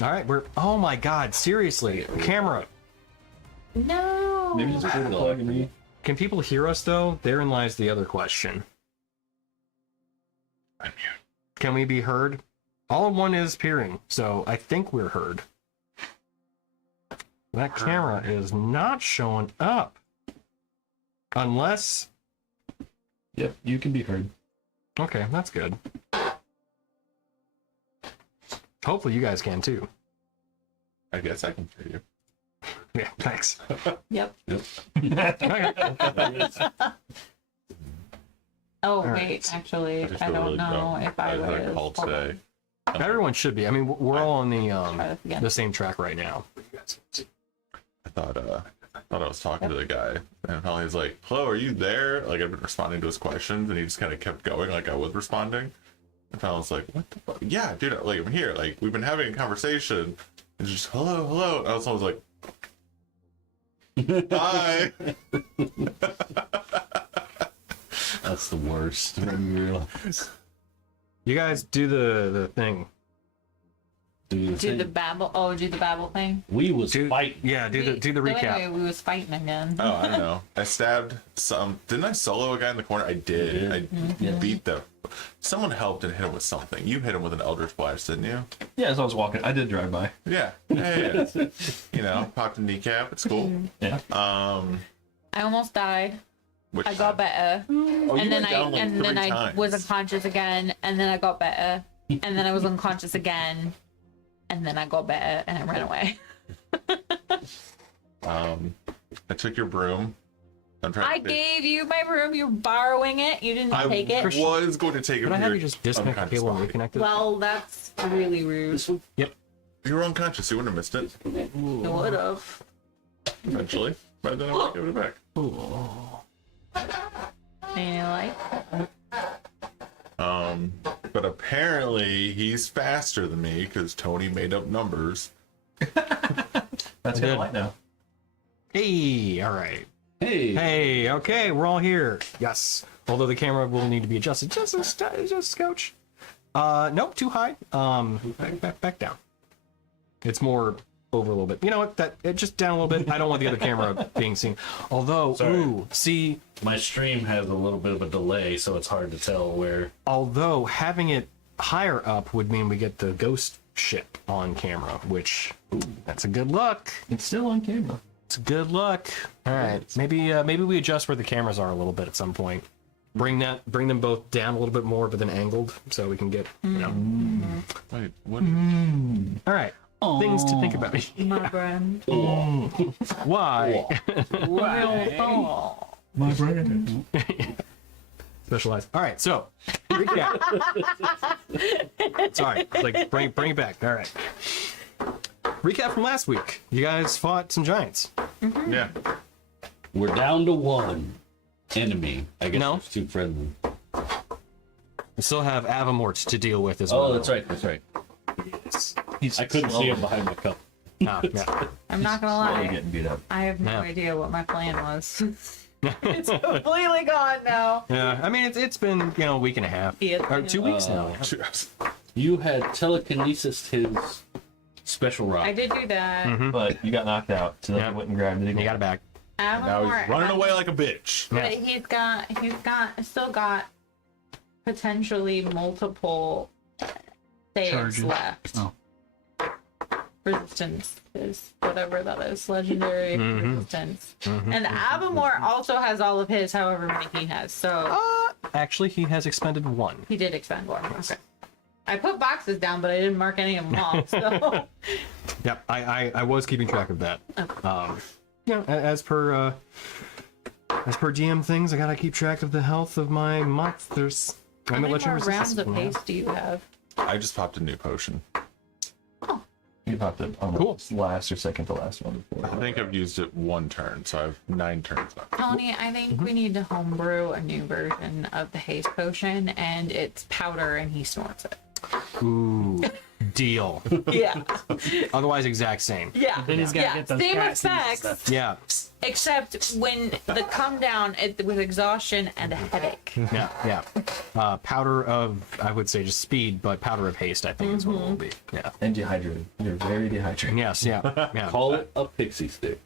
All right, we're. Oh my God! Seriously, camera. No. Maybe just put it like me. Can people hear us though? Therein lies the other question. Can we be heard? All of one is peering, so I think we're heard. That camera is not showing up. Unless... Yep, you can be heard. Okay, that's good. Hopefully you guys can too. I guess I can hear you. Yeah, thanks. Yep. Okay. Oh, right. wait, actually, just I feel don't really know dumb. if I had a was. call Hold on. today. Everyone should be. I mean, we're all on Try this again. the same track right now. I thought I was talking to the guy, and finally he's like, "Hello, are you there?" Like I've been responding to his questions, and he just kind of kept going, like I was responding. And I was like, "What the fuck? Yeah, dude, like I'm here. Like we've been having a conversation." And just hello, hello. And I was always like, "Hi." That's the worst when you realize. You guys do the thing. Do the babble. Oh, do the babble thing. We was Do, fighting. yeah, do the So recap. anyway, we was fighting again. Oh, I don't know. I stabbed some. Didn't I solo a guy in the corner? I did. I beat the. Someone helped and hit him with something. You hit him with an Eldritch Blast, didn't you? Yeah, as I was walking, I did drive by. Yeah. Yeah. You know, popped a kneecap. It's cool. Yeah. I almost died. Which I got better, Oh, you and then went down, like, and then three I times. was unconscious again, and then I got better, and then I was unconscious again, and then I got better, and I ran away. I took your broom. I'm trying. I to think. gave you my room. You're borrowing it. You didn't I take it. was going to take it. Could I from have your you just disconnect the unconscious cable and body. reconnect it? Well, that's really rude. Yep. You were unconscious. You wouldn't have missed it. You would have. Eventually, but then I would give it back. And you like? But apparently he's faster than me because Tony made up numbers. That's kind of light now. Hey, all right. Hey. Hey, okay, we're all here. Yes. Although the camera will need to be adjusted just a scotch. Nope, too high. Back down. It's more over a little bit. You know what? Just down a little bit. I don't want the other camera being seen. Although, Sorry. ooh, see. My stream has a little bit of a delay, so it's hard to tell where. Although having it higher up would mean we get the ghost ship on camera, which that's a good look. It's still on camera. It's a good look. All right, maybe we adjust where the cameras are a little bit at some point. Bring them both down a little bit more, but then angled, so we can get. You know. Wait, what? All right, things to think about. My friend. Why? Wow. My brain. Specialized. All right, so recap. Sorry, like bring it back. All right. Recap from last week. You guys fought some giants. Yeah. We're down to one enemy. I guess No. there's two friendly. We still have Avamort to deal with as well. Oh, that's right. That's right. He's I couldn't see him behind my cup. yeah. I'm not gonna Slowly lie. getting beat up. I have no No. idea what my plan was. It's completely gone now. Yeah, I mean it's been a week and a half Yeah, or 2 weeks now. You had telekinesis his special rock. I did do that. But you got knocked out, so Yeah. you went and grabbed it You again. got it back. Now he's running away like a bitch. But he's still got potentially multiple saves Charges. left. Oh. Resistance is whatever that is. Legendary resistance. And Avamore also has all of his, however many he has. So Actually, he has expended one. he did expend one. Okay. I put boxes down, but I didn't mark any of them off. So Yep, I was keeping track of that. As per DM things, I gotta keep track of the health of my month. how many more rounds of haste do you have? I just popped a new potion. You popped it on Cool. the last or second to last one before. I think I've used it one turn, so I have 9 turns left. Tony, I think we need to homebrew a new version of the haste potion, and it's powder, and he snorts it. Ooh, deal. Yeah. Otherwise, exact same. Yeah. Then he's gotta get those Same cat seeds and effects, stuff. Yeah, except when the come down with exhaustion and a headache. yeah. Powder of, I would say just speed, but powder of haste, I think is what it will be. Yeah. And dehydrated. You're very dehydrated. Yes, yeah. Call it a pixie stick.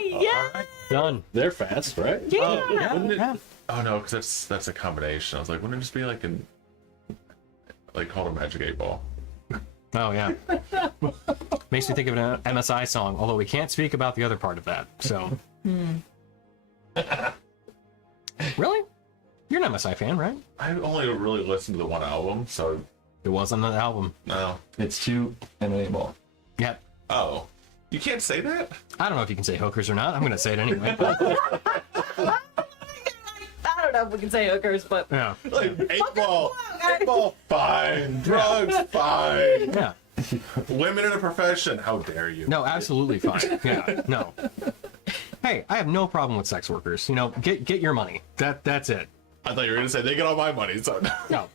Yeah. Done. They're fast, right? Yeah. Wouldn't it- Yeah. Oh no, because that's a combination. I was like, wouldn't it just be like called a magic 8-ball? Oh, yeah. Makes me think of an MSI song, although we can't speak about the other part of that, so. Really? You're an MSI fan, right? I only really listened to the one album, so It wasn't an album. no. It's 2 and an 8-ball. Yeah. Oh, you can't say that. I don't know if you can say hookers or not. I'm going to say it anyway. I don't know if we can say hookers, but Yeah. Like 8-ball, 8-ball, fine. Drugs, fine. Yeah. Women in a profession, how dare you? No, absolutely fine. Yeah. No. Hey, I have no problem with sex workers. You know, get your money. That's it. I thought you were gonna say they get all my money. So No.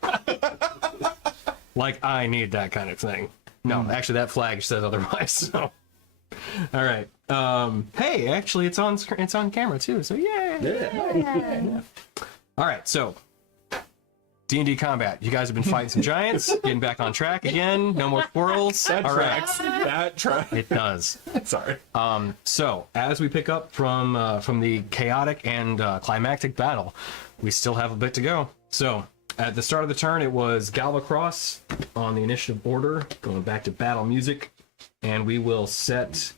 Like I need that kind of thing. No, actually that flag says otherwise. So. All right. Hey, actually it's on camera too. So yay. Yeah. All right. So D&D combat. You guys have been fighting some giants, getting back on track again. No more squirrels. All right. that track. It does. Sorry. So, as we pick up from the chaotic and climactic battle, we still have a bit to go. So, at the start of the turn, it was Galvacross on the initiative order, going back to battle music, and we will set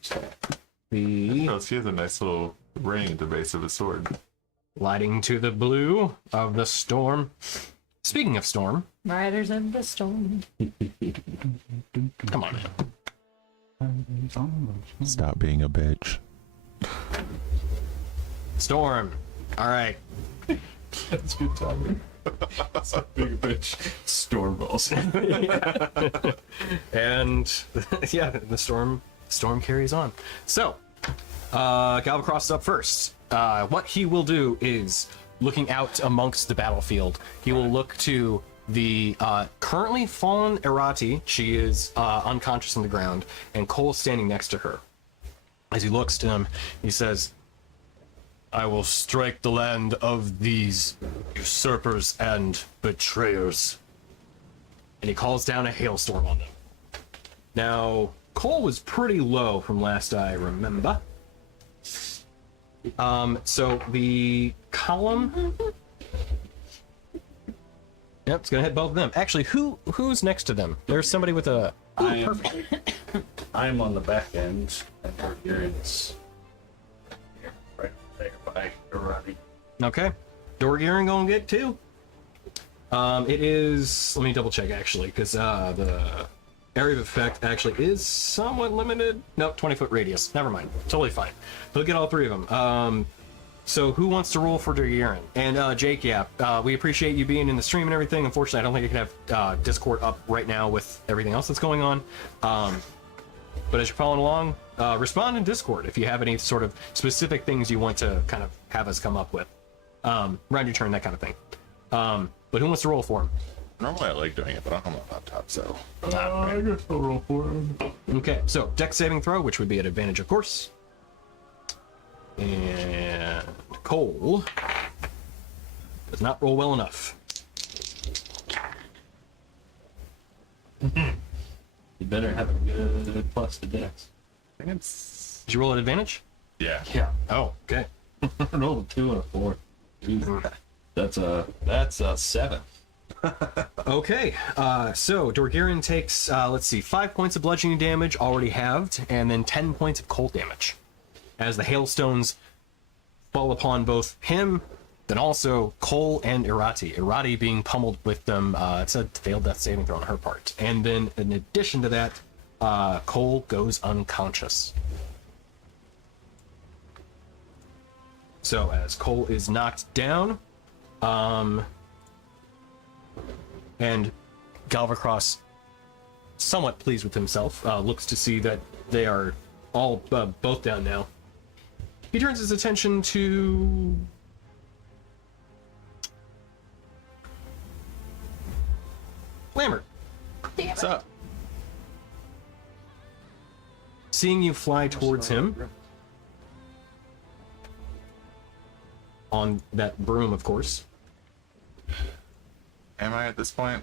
the Oh, she has a nice little ring at the base of his sword. lighting to the blue of the storm. Speaking of storm, Riders in the storm. come on. Stop being a bitch. Storm. All right. That's good timing. Being a bitch. Storm balls. And yeah, the storm carries on. So, Galvacross is up first. What he will do is, looking out amongst the battlefield, he will look to the currently fallen Erati. She is unconscious on the ground, and Cole standing next to her. As he looks to him, he says, I will strike the land of these usurpers and betrayers. And he calls down a hailstorm on them. Now, Cole was pretty low from last I remember. So the column... Yep, it's gonna hit both of them. Actually, who's next to them? There's somebody with a... I'm on the back end, and Dorgirion's here, right there by Dorati. Okay. Dorgirin gonna get two. It is... Let me double check, actually, because the area of effect actually is somewhat limited. Nope, 20-foot radius. Never mind. Totally fine. He'll get all three of them. So who wants to roll for Dorgirin? And Jake, yeah, we appreciate you being in the stream and everything. Unfortunately, I don't think I can have Discord up right now with everything else that's going on. But as you're following along, respond in Discord if you have any sort of specific things you want to kind of have us come up with. Around your turn, that kind of thing. But who wants to roll for him? Normally I like doing it, but I'm on my laptop, so. I guess I'll roll for him. Okay, so Dex saving throw, which would be at advantage, of course. And Cole does not roll well enough. You better have a good plus to Dex. I think it's. Did you roll at advantage? Yeah. Yeah. Oh, okay. Roll a 2 and a 4. Ooh. That's a 7. Okay, so Dorgirin takes, let's see, 5 points of bludgeoning damage, already halved, and then 10 points of cold damage. As the hailstones fall upon both him, then also Cole and Irati. Irati being pummeled with them, it's a failed death saving throw on her part. And then in addition to that, Cole goes unconscious. So as Cole is knocked down, and Galvacross, somewhat pleased with himself, looks to see that they are all both down now. He turns his attention to Lambert, Damn What's it. up? seeing you fly towards him on that broom, of course. Am I at this point?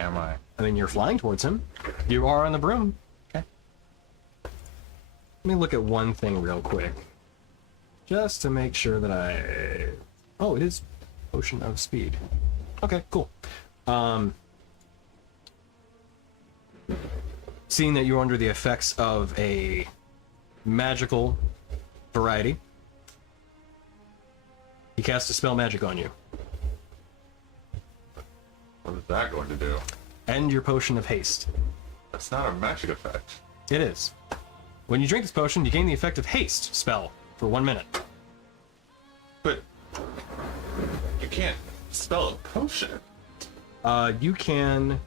Am I? I mean, you're flying towards him. You are on the broom. Okay. Let me look at one thing real quick. Just to make sure that I... Oh, it is Potion of Speed. Okay, cool. Seeing that you're under the effects of a magical variety, he casts a spell magic on you. What is that going to do? End your Potion of Haste. That's not a magic effect. It is. When you drink this potion, you gain the effect of Haste spell for 1 minute. But you can't spell a potion. You can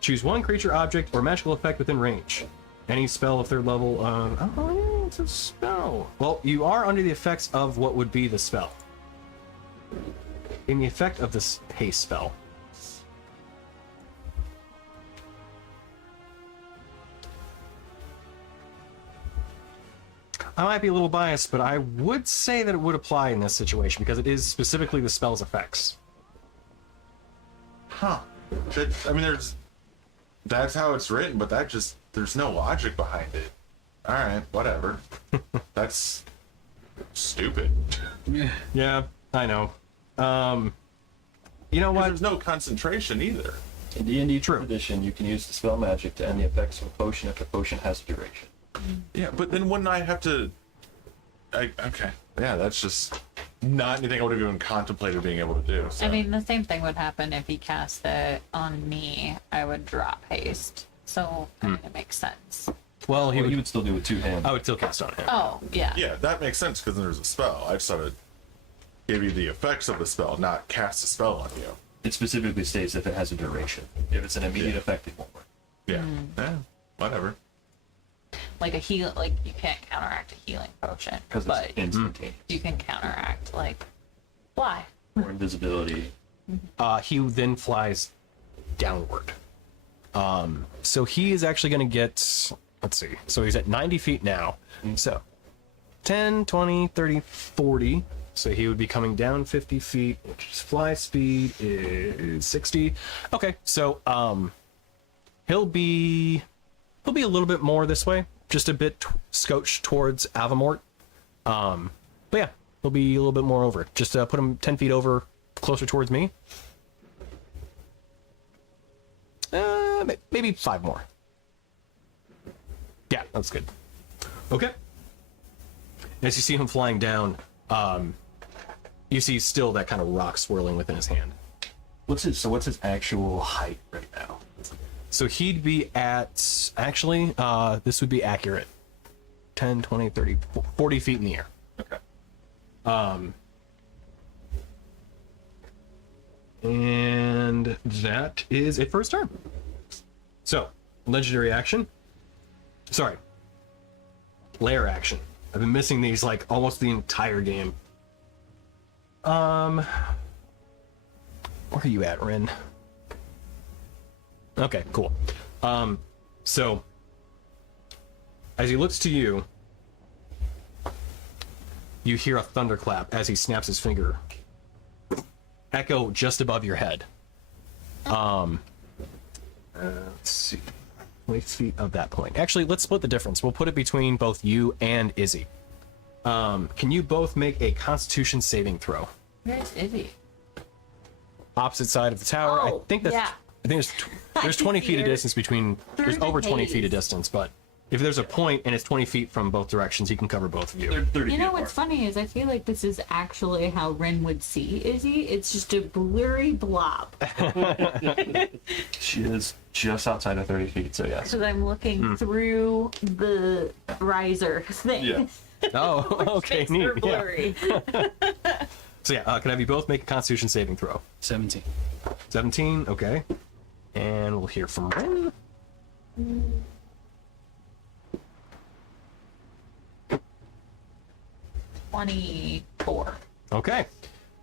choose one creature, object, or magical effect within range. Any spell of 3rd level. Oh, yeah, it's a spell. Well, you are under the effects of what would be the spell. In the effect of this haste spell. I might be a little biased, but I would say that it would apply in this situation because it is specifically the spell's effects. Huh. I mean, that's how it's written, but there's no logic behind it. All right, whatever. That's stupid. Yeah, I know. You know what? There's no concentration either. In D&D True Edition, you can use the spell magic to end the effects of a potion if the potion has a duration. Yeah, but then wouldn't I have to... okay. Yeah, that's just not anything I would have even contemplated being able to do. So. I mean, the same thing would happen if he cast it on me. I would drop haste. So, I mean, it makes sense. Well, he Well, you would, would still do it two hands. I would still cast on him. Oh, yeah. Yeah, that makes sense because there's a spell. I just thought it gave you the effects of the spell, not cast a spell on you. It specifically states if it has a duration. If it's an immediate Yeah. effect, it won't work. Yeah. Yeah, whatever. Like you can't counteract a healing potion, Because but it's instantaneous. you can counteract, like, fly. Or invisibility. He then flies downward. So he is actually going to get, let's see, so he's at 90 feet now. So 10, 20, 30, 40. So he would be coming down 50 feet, which is fly speed is 60. Okay, so he'll be a little bit more this way, just a bit scotched towards Avamort. But yeah, he'll be a little bit more over. Just put him 10 feet over, closer towards me. Maybe 5 more. Yeah, that's good. Okay. As you see him flying down, you see still that kind of rock swirling within his hand. What's his actual height right now? So he'd be at, actually, this would be accurate. 10, 20, 30, 40 feet in the air. Okay. And that is it for his turn. So, legendary action. Sorry. Lair action. I've been missing these like almost the entire game. Where are you at, Rin? Okay, cool. So as he looks to you, you hear a thunderclap as he snaps his finger. Echo just above your head. Let's see. 20 feet of that point. Actually, let's split the difference. We'll put it between both you and Izzy. Can you both make a Constitution saving throw? Where's Izzy? Opposite side of the tower. Oh, I think that's. yeah. I think there's 20 feet of Here. distance between. There's Through the over 20 feet of haze. distance, but if there's a point and it's 20 feet from both directions, he can cover both of you. They're 30 You feet know apart. what's funny is I feel like this is actually how Rin would see Izzy. It's just a blurry blob. She is just outside of 30 feet, so yes. Because I'm looking through the riser thing. Yeah. Oh, okay, Makes neat. her Yeah. blurry. So yeah, can I have you both make a Constitution saving throw? 17. 17, okay. And we'll hear from Rin. $24. Okay.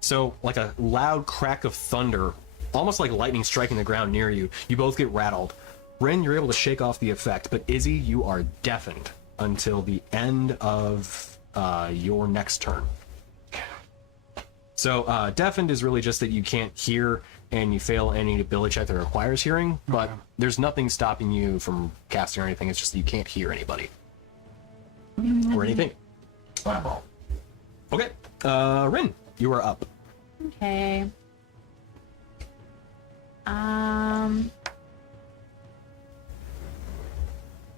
So, like a loud crack of thunder almost like lightning striking the ground near you. You both get rattled. Rin, you're able to shake off the effect, but Izzy, you are deafened until the end of your next turn. So deafened is really just that you can't hear and you fail any ability check that requires hearing, but there's nothing stopping you from casting or anything. It's just that you can't hear anybody or anything. Wow. Okay, Rin, you are up. Okay.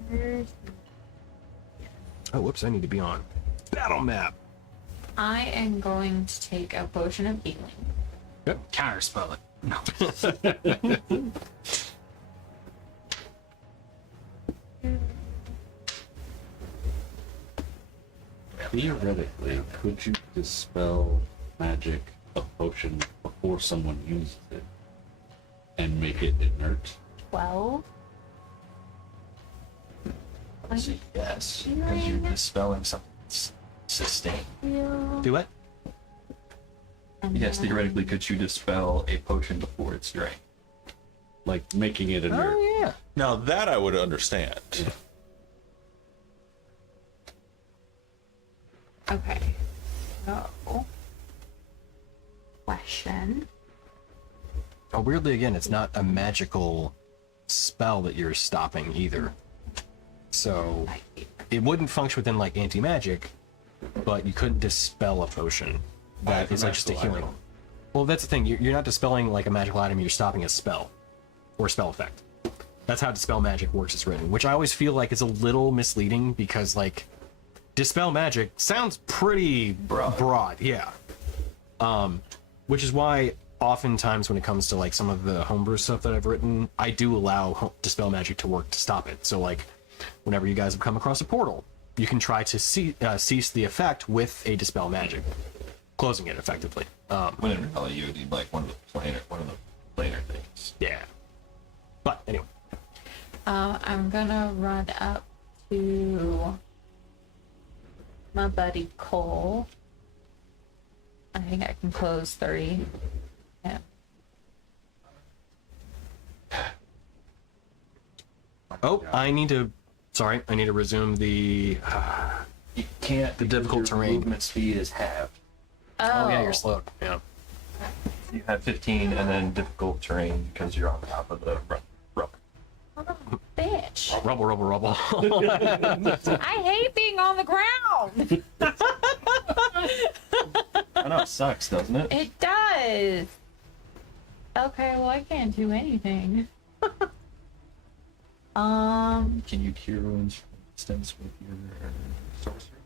Where's... Oh, whoops, I need to be on battle map. I am going to take a potion of healing. Yep. Counterspell it. No. Theoretically, could you dispel magic, a potion, before someone uses it and make it inert? 12. I'd say yes, because you're dispelling something that's sustained. Do what? Yes, theoretically, could you dispel a potion before it's drained? Like making it inert? Oh, yeah. Now that I would understand. Okay. So, question. Oh, weirdly, again, it's not a magical spell that you're stopping either. So, it wouldn't function within, like, anti-magic, but you couldn't dispel a potion. That is like just a healing. Well, that's the thing. You're not dispelling, like, a magical item. You're stopping a spell. Or a spell effect. That's how dispel magic works is written, which I always feel like is a little misleading because, like, dispel magic sounds pretty broad, yeah. Which is why oftentimes when it comes to like some of the homebrew stuff that I've written, I do allow dispel magic to work to stop it. So like whenever you guys have come across a portal, you can try to cease the effect with a dispel magic, closing it effectively. When in reality, you would need like one of the planar things. Yeah. But anyway. I'm gonna run up to my buddy Cole. I think I can close 30. Yeah. Oh, I need to resume the You can't. The because difficult your terrain. Movement speed is halved. Oh yeah, you're slowed. Yeah. You have 15, and then difficult terrain because you're on top of the rubber. Bitch. Rubble. I hate being on the ground. I know it sucks, doesn't it? It does. Okay, well I can't do anything. Can you cure wounds from distance with your sorcery?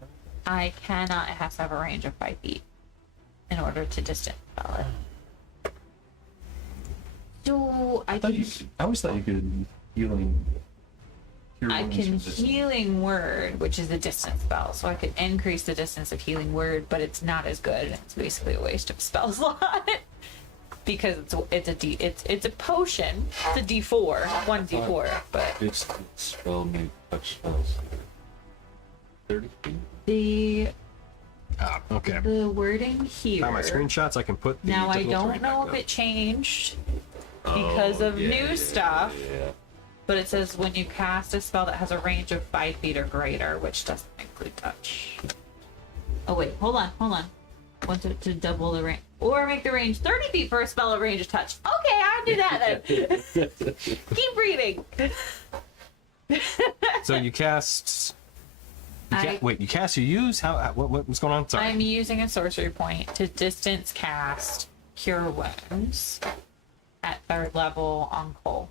I cannot. It has to have a range of 5 feet in order to distance spell it. So I can. I always thought you could healing. Cure I wounds can from distance. healing word, which is a distance spell, so I could increase the distance of healing word, but it's not as good. It's basically a waste of a spell slot because it's a potion. It's a D4, one D4, but It's the spell may touch spells. 30 feet? the Okay. the wording here. Got my screenshots. I can put the Now I difficult don't terrain know back if up. it changed because of new stuff. Yeah. But it says when you cast a spell that has a range of 5 feet or greater, which doesn't include touch. Oh wait, hold on. Want to double the range. Or make the range 30 feet for a spell at range of touch. Okay, I'll do that then. Keep reading. So you cast. You cast. You use how? What's going on? Sorry. I'm using a sorcery point to distance cast Cure Wounds at 3rd level on Cole.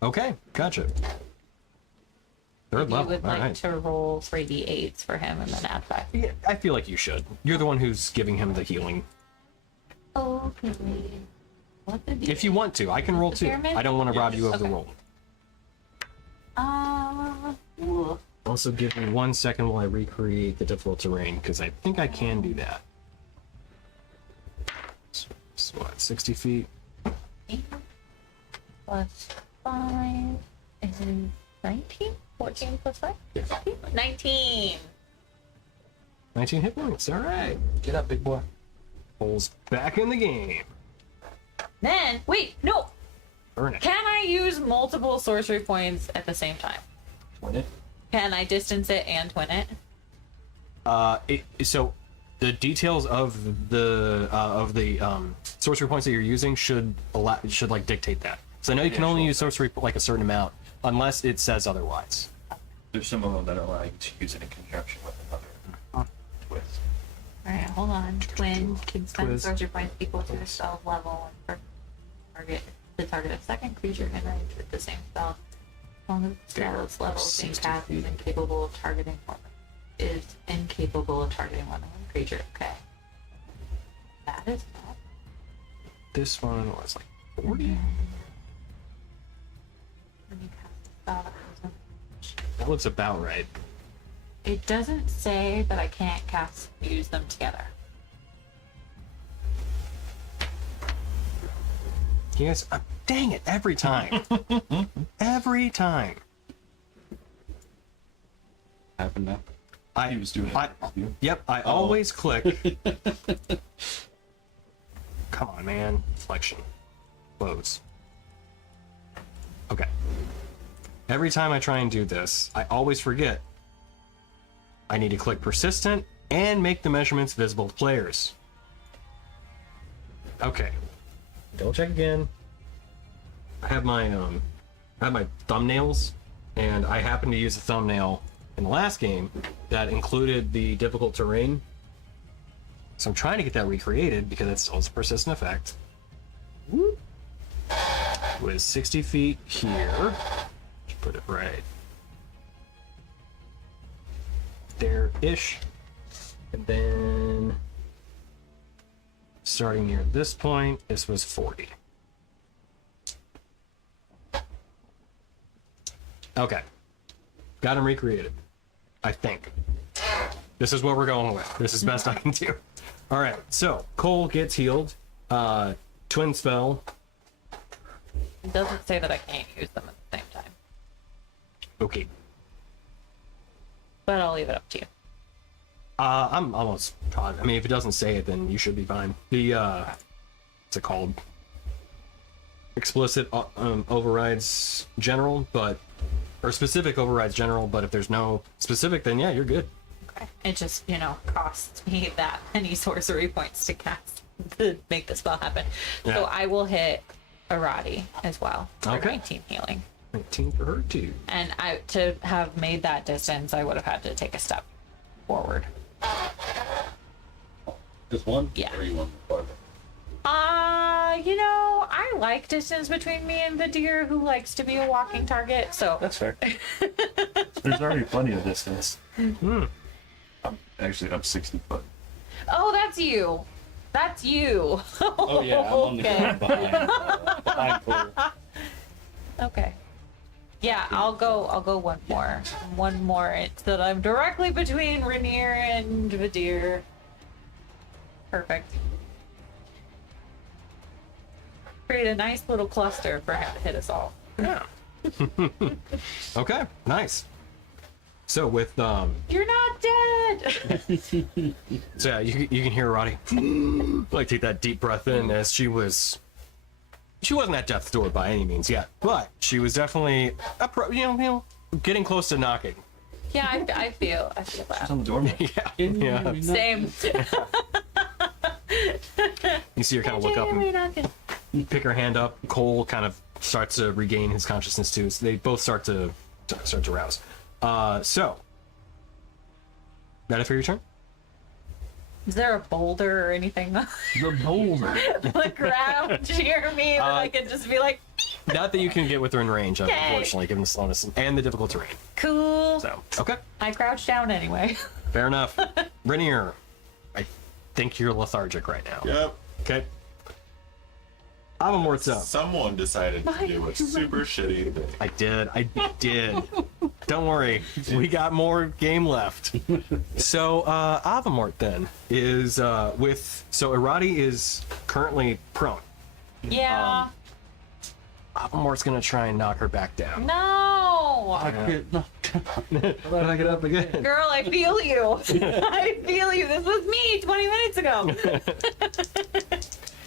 Okay, gotcha. Third You level. would All like right. to roll 3d8s for him and then add 5. Yeah, I feel like you should. You're the one who's giving him the healing. Okay. What the If you want to, I can roll The too. pyramid? I don't want to rob you of the Okay. roll. Ugh. Also, give me 1 second while I recreate the difficult terrain because I think I can do that. So what? 60 feet. 8 plus 5 is 19? 14 plus 5? 19! 19 hit points. All right. Get up, big boy. Cole's back in the game. Then, wait, no. Burn it. Can I use multiple sorcery points at the same time? Win it. Can I distance it and twin it? So the details of the sorcery points that you're using should like dictate that. So I know you can only use sorcery like a certain amount unless it says otherwise. There's some of them that allow you to use it in conjunction with another twist. Alright, hold on. Twin can spend Twist. sorcery points equal to the spell level and target a second creature in range with the same spell. As long as the spell's level is being cast is incapable of targeting more than one creature. Okay. That is not. This one was like 40. When you cast a spell that has a That looks about right. It doesn't say that I can't use them together. Yes. Dang it! Every time. Every time. Happened now. He was doing it. Yep. I always click. Come on, man. Selection. Close. Okay. Every time I try and do this, I always forget. I need to click persistent and make the measurements visible to players. Okay. Double check again. I have my thumbnails, and I happened to use a thumbnail in the last game that included the difficult terrain. So I'm trying to get that recreated because it's also a persistent effect. Whoop. With 60 feet here. Put it right there-ish. And then starting near this point, this was 40. Okay. Got him recreated. I think. This is what we're going with. This is best I can do. All right, so Cole gets healed. Twin spell. It doesn't say that I can't use them at the same time. Okay. But I'll leave it up to you. I'm almost positive. I mean, if it doesn't say it, then you should be fine. The what's it called? Explicit overrides general, or specific overrides general. But if there's no specific, then yeah, you're good. Okay. It just, costs me that many sorcery points to cast to make the spell happen. Yeah. So I will hit Arati as well for Okay. 19 healing. 19 for her too. And to have made that distance, I would have had to take a step forward. Just one? Yeah. Or you want farther? I like distance between me and the deer who likes to be a walking target, so That's fair. There's already plenty of distance. I'm 60 foot. Oh, that's you. That's you. Oh yeah, I'm on the ground behind Cole. Okay. Yeah, I'll go one more. One more. It's that I'm directly between Rainier and Vadir. Perfect. Create a nice little cluster for him to hit us all. Yeah. Okay. Nice. So with You're not dead. so yeah, you can hear Roddy like take that deep breath in as she wasn't at death's door by any means yet, but she was definitely getting close to knocking. Yeah, I feel She's that. on the doormat. Yeah. Same. You see her kind of look up and pick her hand up. Cole kind of starts to regain his consciousness too. So they both start to rouse. So that it for your turn? Is there a boulder or anything on The boulder. the ground near me that I can just be like, Not that you can get within range, unfortunately, given the slowness and the difficult terrain. cool. So okay, I crouch down anyway. fair enough. Rainier, I think you're lethargic right now. Yep. Okay. Avamort's up. Someone decided to do a super shitty thing. I did. Don't worry, we got more game left. So, Avamort then is so Irati is currently prone. Yeah. Avamort's gonna try and knock her back down. No. But I get up again. Girl, I feel you. I feel you. This was me 20 minutes ago.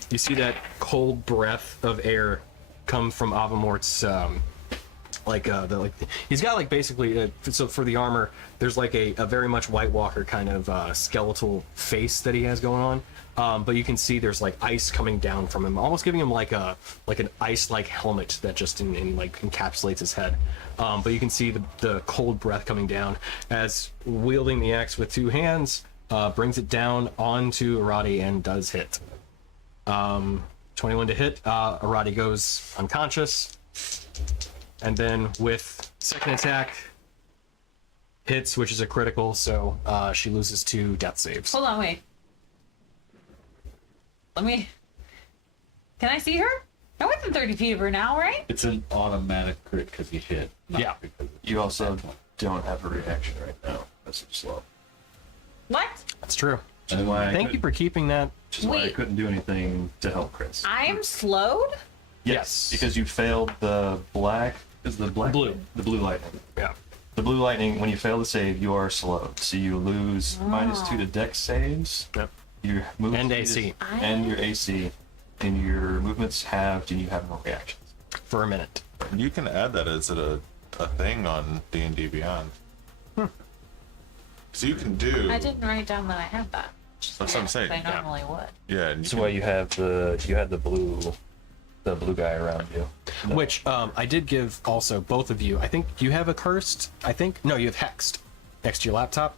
You see that cold breath of air come from Avamort's he's got like basically so for the armor there's like a very much White Walker kind of skeletal face that he has going on, but you can see there's like ice coming down from him, almost giving him like an ice like helmet that just like encapsulates his head, but you can see the cold breath coming down as wielding the axe with two hands brings it down onto Arati and does hit. 21 to hit. Arati goes unconscious. And then with second attack, hits, which is a critical, so she loses 2 death saves. Hold on, wait. Can I see her? I within 30 feet of her now, right? It's an automatic crit because you hit. not Yeah. because of- You also don't have a reaction right now. That's slow. What? That's true. Which is why Thank you for keeping that. Which is why I Wait. couldn't do anything to help Chris. I'm slowed? Yes. Because you failed the black. Is the black? Blue. The blue lightning. Yeah. The blue lightning. When you fail to save, you are slowed. So you lose -2 to Dex saves. Yep. Your movement And speed AC. and your AC, and your movements halved, and you have no reactions. For a minute. You can add that as a thing on D&D Beyond. So you can do. I didn't write down that I had that. That's what I'm saying. I Yeah. normally would. Yeah. And you That's can- why you have the blue guy around you. Which I did give also both of you. I think you have a cursed. No, you have hexed next to your laptop.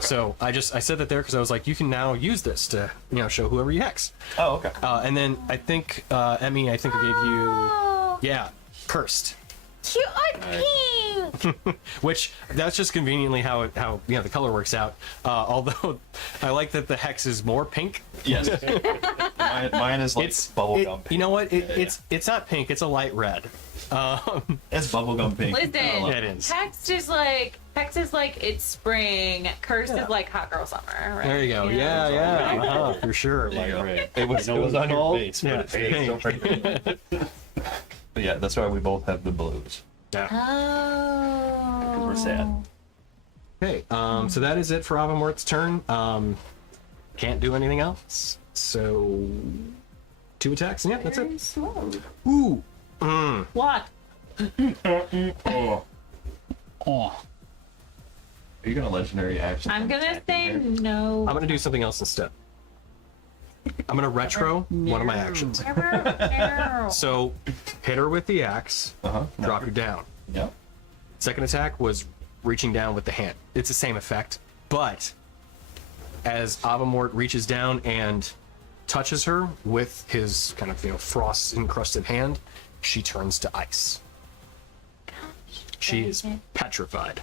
So I said that there because I was like, you can now use this to show whoever you hex. Oh, okay. And then I think Emmy, I think I gave Oh, you cursed. cute and pink. Which that's just conveniently how the color works out. Although I like that the hex is more pink. Yes. mine is like bubblegum pink. You know what? It's not pink. It's a light red. It's bubblegum pink. Listen, Yeah, it is. Hex is like it's spring. Cursed is like hot girl summer. Right? There you go. Yeah, for sure. There you Like, go. It was on your face. Yeah, But it's pink. But yeah, that's why we both have the blues. Yeah. Oh. We're sad. Okay. So that is it for Avamort's turn. Can't do anything else. So 2 attacks. And yeah, that's Very it. slow. Ooh. What? Oh, Are you gonna legendary action? I'm gonna attack say in here? no. I'm gonna do something else instead. I'm gonna retro one of my actions. No. So hit her with the axe. Uh-huh. Drop her down. Yep. Second attack was reaching down with the hand. It's the same effect, but as Avamort reaches down and touches her with his kind of frost encrusted hand, she turns to ice. She is petrified.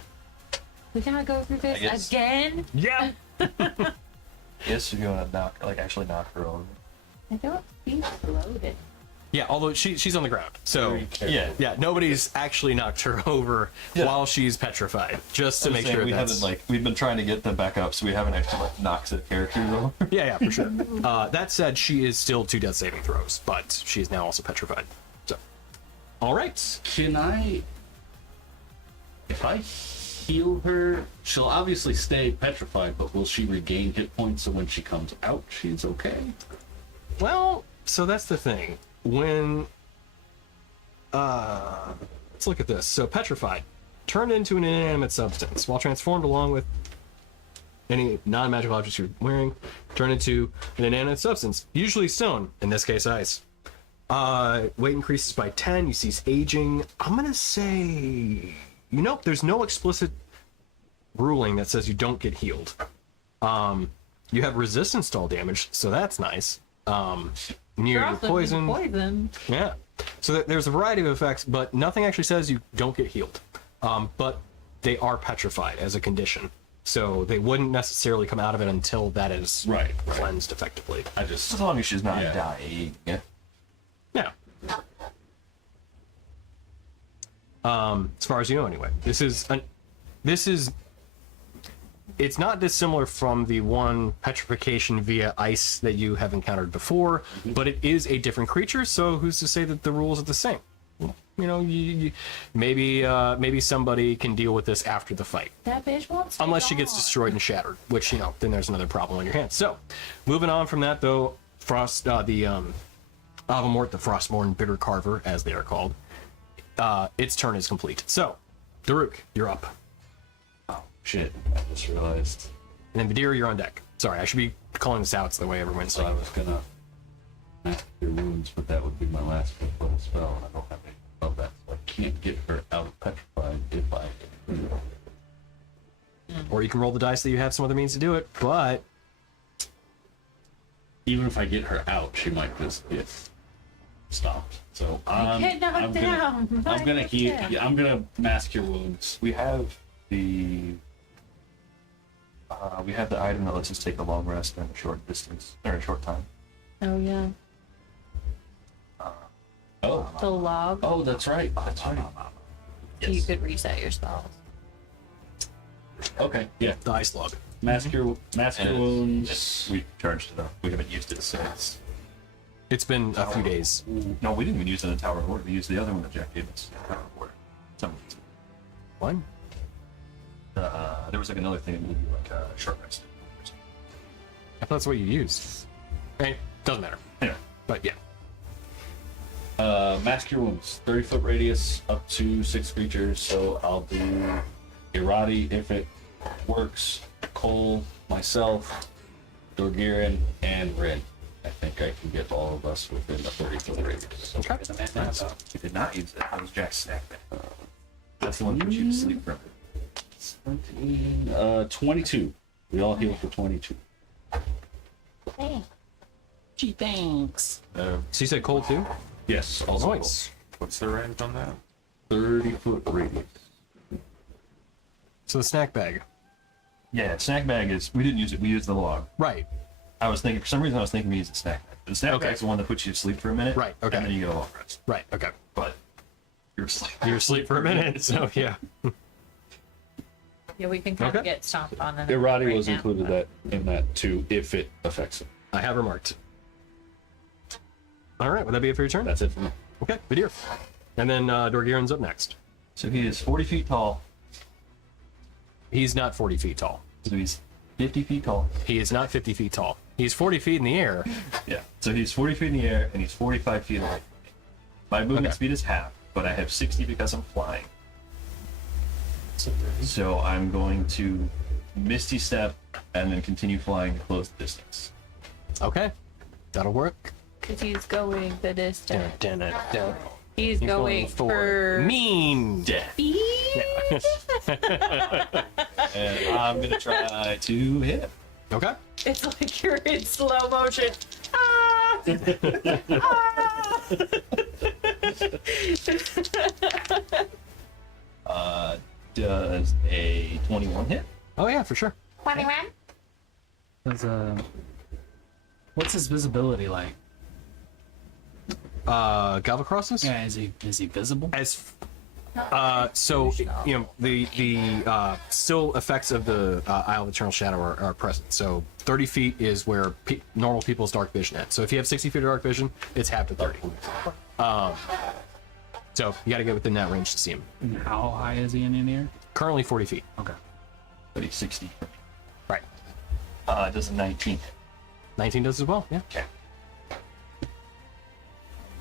We gotta go through I guess- this again. Yeah. Yes, if you want to actually knock her over. I don't feel loaded. Yeah, although she's on the ground. So Yeah. nobody's actually knocked her over while she's petrified, just to make sure we that's... haven't we've been trying to get them back up, so we haven't actually knocked the characters over. Yeah, for sure. That said, she is still 2 death saving throws, but she is now also petrified. So, all right. can I? If I heal her, she'll obviously stay petrified, but will she regain hit points so when she comes out, she's okay? Well, so that's the thing. When let's look at this. So petrified, turned into an inanimate substance while transformed along with any non-magical objects you're wearing, turn into an inanimate substance, usually stone, in this case ice. Weight increases by 10, you cease aging. I'm gonna say there's no explicit ruling that says you don't get healed. You have resistance to all damage, so that's nice. Near your poison. Poison. Yeah. So there's a variety of effects, but nothing actually says you don't get healed. But they are petrified as a condition. So they wouldn't necessarily come out of it until that is Right. cleansed effectively. I just As long as she's not Yeah. dying. Yeah. As far as you know, anyway. It's not dissimilar from the one petrification via ice that you have encountered before, but it is a different creature, so who's to say that the rules are the same? Maybe somebody can deal with this after the fight. That bitch won't stay Unless she gets gone. destroyed and shattered, which, then there's another problem on your hands. So, moving on from that, though, Frost, the Avamort, the Frostborn Bitter Carver, as they are called, its turn is complete. So, Daruk, you're up. Oh, shit. I just realized. And then Vidir, you're on deck. Sorry, I should be calling this out. It's the way everyone's So I saying. was gonna master your wounds, but that would be my last level spell, and I don't have any of that, so I can't get her out of petrified if I. Or you can roll the dice that you have some other means to do it, but Even if I get her out, she might just get stopped. So Get knocked down. I'm gonna heal. Yeah, I'm gonna mask your wounds. We have the item that lets us take a long rest in a short distance or a short time. Oh yeah. Oh, The log. oh, that's right. That's right. So you could reset your spells. Okay, yeah. the ice log. Mask your And wounds. we charged it up. We haven't used it since. It's been a few days. No, we didn't even use it in the Tower of War. We used the other one that Jack gave us. Tower of War. Some reason. One? There was like another thing that would be like a short rest. I thought that's what you used. Hey, doesn't matter. Anyway, But yeah. Mask your wounds. 30-foot radius, up to 6 creatures. So I'll do Irati if it works. Cole, myself, Dorgirin, and Rin. I think I can get all of us within the 30-foot radius. Okay. we did not use it. That was Jack's snack bag. That's the one that puts you to sleep from. 22. We all heal for 22. Hey. Gee, thanks. So you said cold too? Yes, also Nice. What's the range on that? 30-foot radius. So the snack bag. Yeah, snack bag is. We didn't use it. We used the log. Right. I was thinking for some reason I was thinking we used the snack bag. The snack Okay. bag's the one that puts you to sleep for a minute. Right, okay. And then you get a long rest. Right. Okay. But you're asleep. You're asleep for a minute, so yeah. Yeah, we can kind of Okay. get stomped on. Irati right was now. included that in that too, if it affects it. I have remarked. All right. Would that be it for your turn? That's it for me. Okay. Vidir. And then Dorgirin's up next. So he is 40 feet tall. He's not 40 feet tall. So he's 50 feet tall. He is not 50 feet tall. He's 40 feet in the air. Yeah. So he's 40 feet in the air and he's 45 feet away from me. My movement Okay. speed is half, but I have 60 because I'm flying. So I'm going to Misty Step and then continue flying to close the distance. Okay. That'll work. Because he's going the distance. Dun. He's going for mean. speed. And I'm going to try to hit him. Okay. It's like you're in slow motion. Ah! Does a 21 hit? Oh yeah, for sure. 21. Does, what's his visibility like? Galvacrosses? Yeah, is he visible? As so you know the still effects of the Isle of Eternal Shadow are present. So 30 feet is where normal people's dark vision ends. So if you have 60 feet of dark vision, it's halved to 30. So you got to get within that range to see him. And how high is he in the air? Currently 40 feet. Okay. But he's 60. Right. Does a 19. 19 does as well. Yeah. Okay. I'm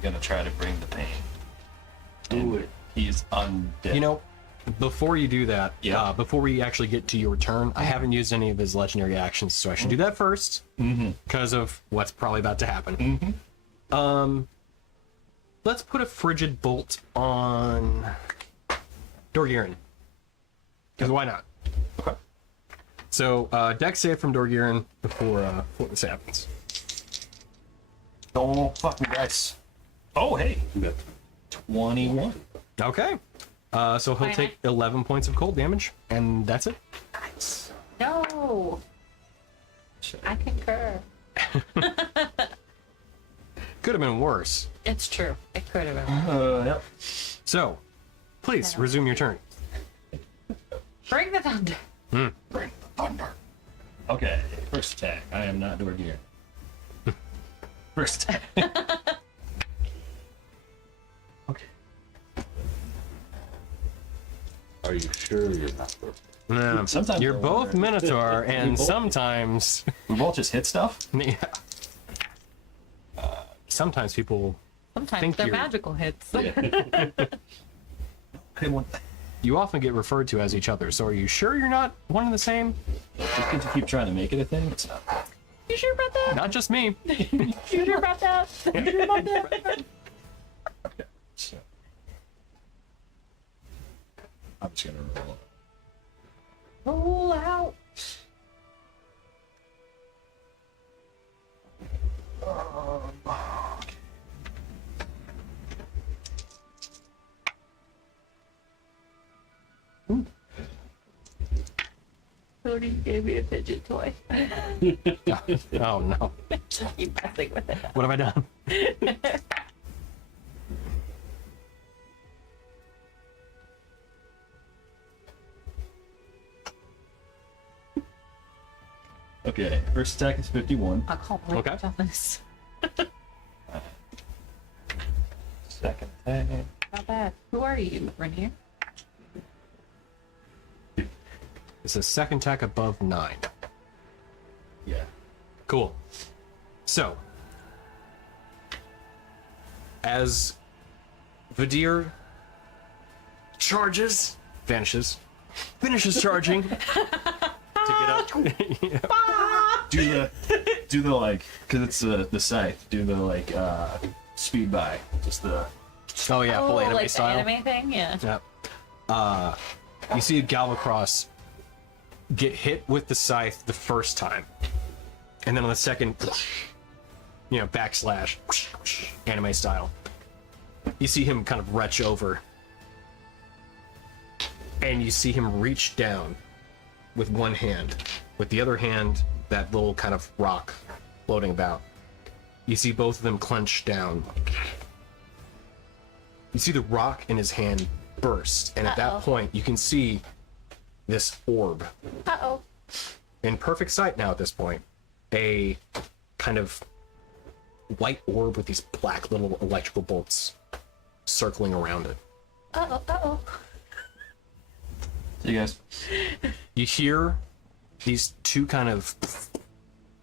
gonna try to bring the pain. Do it. He's undead. You know, before you do that, Yeah. before we actually get to your turn, I haven't used any of his legendary actions, so I should do that first because of what's probably about to happen. Let's put a frigid bolt on Dorgirin. Because why not? Okay. So, dex save from Dorgirin before this happens. Don't fuck me, guys. Oh, hey. You got 21. Okay. So he'll Why take 11 points of cold damage, and that's it. No. I concur. Could have been worse. It's true. It could have been. Yep. So, please resume your turn. Bring the thunder. Bring the thunder. Okay, first attack. I am not doing gear. First attack. Okay. Are you sure you're not perfect? No, Sometimes you're I both wonder. Minotaur, and both- sometimes, We both just hit stuff. yeah. sometimes people Sometimes Think they're you're- magical hits. I didn't want. you often get referred to as each other. So are you sure you're not one and the same? Just because you keep trying to make it a thing, it's not. You sure about that? Not just me. You sure about that? You sure about that? Okay. So I'm just gonna roll. Roll out. Cody gave me a fidget toy. Oh no. Just keep messing with it. What have I done? Okay, first attack is 51. I'll call Okay. on this. Second attack. Not bad. Who are you, Rainier? It's a second attack above 9. Yeah. Cool. So, as Vadir charges, vanishes, finishes charging to get up. Do the like, cause it's the scythe. Do the like speed by. Just the. Oh yeah, full anime like style. the anime thing? Yeah. Yep. You see Galvacross get hit with the scythe the first time, and then on the second, backslash, anime style. You see him kind of retch over, and you see him reach down with one hand. With the other hand, that little kind of rock floating about. You see both of them clench down. You see the rock in his hand burst, and at Uh-oh. that point, you can see this orb Uh-oh. in perfect sight now at this point. A kind of white orb with these black little electrical bolts circling around it. Uh-oh. Uh-oh. See you guys. You hear these two kind of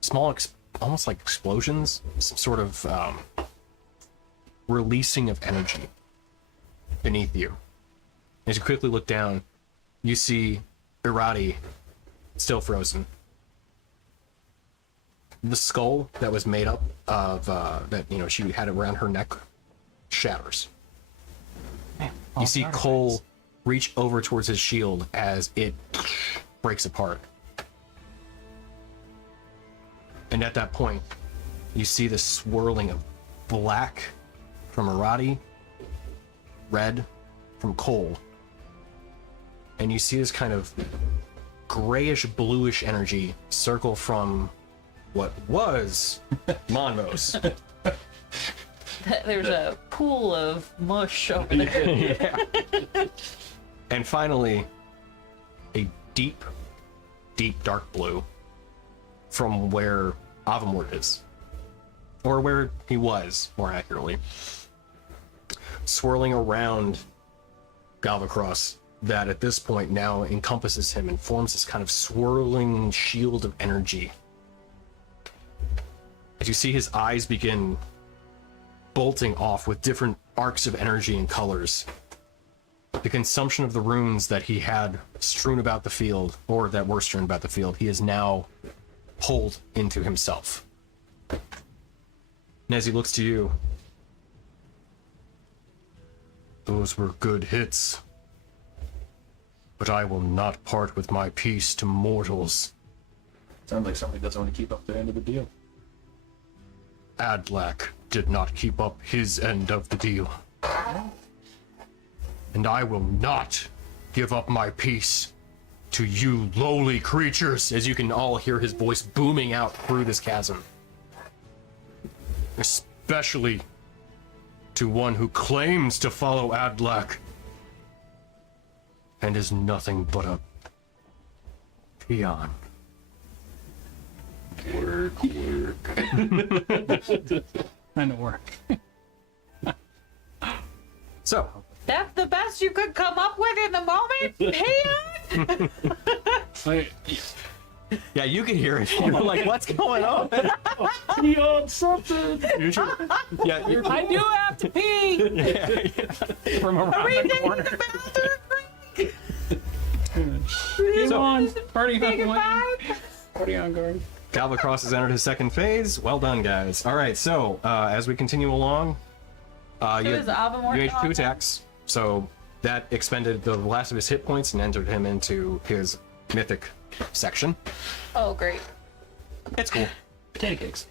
small, almost like explosions, some sort of releasing of energy beneath you. As you quickly look down, you see Irati still frozen. The skull that was made up of that she had around her neck shatters. You see Cole reach over towards his shield as it breaks apart. And at that point, you see the swirling of black from Irati, red from Cole, and you see this kind of grayish bluish energy circle from what was Monmos. There's a pool of mush over there. And finally, a deep, deep dark blue from where Avamort is. Or where he was, more accurately. Swirling around Galvacross, that at this point now encompasses him and forms this kind of swirling shield of energy. As you see his eyes begin bolting off with different arcs of energy and colors. The consumption of the runes that he had strewn about the field, or that were strewn about the field, he is now pulled into himself. And as he looks to you, those were good hits. But I will not part with my peace to mortals. Sounds like somebody doesn't want to keep up their end of the deal. Adlak did not keep up his end of the deal. And I will not give up my peace to you lowly creatures, as you can all hear his voice booming out through this chasm. Especially to one who claims to follow Adlak and is nothing but a peon. Work. Kind of work. So, That's the best you could come up with in the moment? Peon? Like, Yeah, you can hear it. You're like, what's going on? He owns something. Yeah, I do have to pee. from around the corner. Game So- on. Party Take it on. back. Party on guard. Calvacross has entered his second phase. Well done, guys. All right, so as we continue along, you is Avamort made gone 2 now? attacks. So that expended the last of his hit points and entered him into his mythic section. Oh, great. It's cool. Potato cakes.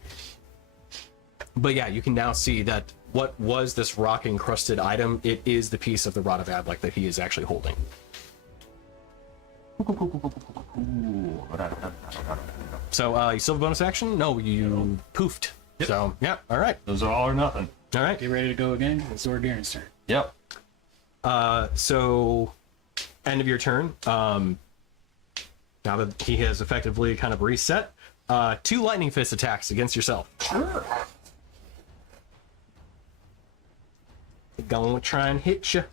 But yeah, you can now see that what was this rock encrusted item, it is the piece of the Rod of Adlec that he is actually holding. So you still have a bonus action? No, you poofed. Yep. So yeah, all right. Those are all or nothing. All right. Get ready to go again. It's Orgaren's turn. Yep. So end of your turn. Now that he has effectively kind of reset, 2 lightning fist attacks against yourself. Gonna try and hit you.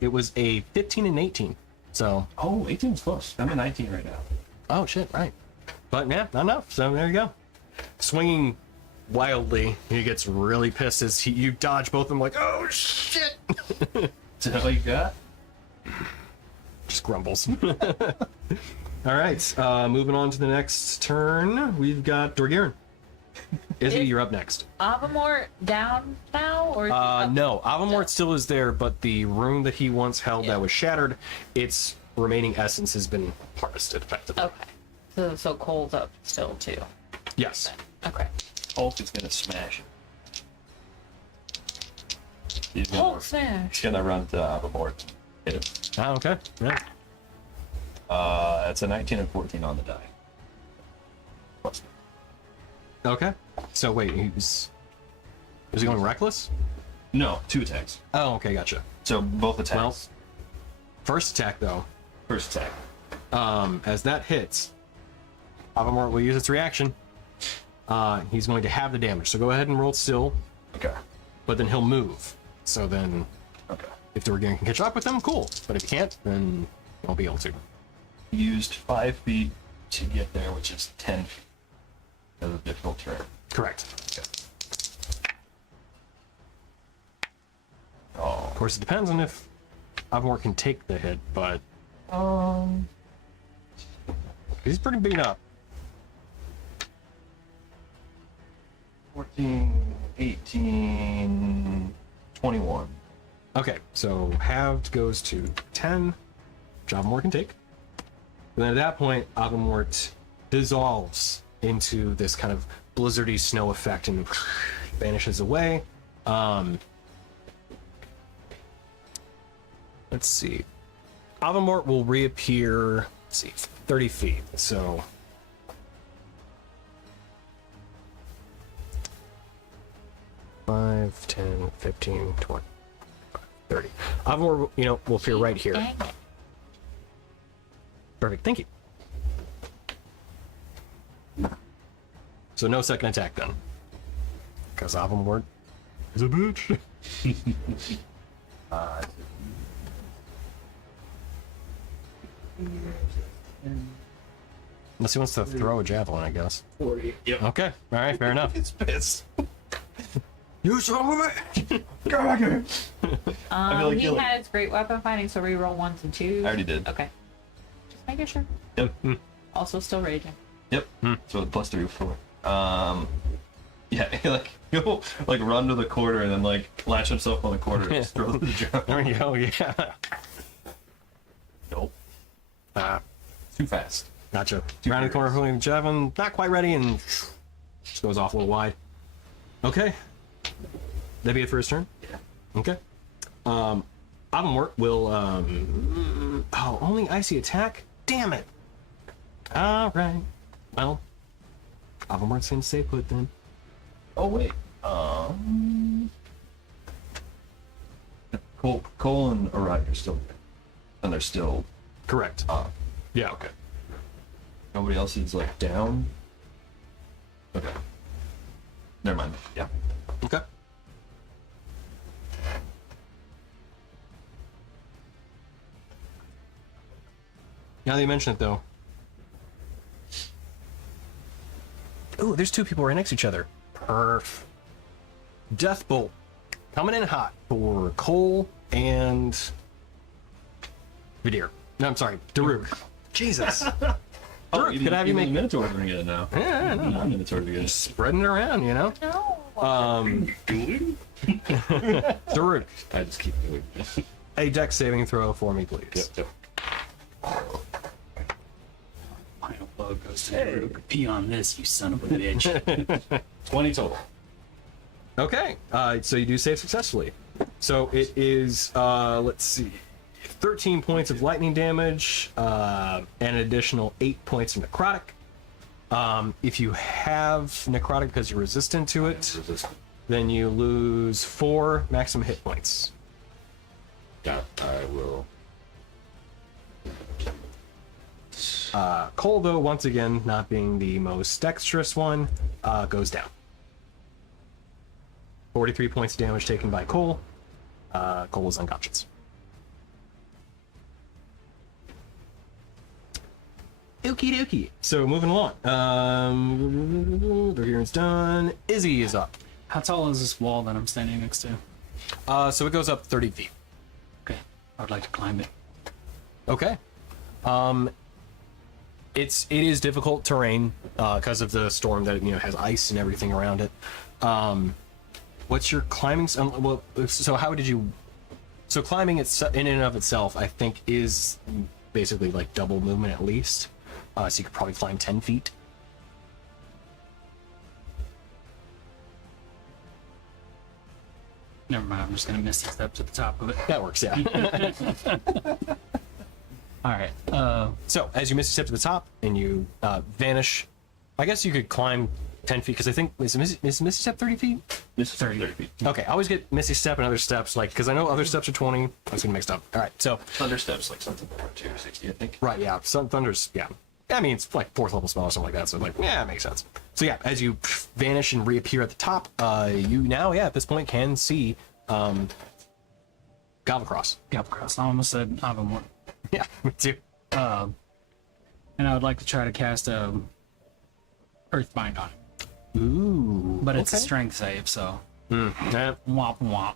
It was a 15 and 18. So, Oh, 18's close. I'm at 19 right now. oh shit, right. But yeah, not enough. So there you go. Swinging wildly, he gets really pissed as you dodge both of them like, oh shit! Is that all you got? Just grumbles. All right, moving on to the next turn. We've got Dorgirin. Izzy, you're up next. Avamort down now, or is he up? No, Avamort still is there, but the rune that he once held Yeah. that was shattered, its remaining essence has been harvested effectively. Okay. So Cole's up still too. Yes. Okay. Hulk is gonna smash him. He's gonna, Hulk smash. he's gonna run to Avamort. Hit him. Ah, okay. Yeah. That's a 19 and 14 on the die. Plus. Okay. So wait, is he going reckless? No, 2 attacks. Oh, okay, gotcha. So both attacks. Well, first attack though, First attack. as that hits, Avamort will use its reaction. He's going to have the damage. So go ahead and roll still, Okay. but then he'll move. So then, Okay. if Dorgirin can catch up with him, cool. But if he can't, then he won't be able to. Used 5 feet to get there, which is 10 feet. That was a difficult turn. Correct. Oh. Of course, it depends on if Avamort can take the hit, but he's pretty beat up. 14, 18, 21. Okay, so halved goes to 10, which Avamort can take. And then at that point, Avamort dissolves into this kind of blizzardy snow effect and vanishes away. Let's see. Avamort will reappear, let's see, 30 feet. So 5, 10, 15, 20, 30. Avamort, will appear right here. Dang it. Perfect, thank you. So no second attack then. Because Avamort is a bitch. Unless he wants to throw a javelin, I guess. 40. Yep. Okay, alright, fair enough. It's pissed. You son of a bitch! Go back here. I feel like He killing. has great weapon fighting, so reroll 1s and 2s. I already did. Okay. Just making sure. Yep. Also still raging. Yep. So the plus 3 before. Yeah, he'll like run to the quarter and then like latch himself on the quarter and just throw the jump. There we go, yeah. Nope. Ah, Too fast. gotcha. Round the corner, holding the javelin, not quite ready, and just goes off a little wide. Okay. That'd be it for his turn? Yeah. Okay. Avamort will, only icy attack? Damn it! Alright. Well, Avamort's gonna stay put then. Oh wait. Cole and Arad are still there. And they're still Correct. up. Yeah, okay. Nobody else is like down. Okay. Never mind. Yeah. Okay. Now that you mention it, though. Ooh, there's two people right next to each other. Perf. Death Bolt. Coming in hot for Cole and Vidir. No, I'm sorry, Daruk. Jesus. Daruk, could I have you make Minotaur together now? Yeah, no. Not Minotaur together. Spreading it around, you know? No. Daruk, I just keep doing this. a dex saving throw for me, please. Yep. Final blow goes to Daruk. Pee on this, you son of a bitch. 20 total. Okay, so you do save successfully. So it is, let's see, 13 points of lightning damage, and an additional 8 points of necrotic. If you have necrotic because you're resistant to it, then you lose 4 maximum hit points. Yeah, I will. Cole, though, once again, not being the most dexterous one, goes down. 43 points of damage taken by Cole. Cole is unconscious. Okie dokie. So moving along. The hearing's done. Izzy is up. How tall is this wall that I'm standing next to? So it goes up 30 feet. Okay, I would like to climb it. Okay. It is difficult terrain because of the storm that has ice and everything around it. What's your climbing? Well, so how did you? So climbing in and of itself, I think, is basically like double movement at least. So you could probably climb 10 feet. Never mind, I'm just gonna miss the step to the top of it. That works, yeah. Alright, So as you misty step to the top and you vanish, I guess you could climb 10 feet because I think is misty step 30 feet? This is 30 feet. Okay, I always get misty step and other steps because I know other steps are 20. I was getting mixed up. All right, so Thunder Step's like something over 260, I think. right, yeah, some thunders, yeah. I mean, it's like 4th level spell or something like that, so like, yeah, it makes sense. So yeah, as you vanish and reappear at the top, you now, yeah, at this point can see Galvacross. Galvacross. I almost said Avamort. Yeah, me too. And I would like to try to cast Earthbind on it. Ooh, But it's a okay. strength save, so Yeah, womp womp.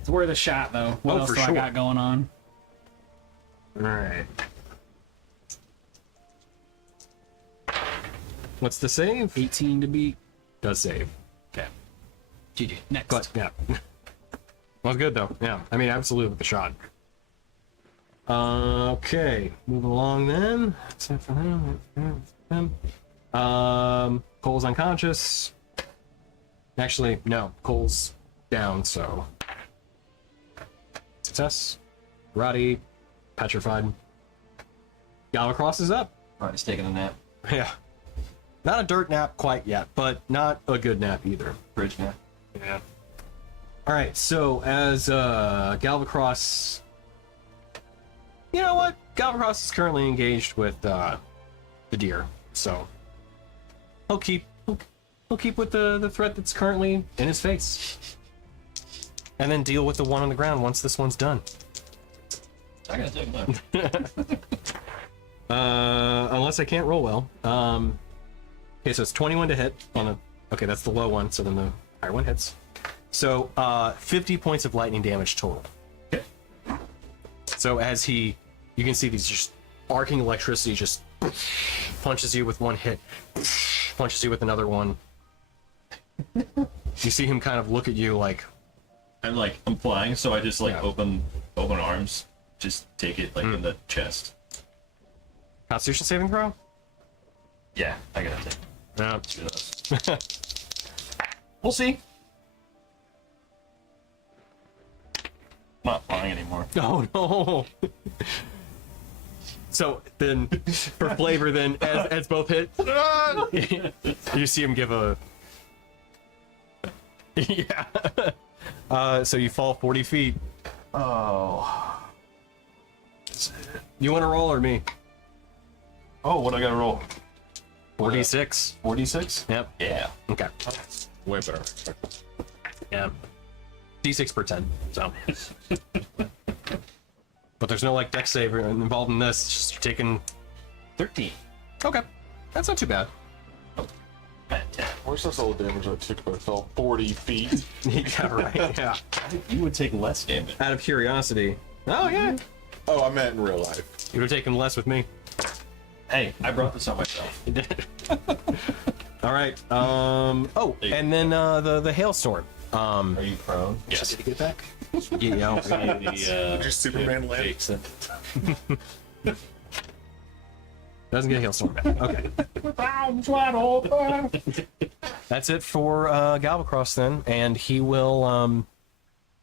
It's worth a shot though. What Oh, else for do I sure. got going on? all right. What's the save? 18 to beat. Does save. Okay. GG. Next. But yeah, was good though. Yeah, I mean, absolutely with the shot. Okay, moving along then. Except for him. Cole's unconscious. Actually, no, Cole's down. So success. Roddy petrified. Galvacross is up. Alright, he's taking a nap. Yeah, not a dirt nap quite yet, but not a good nap either. Bridge nap. Yeah. All right. So as Galvacross, you know what? Galvacross is currently engaged with the deer, so he'll keep with the threat that's currently in his face, and then deal with the one on the ground once this one's done. I gotta take a nap. Unless I can't roll well. Okay, so it's 21 to hit on the. Okay, that's the low one. So then the higher one hits. So 50 points of lightning damage total. Okay. So as you can see these just arcing electricity just punches you with one hit, punches you with another one. You see him kind of look at you like, I'm flying, so I just Yeah. open arms, just take it in the chest. Constitution saving throw? Yeah, I gotta take Yeah. it. We'll see. I'm not flying anymore. Oh no. So then, for flavor, then as both hit, you see him give a. Yeah. So you fall 40 feet. Oh. You want to roll or me? Oh, what do I gotta roll? 46. 46? Yep. Yeah. Okay. Way better. Yeah. D6 per 10. So. But there's no like deck save involved in this. It's just taking. 13. Okay, that's not too bad. Where's this old damage I took when I fell 40 feet? Yeah, right. Yeah. I think you would take less damage. Out of curiosity. Oh yeah. Oh, I meant in real life. You would have taken less with me. Hey, I brought this on myself. You did. All right. Oh, and then the hailstorm. Are you prone? Yes. Did you get back? Yeah. Did your Superman land? Jason. Doesn't get hailstorm back. Okay. That's it for Galvacross then, and he will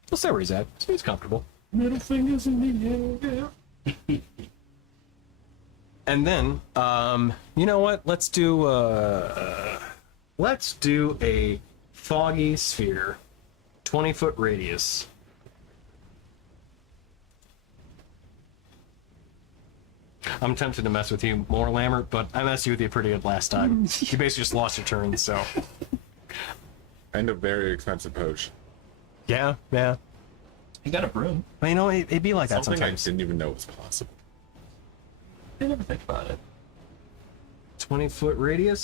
he'll stay where he's at. He's comfortable. Middle fingers in the air. And then, you know what? Let's do a foggy sphere, 20-foot radius. I'm tempted to mess with you more, Lambert, but I messed with you pretty good last time. You basically just lost your turn, so. And a very expensive potion. Yeah. You got a broom. But you know, it'd be like that Something I sometimes. didn't even know was possible. I never think about it. 20-foot radius.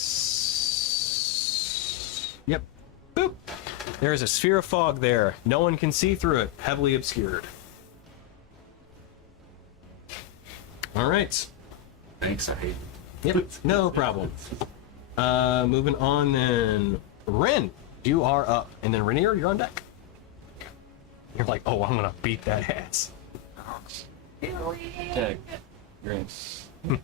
Yep. Boop. There is a sphere of fog there. No one can see through it. Heavily obscured. All right. Thanks, I hate Yep. No problem. Moving on then. Ren, you are up. And then Rainier, you're on deck. You're like, oh, I'm going to beat that ass. Tag. Grace. I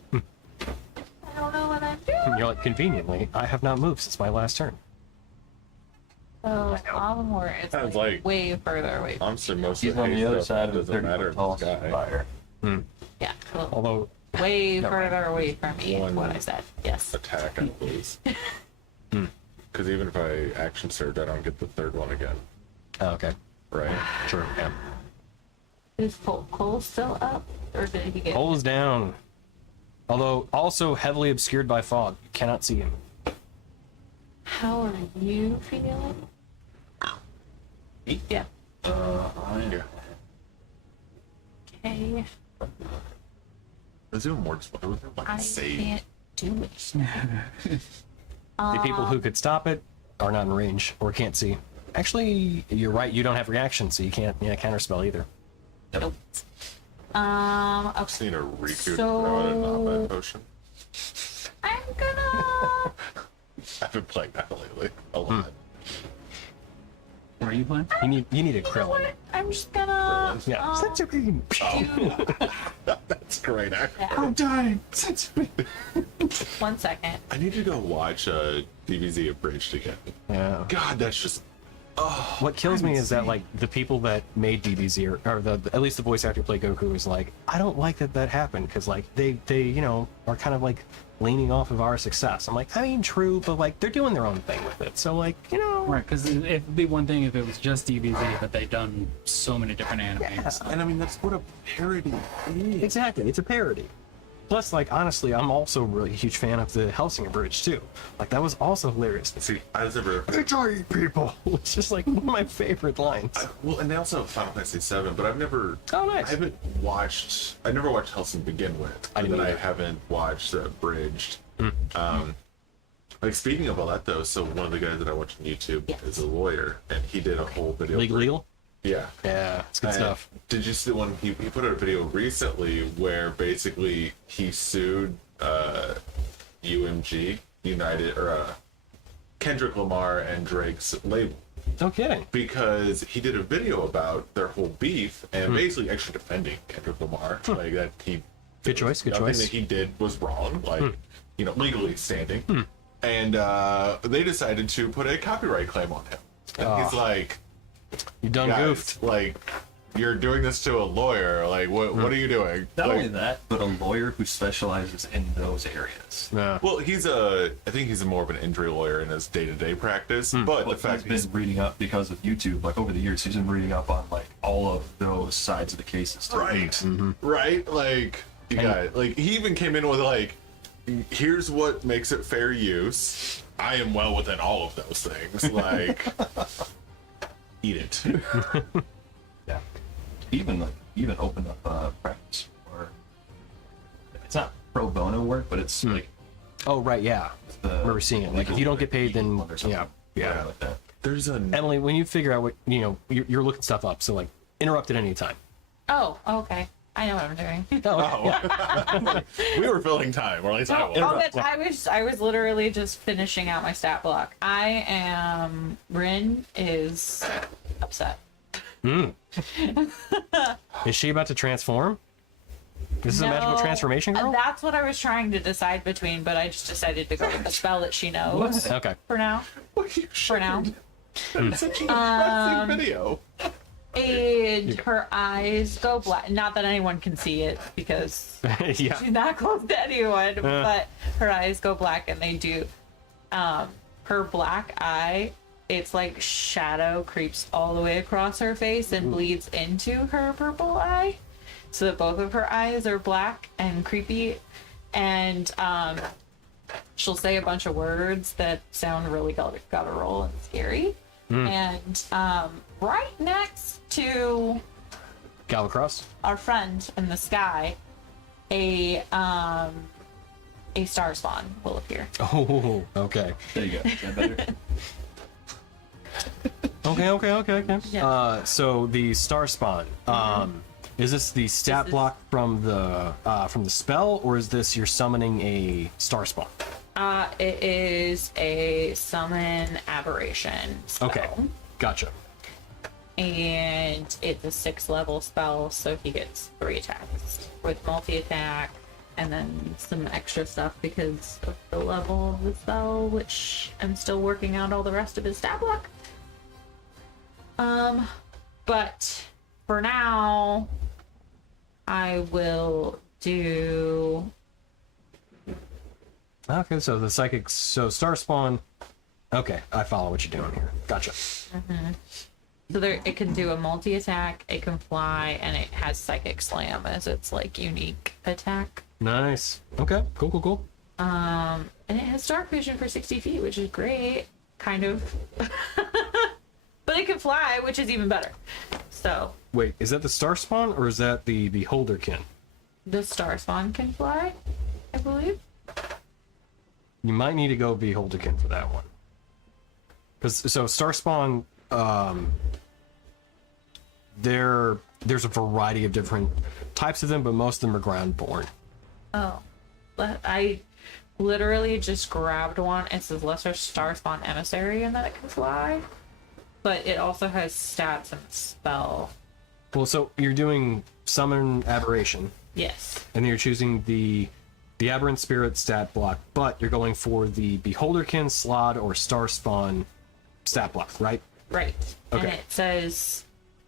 don't know what I'm doing. And you're like, conveniently, I have not moved since my last turn. So Alamore is Sounds like like- way further away from Honestly, me. most He's of the on the hay other stuff side of the doesn't 30 matter foot tall in the sky. fire. Yeah, well, Although, way Never mind. further away from me is One- what I said. Yes. Attack, I lose. Because even if I action surge, I don't get the third one again, oh, okay. right? Sure, yeah. Is Cole still up? Or did he get... Cole's down. Although, also heavily obscured by fog. You cannot see him. How are you feeling? Yeah. Yeah. Okay. Let's do more just like I save. can't do it. The people who could stop it are not in range or can't see. Actually, you're right. You don't have reaction, so you can't counterspell either. Nope. Just Okay. need a Riku So- to throw in a Naba potion. I'm gonna... I've been playing that lately a lot. Where are you playing? You need a You know Krillin. what? I'm just gonna... Yeah. do... That's great. that. dying. 1 second. I need to go watch DBZ Abridged again. Yeah. God, that's just What kills me is that like the people that made DBZ or at least the voice actor play Goku is like, I don't like that happened because like they are kind of like leaning off of our success. I'm like, I mean, true, but like they're doing their own thing with it. So like, Right, because it'd be one thing if it was just DBZ, but they've done so many different animes. and I mean that's what a parody is. exactly, it's a parody. Plus, like honestly, I'm also really a huge fan of the Hellsinger Bridge too. Like that was also hilarious. See, I was never Enjoy people. It's just like one of my favorite lines. well, and they also have Final Fantasy VII, but I've never. Oh, nice. I haven't watched. I never watched Hellsing to begin with, I and didn't then I either. haven't watched Abridged. Like speaking of all that though, so one of the guys that I watch on YouTube is a lawyer, and he did a whole video. Legal. Yeah. Yeah, it's good And stuff. Did you see the one he put out a video recently where basically he sued UMG United or Kendrick Lamar and Drake's label No kidding. because he did a video about their whole beef and basically actually defending Kendrick Lamar like that he Good choice. Good nothing choice. that he did was wrong, like legally standing, and they decided to put a copyright claim on him. And he's like, You done guys, goofed. like you're doing this to a lawyer. Like, what are you doing? Not Like, only that, but a lawyer who specializes in those areas. Yeah. well, I think he's more of an injury lawyer in his day-to-day practice. But the But fact he's he's been reading up because of YouTube. Like over the years, he's been reading up on like all of those sides of the cases. Too. right, right, like you got like he even came in with like, here's what makes it fair use. I am well within all of those things. Like, eat it. Yeah. Even like even opened up practice for. It's not pro bono work, but it's like Oh, right, yeah. the. I remember seeing it. Like, if you don't get paid, then, yeah. Like that. There's a Emily, when you figure out what, you're looking stuff up, so, like, interrupt at any time. Oh, okay. I know what I'm doing. we were filling time, or at least I was. I was literally just finishing out my stat block. Rin is upset. Is she about to transform? This is a magical No, transformation girl? That's what I was trying to decide between, but I just decided to go with the spell that she knows Okay. for now. For now. It's such an depressing video. And her eyes go black. Not that anyone can see it because Yeah. she's not close to anyone, but her eyes go black and they do. Her black eye, it's like shadow creeps all the way across her face and bleeds into her purple eye. So that both of her eyes are black and creepy. And she'll say a bunch of words that sound really guttural and scary. And right next to Galacross? our friend in the sky, a star spawn will appear. Oh, okay. There you go. Is that better? Okay. Yeah. So the star spawn, is this the stat This is- block from the spell, or is this you're summoning a star spawn? It is a summon aberration spell. Okay, gotcha. And it's a 6th level spell, so he gets 3 attacks with multi-attack and then some extra stuff because of the level of the spell, which I'm still working out all the rest of his stat block. But for now, I will do. Okay, so the psychic, so star spawn. Okay, I follow what you're doing here. Gotcha. So there, it can do a multi-attack, it can fly, and it has psychic slam as its like unique attack. Nice. Okay, cool. And it has dark vision for 60 feet, which is great, kind of. But it can fly, which is even better. So Wait, is that the star spawn, or is that the beholderkin? the star spawn can fly, I believe. You might need to go beholderkin for that one. Because so star spawn, there's a variety of different types of them, but most of them are ground born. Oh, but I literally just grabbed one. It says lesser star spawn emissary, and that it can fly. But it also has stats and spell. Well, so you're doing summon aberration, Yes. and then you're choosing the aberrant spirit stat block, but you're going for the beholderkin, slod, or star spawn stat block, right? Right. And Okay. it says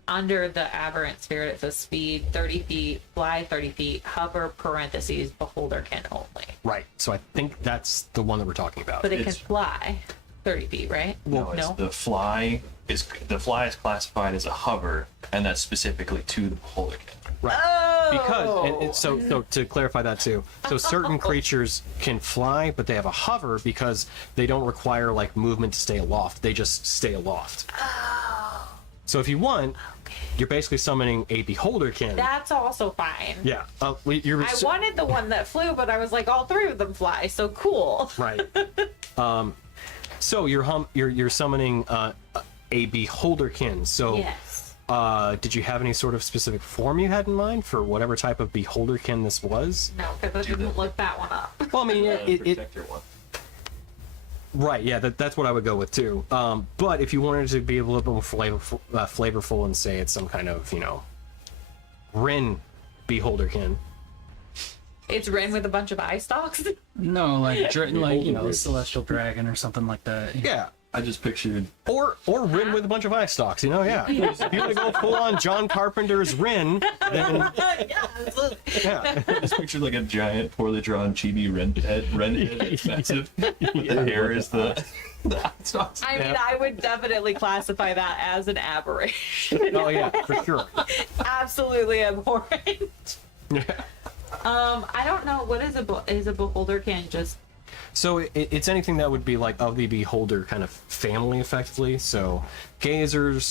under the aberrant spirit, it says speed 30 feet, fly 30 feet, hover parentheses, beholderkin only. Right. So I think that's the one that we're talking about. But it can It's- fly 30 feet, right? No, it's the fly is classified as a hover, and that's specifically to the beholderkin. Right. Oh! Because so to clarify that too, so certain creatures can fly, but they have a hover because they don't require like movement to stay aloft. They just stay aloft. Oh. So if you want, you're basically summoning a beholderkin. That's also fine. Yeah. You're I wanted the one that flew, but I was like, all 3 of them fly, so cool. right. So you're summoning a beholderkin. So Yes. did you have any sort of specific form you had in mind for whatever type of beholderkin this was? No, because I didn't look that one up. Well, I mean, it Protector one. right, yeah, that's what I would go with too. But if you wanted to be a little bit more flavorful and say it's some kind of, Rin beholderkin. It's Rin with a bunch of eye stalks. No, like celestial dragon or something like that. Yeah. I just pictured Or Rin with a bunch of eye stalks, yeah. If you want to go full on John Carpenter's Rin, then yeah. I just pictured like a giant, poorly drawn chibi Ren head. It's massive. The hair is the stalks. I mean, I would definitely classify that as an aberration. Oh yeah, for sure. Absolutely abhorrent. Yeah. I don't know what is a beholderkin. Just So it's anything that would be like of the beholder kind of family, effectively. So gazers,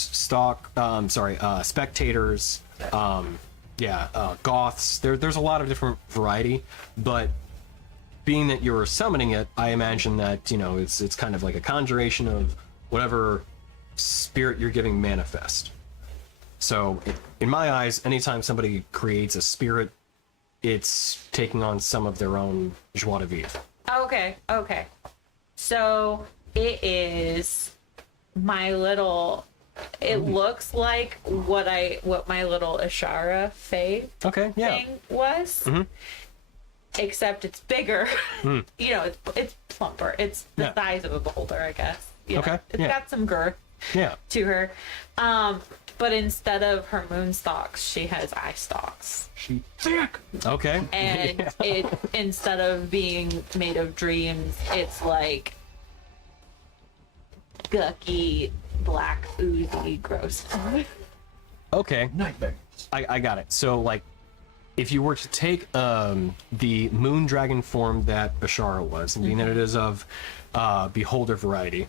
spectators, goths. There's a lot of different variety, but being that you're summoning it, I imagine that, you know, it's kind of like a conjuration of whatever spirit you're giving manifest. So in my eyes, anytime somebody creates a spirit, it's taking on some of their own joie de vivre. Okay. So it is my little. It looks like what my little Ishara Fae Okay, yeah. thing was, except it's bigger. You know, it's plumper. It's the Yeah. size of a boulder, I guess. You know, Okay, it's yeah. got some girth Yeah. to her. But instead of her moon stalks, she has eye stalks. She thick. Okay. And it instead of being made of dreams, it's like gucky, black, oozy, gross. Okay. Nightmare. I got it. So, like, if you were to take the moon dragon form that Ashara was, and being that it is of beholder variety,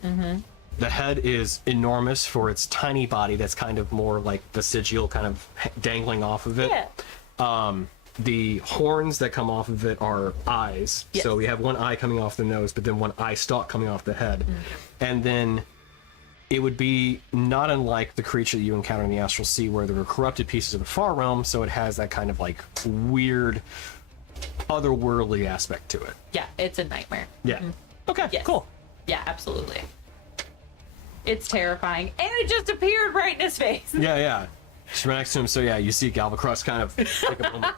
the head is enormous for its tiny body that's kind of more like vestigial, kind of dangling off of it. Yeah. The horns that come off of it are eyes. Yes. So we have one eye coming off the nose, but then one eye stalk coming off the head. And then it would be not unlike the creature that you encounter in the Astral Sea, where there are corrupted pieces of the Far Realm, so it has that kind of like weird, otherworldly aspect to it. Yeah, it's a nightmare. Yeah. Okay, Yes. cool. Yeah, absolutely. It's terrifying. And it just appeared right in his face. Yeah. She's right next to him, so yeah, you see Galvacrust kind of take a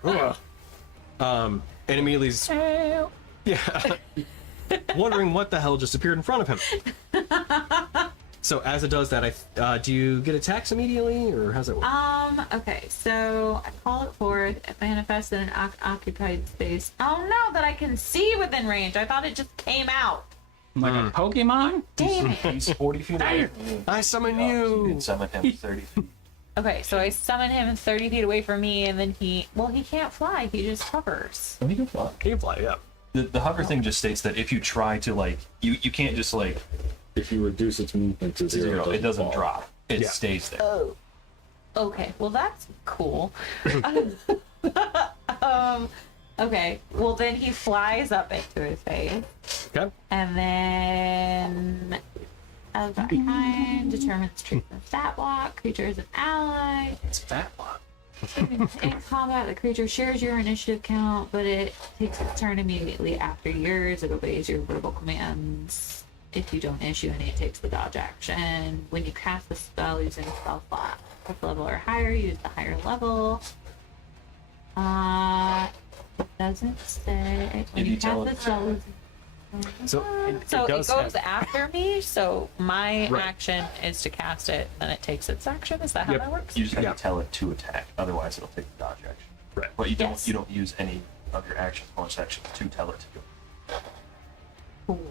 moment. And immediately, yeah, wondering what the hell just appeared in front of him. So as it does that, do you get attacks immediately, or how's it work? Okay, so I call it forth. It manifests in an occupied space. Oh no, that I can see within range. I thought it just came out. Like a Pokemon? Damn it. He's 40 feet away from you. I summon You you. can summon him 30 feet. Okay, so I summon him 30 feet away from me, and then he can't fly. He just hovers. When you can fly. Gamefly, yeah. The hover thing just states that if you try to like, you can't just like If you reduce its movement to zero, it doesn't fall. drop. It Yeah. stays there. Oh. Okay, well that's cool. Okay, well then he flies up into his face, Okay. and then of that kind determines treatment stat block. Creature is an ally. It's fat block. In combat, the creature shares your initiative count, but it takes its turn immediately after yours. It obeys your verbal commands. If you don't issue any, it takes the dodge action. When you cast the spell using a spell slot, fifth level or higher, use the higher level. It doesn't say. When If you you tell cast it- the spell. So So it does goes have- after me. So my Right. action is to cast it, and then it takes its action. Is that how Yep. that works? You just have Yeah. to tell it to attack. Otherwise, it'll take the dodge action. Right. But you don't Yes. you don't use any of your actions, bonus actions to tell it to do it.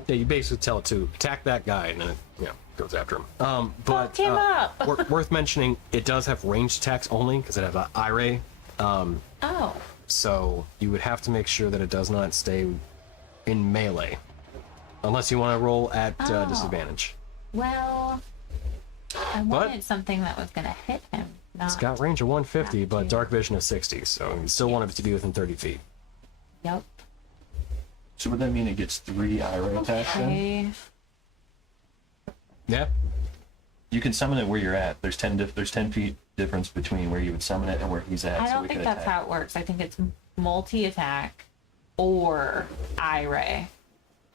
Yeah, you basically tell it to attack that guy, and then it goes after him. But Fuck him up. worth mentioning, it does have ranged attacks only because it has an eye ray. Oh. So you would have to make sure that it does not stay in melee, unless you want to roll at Oh. disadvantage. Well, I wanted something that was gonna hit him. Not. It's got range of 150, but Gotcha. dark vision is 60, so you still want it to be within 30 feet. Yep. So would that mean it gets 3 IRA attacks then? Okay. Yeah. You can summon it where you're at. There's 10 feet difference between where you would summon it and where he's at. I so don't we think could that's attack. how it works. I think it's multi-attack or eye ray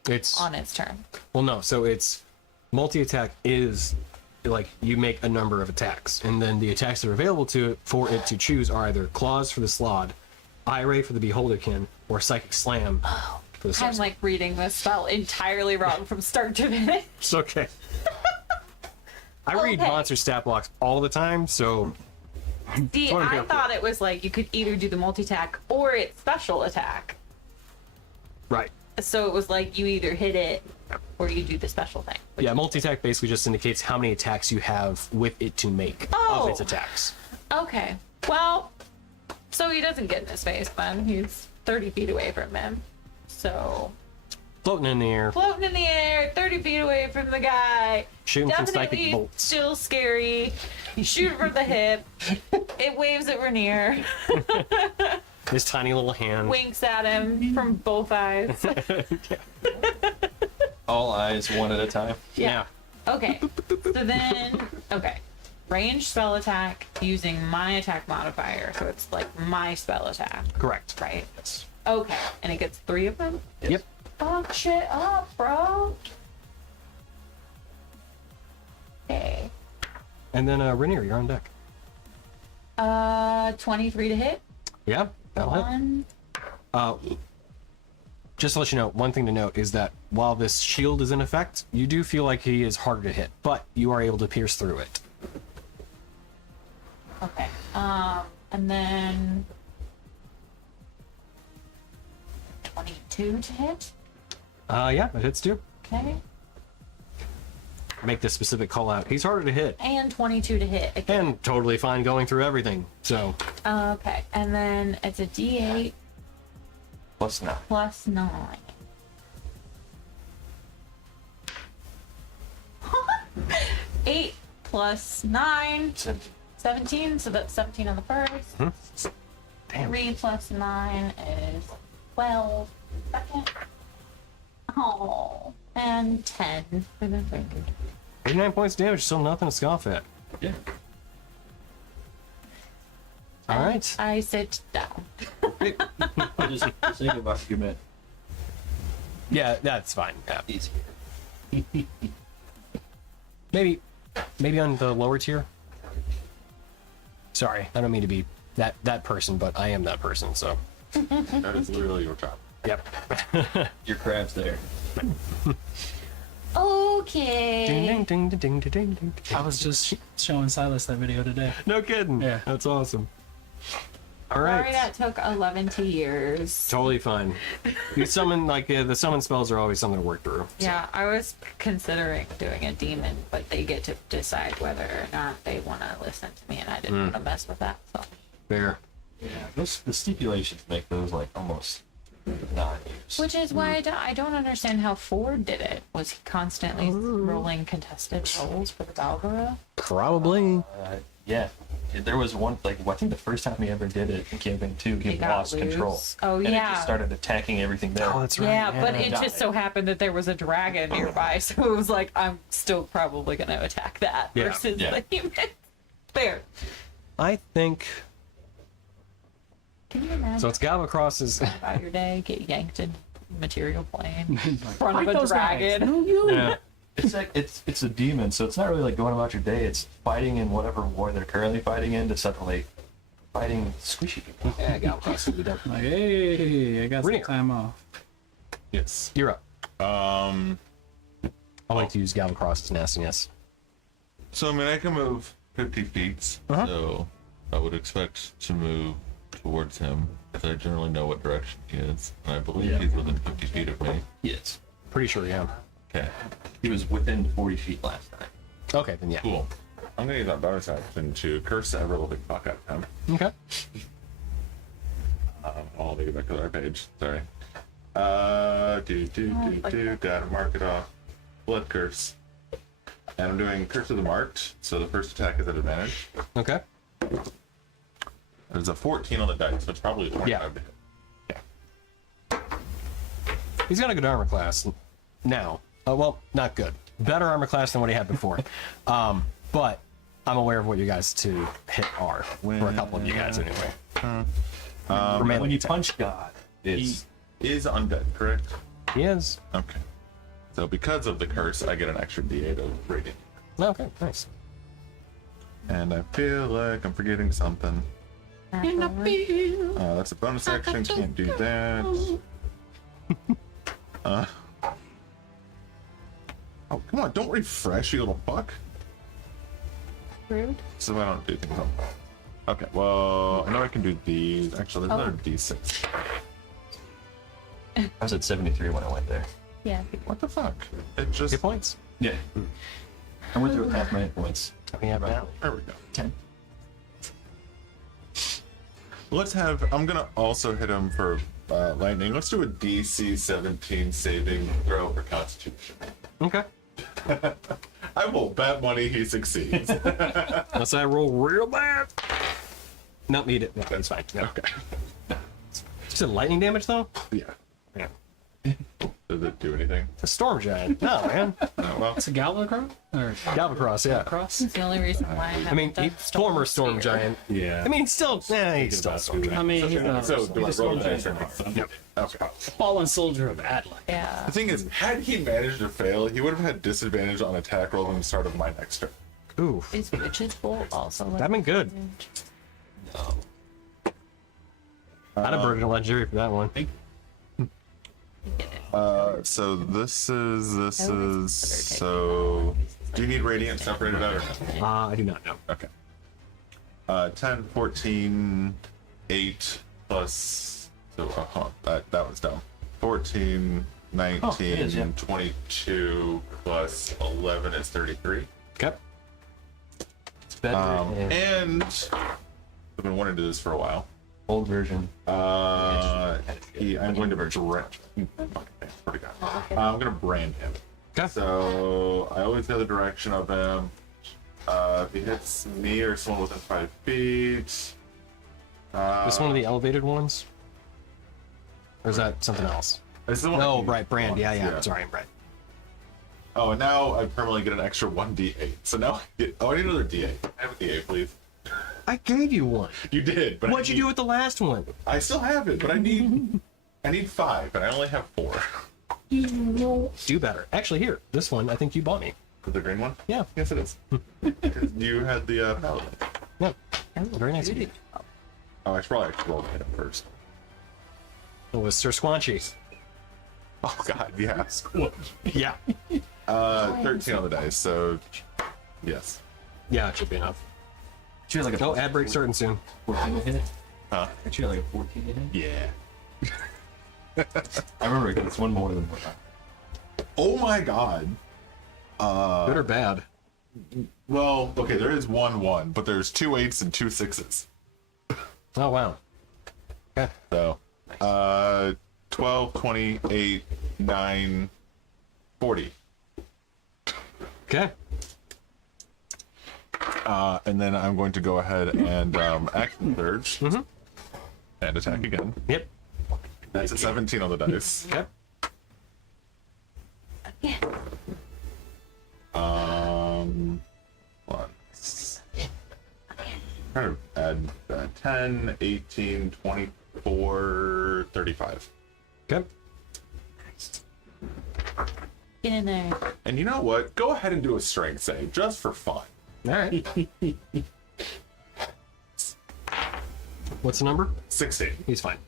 It's on its turn. well, no. So it's multi-attack is like you make a number of attacks, and then the attacks that are available to it for it to choose are either claws for the slod, eye ray for the beholderkin, or psychic slam for the I'm substance. like reading this spell entirely wrong from start to finish. It's okay. I read Okay. monster stat blocks all the time, so See, what I'm I here for. thought it was like you could either do the multi-attack or its special attack. right. So it was like you either hit it or you do the special thing. Yeah, multi-attack basically just indicates how many attacks you have with it to make Oh. of its attacks. Okay. Well, so he doesn't get in his face then. He's 30 feet away from him. So Floating in the air, floating in the air, 30 feet away from the guy. shooting some psychic Definitely bolts. still scary. You shoot from the hip. It waves at Rainier, His tiny little hand. winks at him from both eyes. All eyes, one at a time. Yeah. Okay. So then, okay. Range spell attack using my attack modifier. So it's like my spell attack, Correct. right? Okay. And it gets 3 of them? Yep. Fuck shit up, bro. Okay. And then Rainier, you're on deck. 23 to hit. Yeah, that'll hit. 1. Just to let you know, one thing to note is that while this shield is in effect, you do feel like he is harder to hit, but you are able to pierce through it. Okay. And then 22 to hit. Yeah, it hits too. Okay. Make this specific call out. He's harder to hit. And 22 to hit. Again. And totally fine going through everything. So, Okay. And then it's a D8 Plus 9. plus 9. Eight plus 9. 17. So that's 17 on the first. damn. 3 plus 9 is 12. Second. Oh. And 10 for the third. 89 points of damage, still nothing to scoff at. Yeah. All right. I sit down. Just think about your man. Yeah, that's fine. Yeah. Easy. Maybe on the lower tier. Sorry, I don't mean to be that person, but I am that person, so. That is literally your job. Yep. Your crab's there. Okay. Ding, ding, ding, ding, ding, ding, ding. I was just showing Silas that video today. No kidding. Yeah. That's awesome. All Sorry, right. that took 11 years. Totally fine. You summon, like, the summon spells are always something to work through. Yeah, I was considering doing a demon, but they get to decide whether or not they want to listen to me, and I didn't want to mess with that. So. Fair. Yeah, the stipulations make those like almost non-use. Which is why I don't understand how Ford did it. Was he constantly rolling contested rolls for the Valvera? Probably. Yeah. There was one, like, I think the first time he ever did it in Campaign 2, he got lost loose. control. Oh, and it yeah. just started attacking everything there. Oh, that's right. Yeah, but it Got just it. so happened that there was a dragon nearby, so it was like, I'm still probably going to attack that Yeah. versus Yeah. the human. Fair. I think. Can you imagine So it's Galvacross's. about your day, get yanked in material plane in front Fight of a those guys. dragon? Yeah. It's like it's a demon, so it's not really like going about your day. It's fighting in whatever war they're currently fighting in to suddenly fighting squishy people. Yeah, Galvacross will be done. Like, hey, I got some Rainier. time off. Yes. You're up. Um. I like to use Galvacross's nastiness. So I mean, I can move 50 feet. Uh-huh. So I would expect to move towards him, because I generally know what direction he is, and I believe he's within 50 feet of me. Yes. Pretty sure, yeah. Okay. He was within 40 feet last time. Okay, then yeah. Cool. I'm gonna use that bonus action to curse Everett the fuck out of him. Okay. I'll get back to our page. Sorry. Gotta mark it off. Blood curse. And I'm doing Curse of the Marked, so the first attack is at advantage. Okay. There's a 14 on the dice, so it's probably a 25 Yeah. to hit. He's got a good armor class now. Well, not good. Better armor class than what he had before. But I'm aware of what you guys to hit are. For a couple of you guys, anyway. For melee When you attack. punch God, He it's is undead, correct? He is. Okay. So because of the curse, I get an extra D8 of radiant. Okay, nice. And I feel like I'm forgetting something. That's a bonus action, can't do that. Oh, come on, don't refresh, you little fuck. Rude. So I don't do things on. Okay, well, I know I can do these. Actually, there's another D6. I was at 73 when I went there. Yeah. What the fuck? It just. Hit points. Yeah. I went through with half my hit points. We have now. There we go. 10. Let's have. I'm gonna also hit him for lightning. Let's do a DC 17 saving throw for Constitution. Okay. I will bet money he succeeds. Unless I roll real bad. Nope, need it. Yeah, it's fine. Yeah. Okay. Is it lightning damage though? Yeah. Yeah. Does it do anything? It's a storm giant. No, man. No, well, It's a Galvacross? Or Galvacross, yeah. Cross? It's the only reason why I I mean, haven't done he's former storm Sphere. giant. Yeah. I mean, he's still, he's still a storm giant. I mean, he's a, so do I he's a roll soldier. dice or not? Yep. Okay. Fallen soldier of Adlai. Yeah. The thing is, had he managed to fail, he would have had disadvantage on attack rolls at the start of my next turn. Ooh, Is Witch's Bolt also that'd been good. I'd have burned a legendary for that one. So this is so. Do you need radiant separated out or no? I do not know. Okay. 10, 14, 8 plus. So that was dumb. 14, 19, it is, yeah. 22 plus 11 is 33. Okay. It's better in the And I've been wanting to do this for a while. old version. I'm going to I'm going to brand him. Okay. So I always know the direction of him. If he hits me or someone within 5 feet. This one of the elevated ones? Or is that something else? This is the one No, I- right, brand. Yeah. Sorry, right. Oh, and now I permanently get an extra 1d8. So now I need another d8. Have a d8, please. I gave you one. You did, but What'd you do with the last one? I still have it, but I need 5, and I only have 4. Do better. Actually, here, this one I think you bought me. The green one? Yeah. Yes, it is. 'Cause you had the paladin. Yeah. Very nice of you. Oh, I should probably roll hit him first. It was Sir Squanchy. Oh God, yeah. Yeah. 13 on the dice, so yes. Yeah, it should be enough. She had like a Oh, ad break starting soon. 14 to hit it. Huh? She had like a 14 to hit. Yeah. I remember it 'cause it's one more than one. Oh my God. Good or bad? Well, okay, there is 1-1, but there's 2 8s and 2 6s. Oh, wow. Okay. So, 12, 28, 9, 40. Okay. And then I'm going to go ahead and action surge and attack again. Yep. That's a 17 on the dice. Okay. Hold on. Trying to add 10, 18, 24, 35. Okay. Get in there. And you know what? Go ahead and do a strength save just for fun. All right. What's the number? 16. He's fine.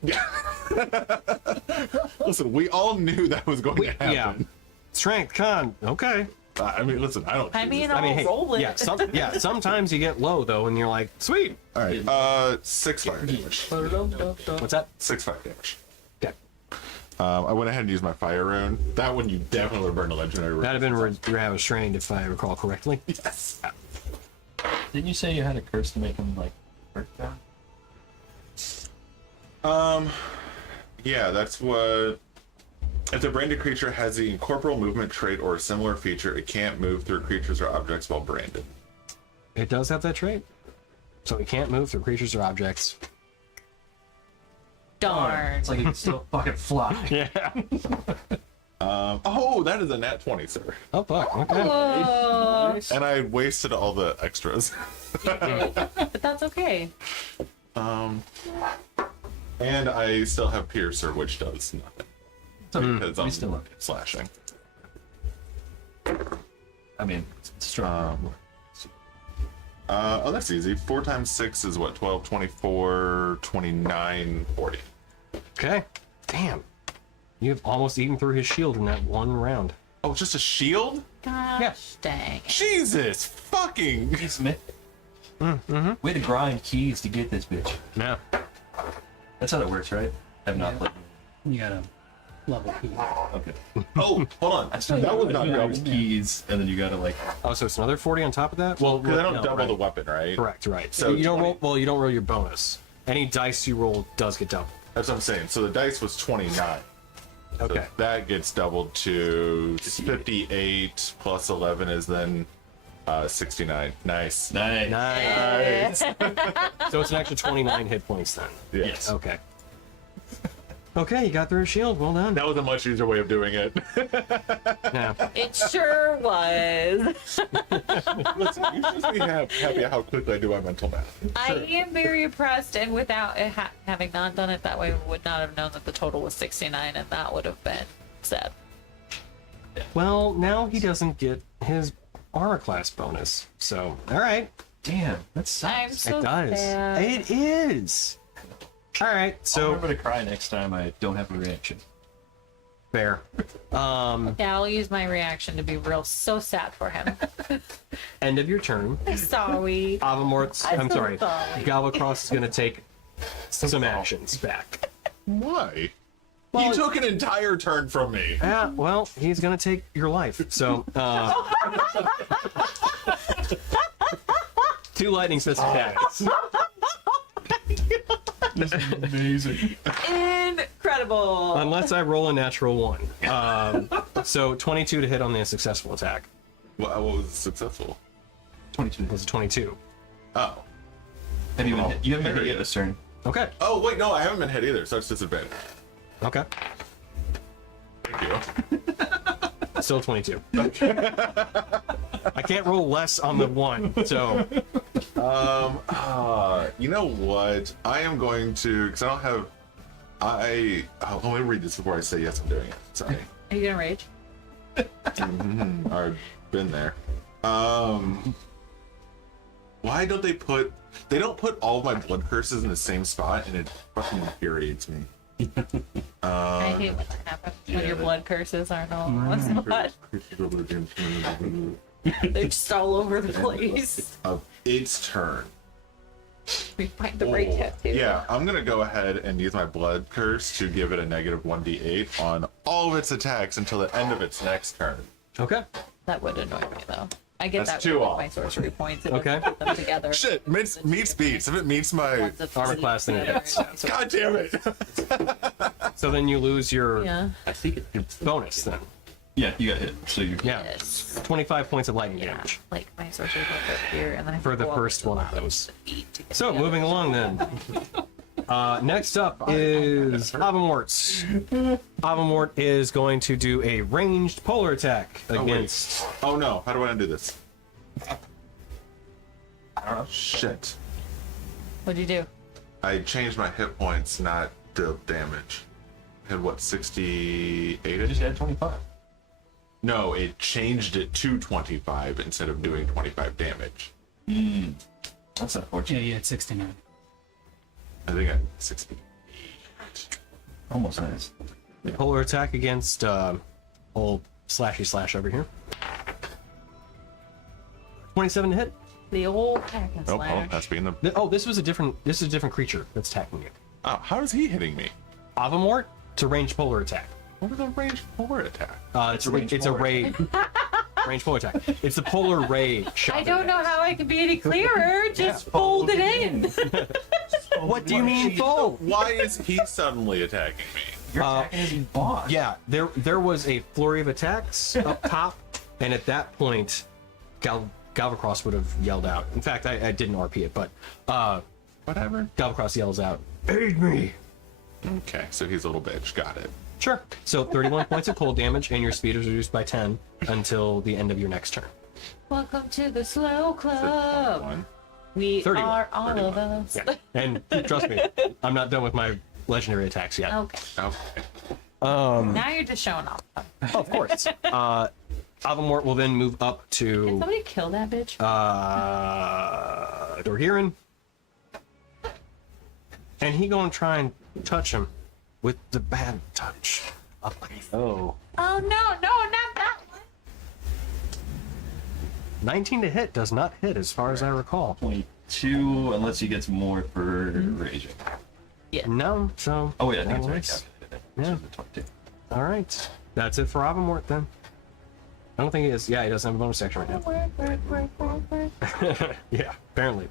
Listen, we all knew that was going to happen. Yeah. Strength, con. Okay. I mean, listen, I don't. I choose mean, this. I'll I mean, hey, roll it. yeah, sometimes you get low though, and you're like, sweet. All right. 6 fire damage. What's that? 6 fire damage. Okay. I went ahead and used my fire rune. That one you definitely would have burned a legendary rune. That'd have been restrained if I recall correctly. Yes. Didn't you say you had a curse to make him like hurt down? Yeah, that's what. If the branded creature has the incorporeal movement trait or a similar feature, it can't move through creatures or objects while branded. It does have that trait. So it can't move through creatures or objects. Darn. It's like he can still fucking fly. Yeah. Oh, that is a nat 20, sir. Oh, fuck. Okay. Whoa. And I wasted all the extras. But that's okay. And I still have Piercer, which does nothing. Because I'm still okay. slashing. I mean, it's strong. Oh, that's easy. 4 times 6 is what? 12, 24, 29, 40. Okay. Damn. You've almost eaten through his shield in that one round. Oh, it's just a shield? Gosh, dang. Jesus fucking. Keys, man. Way to grind keys to get this bitch. Yeah. That's how it works, right? I've not played. You got a level key. Okay. Oh, hold on. That was not double. Keys, and then you gotta like. Oh, so it's another 40 on top of that? Well, Because I don't no, double right. the weapon, right? Correct, right. So So you don't 20. roll. Well, you don't roll your bonus. Any dice you roll does get doubled. That's what I'm saying. So the dice was 29. So Okay. that gets doubled to 58 plus 11 is then 69. Nice. Nice. Nice. So it's an extra 29 hit points then. Yes. Okay. Okay, you got through a shield. Well done. That was a much easier way of doing it. Yeah. It sure was. Listen, you should just be happy how quickly I do my mental math. I am very impressed, and without it having not done it that way, would not have known that the total was 69, and that would have been sad. Well, now he doesn't get his armor class bonus. So, all right. Damn, that I'm sucks. so It does. sad. It is. All right. I'll So remember to cry next time I don't have a reaction. fair. Yeah, I'll use my reaction to be real so sad for him. End of your turn. Sorry. Avamort's. I'm so sorry. sorry. Galvacross is going to take some actions back. Why? Well, you took an entire turn from me. Yeah, well, he's gonna take your life. So, 2 lightning fist attacks. Amazing. Incredible. Unless I roll a natural 1. So 22 to hit on the successful attack. What was successful? 22. It was a 22. Oh. Have you, you haven't been hit yet this turn. Okay. Oh, wait, no, I haven't been hit either, so it's disadvantage. Okay. Thank you. Still 22. I can't roll less on the 1. So You know what? I am going to, because I don't have, let me read this before I say yes, I'm doing it. Sorry. Are you gonna rage? I've been there. Why don't they don't put all of my blood curses in the same spot, and it fucking infuriates me. I hate when that happens. When your blood curses aren't all in one spot. They're just all over the place. Of its turn. We find the right tattoo. Yeah, I'm gonna go ahead and use my blood curse to give it a negative 1d8 on all of its attacks until the end of its next turn. okay. That would annoy me though. I get That's that 2 with off. my sorcery points. It Okay. doesn't put them together. Shit, meets beats. If it meets my, One's a Armor physique class, then it together, hits. and one's a- god damn it. So then you lose your Yeah. I think it's bonus then. Yeah, you got hit. So you. Yeah. Yes. 25 points of lightning Yeah. damage. Like my sorcery book up here, and then I For the go up first to one of allow those. the feet to get So together. moving along then. Next up is Avamort. Avamort is going to do a ranged polar attack against. Oh no, how do I undo this? Shit. What'd you do? I changed my hit points, not the damage. I had what, 68? You just had 25. No, it changed it to 25 instead of doing 25 damage. That's Yeah, unfortunate. you had 69. I think I had 60. Almost nice. Polar attack against old slashy slash over here. 27 to hit. The old hack and Oh, slash. that's being the. Oh, this is a different creature that's attacking you. Oh, how is he hitting me? Avamort to ranged polar attack. What is a ranged forward attack? It's a ray. Range polar attack. It's the polar ray shot. I don't know how I can be any clearer. Just fold it in. What do you mean fold? Why is he suddenly attacking me? You're attacking his boss. Yeah, there was a flurry of attacks up top, and at that point, Galvacross would have yelled out. In fact, I didn't RP it, but Whatever. Galvacross yells out, "Aid me!" Okay, so he's a little bitch. Got it. Sure. So 31 points of cold damage, and your speed is reduced by 10 until the end of your next turn. Welcome to the slow club. 21. We 31. are all of us. Yeah. And trust me, I'm not done with my legendary attacks yet. Okay. Okay. Now you're just showing off. Oh, of course. Avamort will then move up Can to somebody kill that bitch? Dorhiran. And he gonna try and touch him with the bad touch. oh, Oh no, not that one. 19 to hit does not hit as far as I recall. 22, unless he gets more for raging. No, so. Oh, wait, I think it's that already works. calculated. Yeah. So the 22. All right. That's it for Avamort then. I don't think he is. Yeah, he doesn't have a bonus action right now. Yeah, apparently.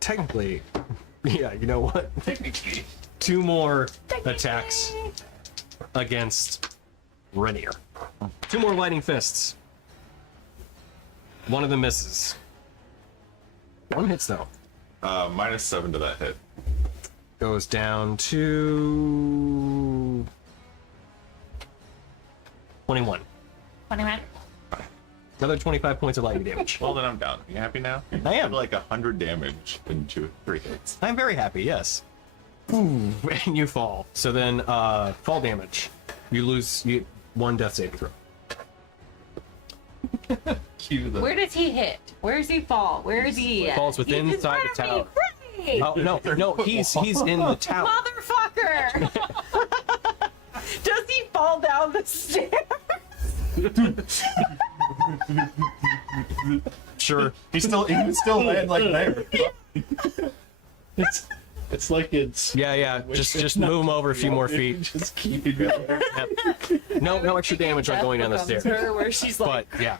Technically, yeah, you know what? Technically. 2 more attacks against Renier. 2 more lightning fists. One of them misses. One hits though. -7 to that hit. Goes down to 21. 21. Another 25 points of lightning damage. Well, then I'm down. You happy now? I am. Like 100 damage in 3 hits. I'm very happy, yes. Ooh, and you fall. So then, fall damage. You lose 1 death saving throw. Cue the. Where does he hit? Where does he fall? Where is he? Falls He's within in inside the front of me. tower. Great! Oh no, he's in the tower. Motherfucker! Does he fall down the stairs? Sure. He would still land like there. It's like it's. Yeah. Just move him over a few more feet. Just keep it going. No extra damage on going down the stairs. Her where she's like, But yeah,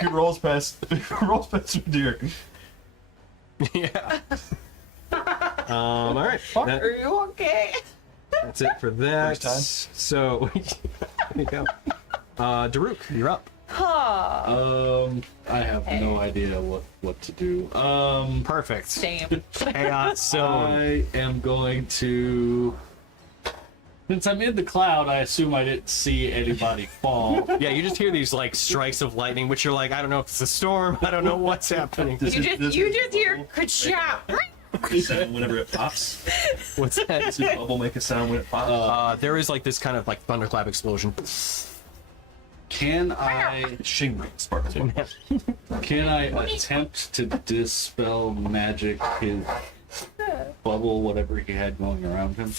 He rolls past the deer. yeah. All right. That- "Are you okay?" that's it for that. First time. So there you go. Daruk, you're up. I have no idea what to do. Perfect. Same. Chaos Zone. I am going to. Since I'm in the cloud, I assume I didn't see anybody fall. Yeah, you just hear these like strikes of lightning, which you're like, I don't know if it's a storm. I don't know what's happening. You just hear ka-chow. Sound whenever it pops. What's that? Does his bubble make a sound when it pops? There is like this kind of like thunderclap explosion. Can I Shing sparkles. can I attempt to dispel magic his bubble, whatever he had going around him?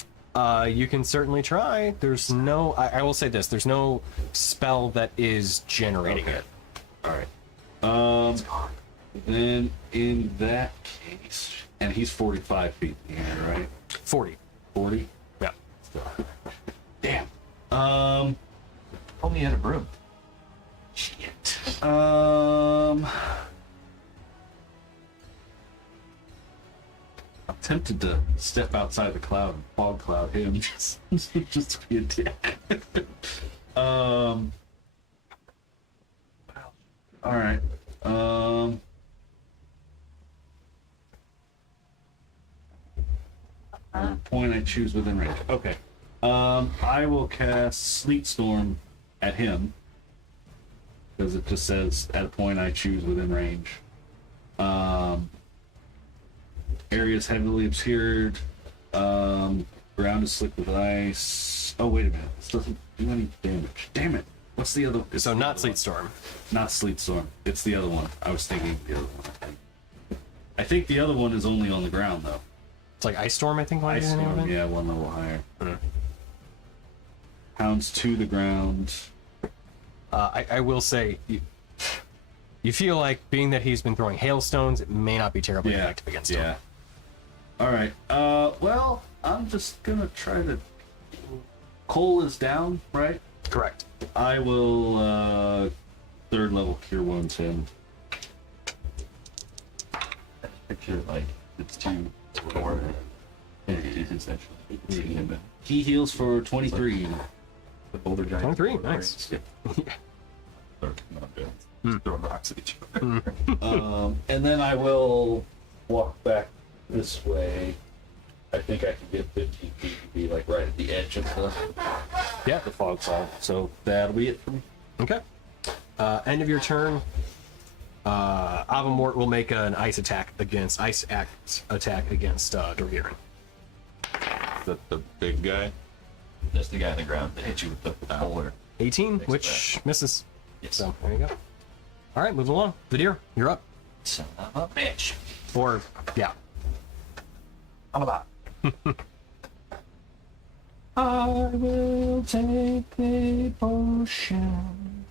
You can certainly try. There's no. I will say this. There's no spell that is generating it. All right. Then in that case, and he's 45 feet in the air, right? 40. 40. Yeah. Damn. Only had a broom. Shit. I'm tempted to step outside the cloud and fog cloud him just to be a dick. All right. Point I choose within range. Okay. I will cast Sleet Storm at him because it just says at a point I choose within range. Areas heavily obscured. Ground is slick with ice. Oh wait a minute, this doesn't do any damage. Damn it! What's the other? So not Sleet Storm. Not Sleet Storm. It's the other one. I was thinking the other one. I think the other one is only on the ground though. It's like Ice Storm, I think. Might be Ice the name of Storm, it. yeah, one level higher. Hounds to the ground. I will say, you feel like being that he's been throwing hailstones, it may not be terribly effective against him. Yeah. All right. Well, I'm just gonna try to. Cole is down, right? Correct. I will 3rd level cure wounds him. Picture like it's 2 or entities essentially. He heals for 23. The boulder giant. 23, nice. Or not good. Just throwing rocks at each other. And then I will walk back this way. I think I can get 15 feet to be like right at the edge of the fog cloud. So that'll be it for me. Okay. End of your turn. Avamort will make an ice attack against Dorgirin. The big guy. That's the guy on the ground that hit you with the boulder. 18, Makes which misses. Yes. So there you go. All right, moving along. Vidir, you're up. Son of a bitch. Or yeah. I'm about. I will take the potion.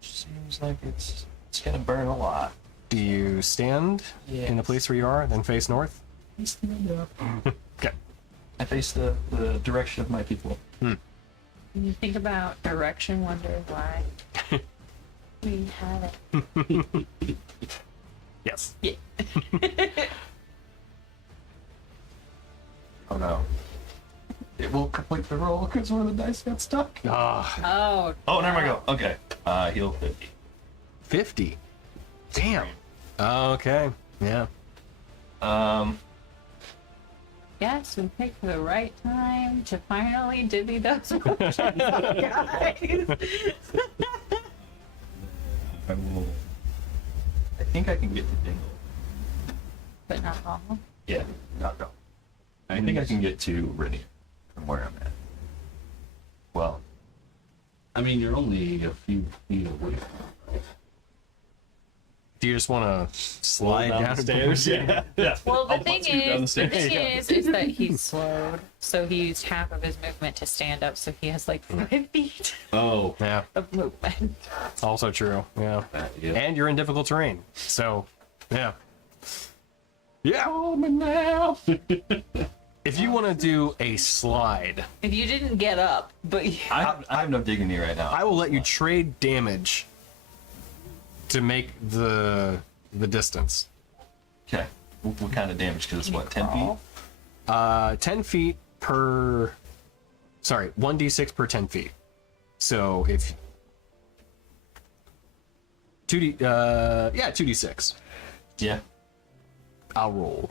Seems like it's gonna burn a lot. Do you stand in the place where you are, then face north? Okay. I face the direction of my people. When you think about direction, wonder why we have it. Yes. Yeah. Oh no. It won't complete the roll because one of the dice got stuck. Ah, Oh. Oh, there we go. Okay. Heal 50. 50. Damn. Okay. Yeah. Yes, we picked the right time to finally divvy those potions up, guys. I will. I think I can get to Dingle. But not wrong. Yeah, not go. I think I can get to Rinnia from where I'm at. Well, I mean, you're only a few feet away. Do you just want to slide down the stairs? Yeah. Yeah. Well, the I'll thing bust you down the is, the stairs. thing is that he's slowed, so he used half of his movement to stand up, so he has like 5 feet Oh. Yeah. of movement. Also true. Yeah. Yeah. And you're in difficult terrain. So, yeah. Yeah. Now. If you want to do a slide, If you didn't get up, but I have no dignity right now. I will let you trade damage to make the distance. Okay. What kind of damage? Because it's what, 10 feet? 10 feet per. Sorry, 1d6 per 10 feet. So if. 2d6. Yeah. I'll roll.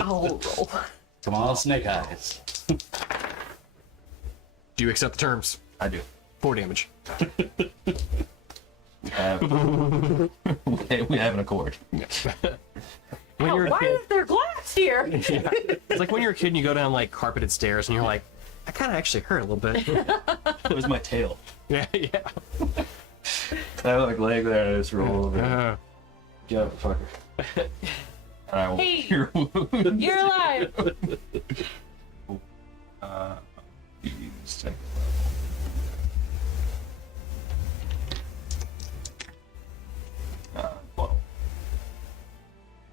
I'll roll. Come on, Snake Eyes. Do you accept the terms? I do. 4 damage. We have, we have an accord. When Oh, you're a why kid, is there glass here? it's like when you're a kid and you go down like carpeted stairs and you're like, that kind of actually hurt a little bit. Where's my tail? Yeah, yeah. I have like leg there and I just roll over. Get up, fucker. And I will Hey. cure wound. You're alive. Use 12.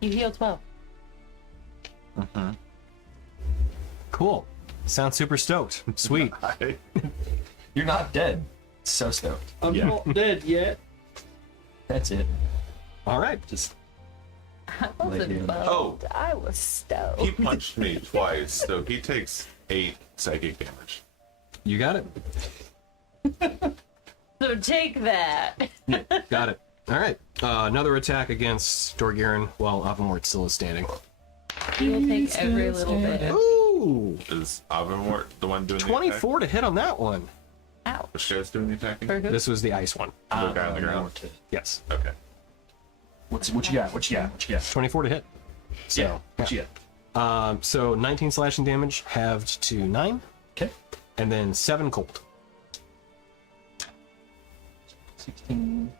You heal 12. Cool. Sounds super stoked. Sweet. You're not dead. So stoked. I'm not dead yet. That's it. All right. Just I wasn't Lady. bummed. Oh. I was stoked. He punched me twice, so he takes 8 psychic damage. You got it. So take that. Got it. All right. Another attack against Dorgirin while Avamort still is standing. You'll take every little bit of. Ooh. Is Avamort the one doing the 24 to hit on that one. Ouch. Which guy's doing the attacking? For who? This was the ice one. The guy on the ground. Yes. Okay. what you got? What you got? What you got? 24 to hit. So, Yeah. What you got? So 19 slashing damage halved to 9, Okay. and then 7 cold. 16.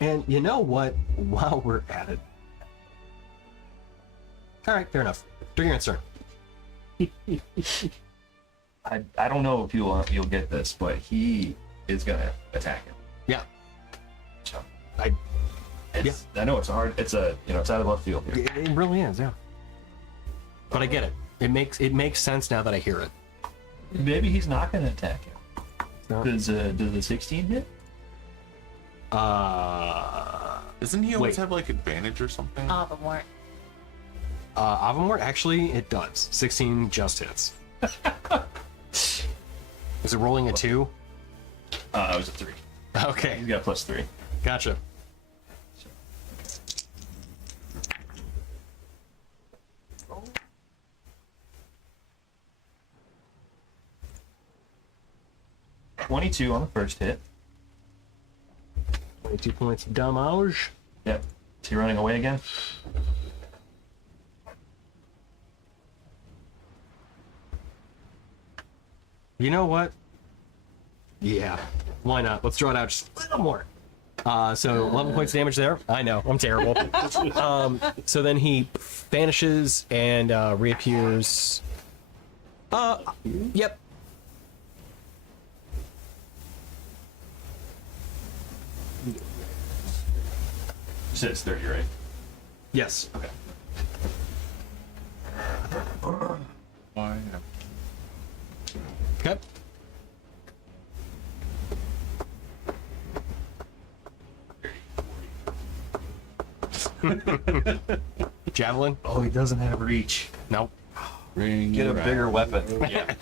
And you know what? While we're at it. All right, fair enough. Dorgirin's turn. I don't know if you'll get this, but he is gonna attack him. Yeah. So I I know it's hard. It's it's out of left field here. It really is, yeah. But I get it. It makes sense now that I hear it. Maybe he's not gonna attack him. No. Does the 16 hit? Doesn't he always Wait. have like advantage or something? Avamort. Avamort, actually, it does. 16 just hits. Is it rolling a 2? It was a 3. Okay, He's got +3. gotcha. $22 on the first hit. 22 points of damage. Yep. Is he running away again? You know what? Yeah, why not? Let's draw it out just a little more. So 11 points of damage there. I know, I'm terrible. So then he vanishes and reappears. Yep. You said it's 30, right? Yes. Okay. Why? Okay. Javelin? Oh, he doesn't have reach. Nope. Ring Get a around. bigger weapon. Yeah.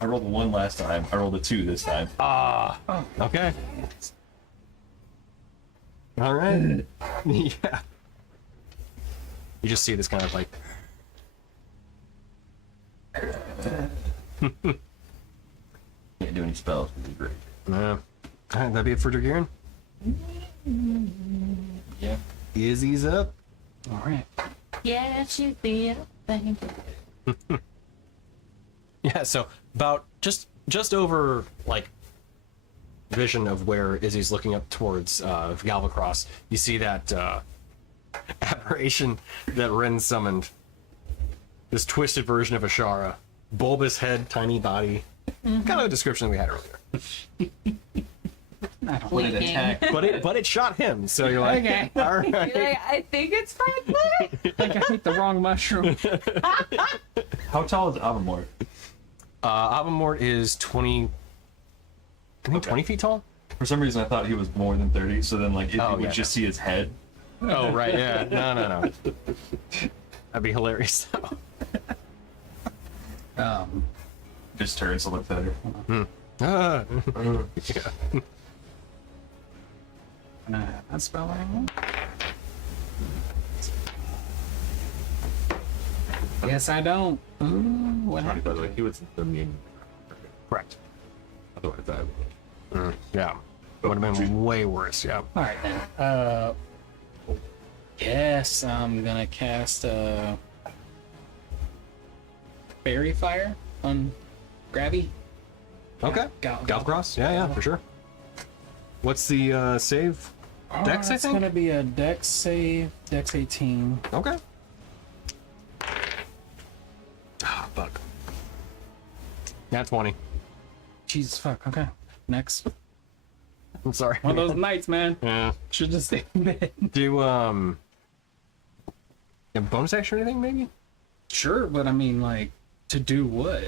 I rolled a 1 last time. I rolled a 2 this time. Okay. All right. Yeah. You just see this kind of like. Can't do any spells. Would be great. All right, that'd be it for Dragirin. Yeah. Izzy's up. All right. Yes, you did. Thank you. Yeah, so about just over like vision of where Izzy's looking up towards Galvacross, you see that aberration that Ren summoned. This twisted version of Ashara. Bulbous head, tiny body. Kind of a description we had earlier. I don't Would it Winking. attack? But it shot him, so you're like, Okay. all right. I think it's friendly. think I ate the wrong mushroom. How tall is Avamort? Avamort is 20, I think 20 feet tall? For some reason, I thought he was more than 30. So then, like, if Oh, you would yeah, just see his head. Oh, right, yeah. No. That'd be hilarious. Just turns to look better. Yeah. That's spelling. Yes, I don't. Ooh, what By happened? the way, he was immune. Correct. Otherwise, I would. Yeah. Would have been way worse, yeah. All right then. Yes, I'm gonna cast Fairy Fire on Grabby. Okay. Galvacross? Yeah, for sure. What's the save? Dex, I It's think? gonna be a Dex save, Dex 18. Okay. Ah, fuck. Nat 20. Jesus fuck. Okay. Next. I'm sorry. One of those nights, man. Yeah. Should just stay in bed. Do, a bonus action or anything, maybe? Sure, but I mean, like, to do what?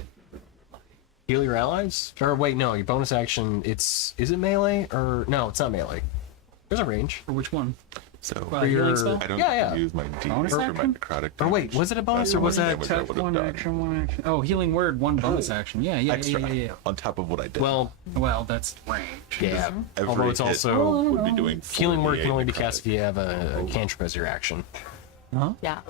Heal your allies? Or wait, no, your bonus action, is it melee? Or, no, it's not melee. There's a range. For which one? So For your, healing spell? I don't yeah. use my D Bonus for my action? necrotic. Or wait, was it a bonus or was that? Damage I Attack, would've one done. action, one action. Oh, healing word, one bonus action. Yeah. On top of what I did. Well, Well, that's range. yeah. Every Although it's hit also would be doing healing word can 48 only be cast necrotic. if you have a cantrip as your action. Yeah.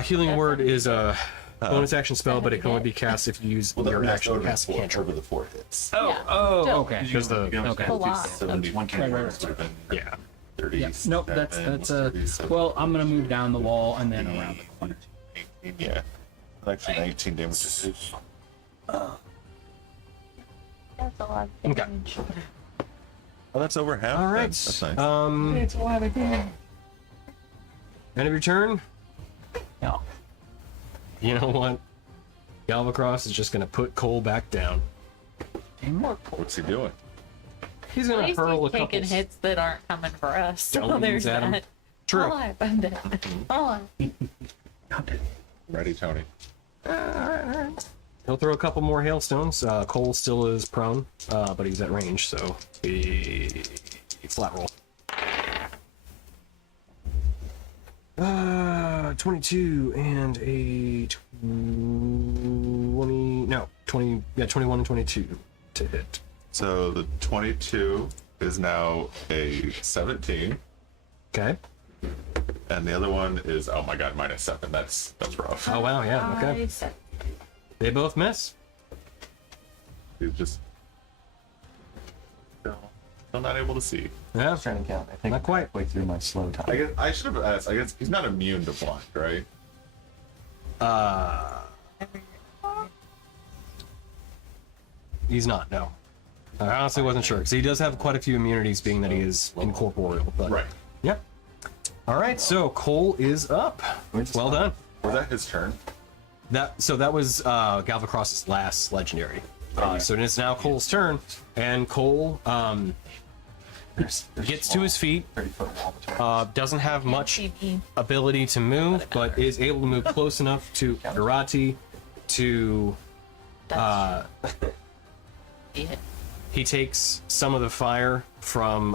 Healing word is a bonus action spell, but it can only be cast if you use Well, that your would action to have cast a cantrip. over the 4 hits. Oh, Yeah. oh, Still. okay. Because the Okay. A lot. 71 Right, right, would right. have been yeah. 30. Yeah. Nope, that's well, I'm gonna move down the wall and then around the corner. 18, yeah. Actually, 19 damage. That's a lot. Okay. Oh, that's over half. All right. That's nice. It's a lot again. End of your turn. Yeah. You know what? Galvacross is just gonna put Cole back down. What's he doing? He's At gonna least hurl a he's couple taking hits that aren't coming for us. So stones there's at him. that. True. Oh, I'm dead. Oh, Ready, Tony. He'll throw a couple more hailstones. Cole still is prone, but he's at range, so a flat roll. 22 and a 20. No, 20. Yeah, 21 and 22 to hit. So the 22 is now a 17, Okay. and the other one is, oh my god, -7. That's rough. Oh wow, yeah. Okay. I said- They both miss. He's just still not able to see. Yeah. Trying to count. I think Not quite. halfway through my slow time. I guess I should have asked. I guess he's not immune to blind, right? He's not. No. I honestly wasn't sure because he does have quite a few immunities, being that he is incorporeal. But Right. Yep. All right. So Cole is up. Well done. Was that his turn? That was Galvacross's last legendary. So it is now Cole's turn, and Cole gets to his feet. 30-foot wall between. Doesn't have much TV. ability to move, but is able to move close enough to Irati to. Yeah. He takes some of the fire from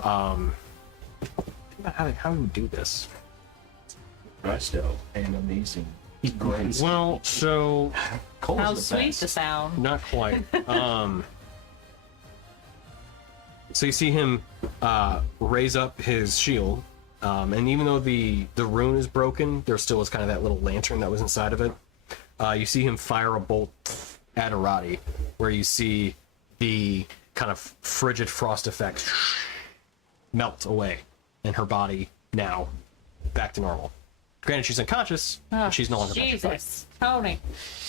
how do you do this? Resto and amazing. Great. Well, so Cole's How the sweet best. the sound. not quite. So you see him raise up his shield, and even though the rune is broken, there still is kind of that little lantern that was inside of it. You see him fire a bolt at Arati, where you see the kind of frigid frost effect melt away, and her body now back to normal. Granted, she's unconscious, but she's no longer petrified. Jesus. Tony.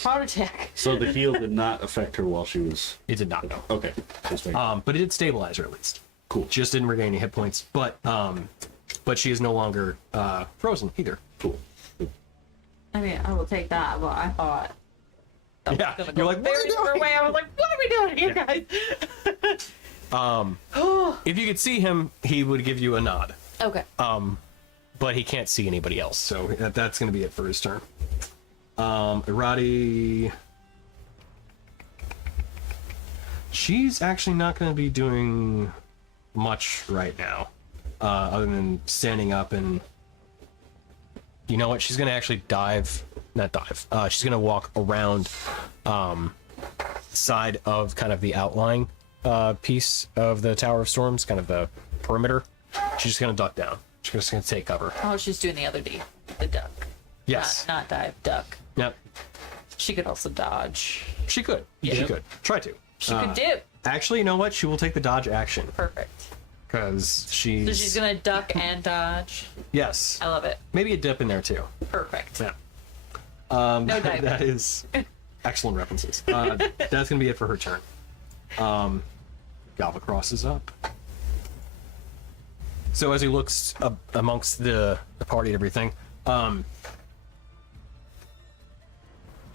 Heart attack. So the heal did not affect her while she was. It did not, no. Okay. Just making- But it did stabilize her at least. Cool. She just didn't regain any hit points, but she is no longer frozen either. Cool. I mean, I will take that, but I thought. that was Yeah, gonna you're go like, a what are very you different doing? way. I was like, what are we doing here, guys? If you could see him, he would give you a nod. Okay. But he can't see anybody else, so that's going to be it for his turn. Irati... She's actually not going to be doing much right now, other than standing up and... You know what? She's going to actually not dive. She's going to walk around side of kind of the outlying piece of the Tower of Storms, kind of the perimeter. She's just going to duck down. She's just going to take cover. Oh, she's doing the other D. The duck. Yes. Not dive, duck. Yep. She could also dodge. She could. Yeah. She could. Try to. She could dip. Actually, you know what? She will take the dodge action Perfect. because she's. So she's gonna duck and dodge. Yes. I love it. Maybe a dip in there too. Perfect. Yeah. No diving. That is excellent references. That's gonna be it for her turn. Galvacross is up. So as he looks up amongst the party and everything,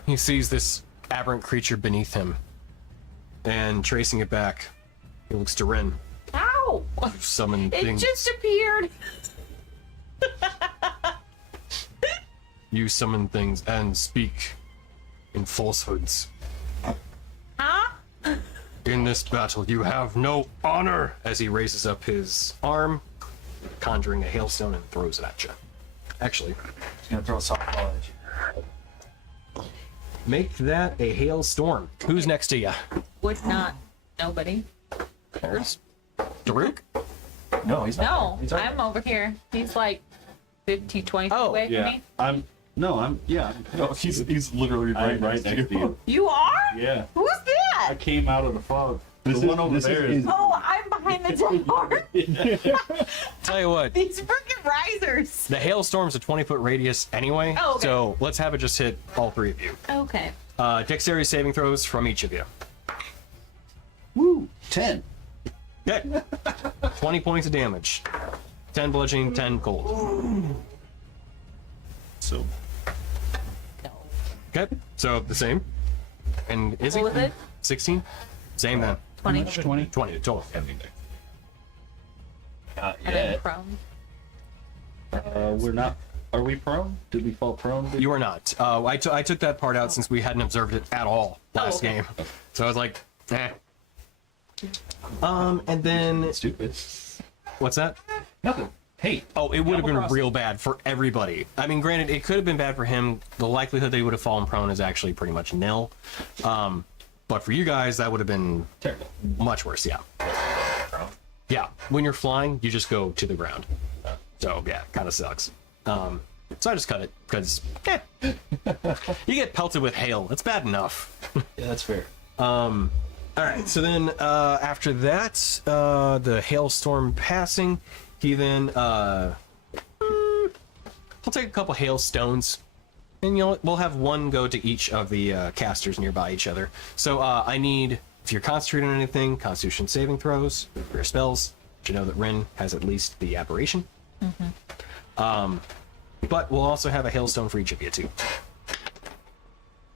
he sees this aberrant creature beneath him, and tracing it back, he looks to Rin. Ow! Summon It things. just appeared. You summon things and speak in falsehoods. Huh? In this battle, you have no honor. As he raises up his arm, conjuring a hailstone and throws it at you. Actually, He's gonna throw a softball at you. make that a hailstorm. Who's next to you? Would not. Nobody. There's Daruk. No, he's not. No, there. He's right I'm over here. He's like 15, 20 feet Oh, away from Yeah. me. I'm there. No, he's literally I'm right next to you. You are? Yeah. Who's I that? came out of the fog. This The is- one over this is there is. in- Oh, I'm behind the door. Tell you what, These freaking risers. the hailstorm's a 20-foot radius anyway, Oh, okay. so let's have it just hit all three of you. Okay. Dexterity saving throws from each of you. Woo! 10. Okay. 20 points of damage. 10 bludgeoning, 10 cold. So No. Okay, so the same. And is What was it? 16? Same then. 20. 20. 20 total. not And then yet. prone. We're not. Are we prone? Did we fall prone? You are not. I took that part out since we hadn't observed it at all last okay. game. So I was like, eh. And then, Stupid. what's that? Nothing. Hey. Oh, it would have been Double real bad for everybody. I mean, granted, it could have been bad for him. The likelihood that he would have fallen prone is actually pretty much nil. But for you guys, that would have been Terrible. much worse, yeah. Yeah, when you're flying, you just go to the ground. So, yeah, kind of sucks. So I just cut it, because, you get pelted with hail. It's bad enough. Yeah, that's fair. All right, so then after that, the hailstorm passing, he then he'll take a couple hailstones, and we'll have one go to each of the casters nearby each other. So I need, if you're concentrating on anything, Constitution saving throws for your spells. But you know that Rin has at least the aberration. But we'll also have a hailstone for each of you too.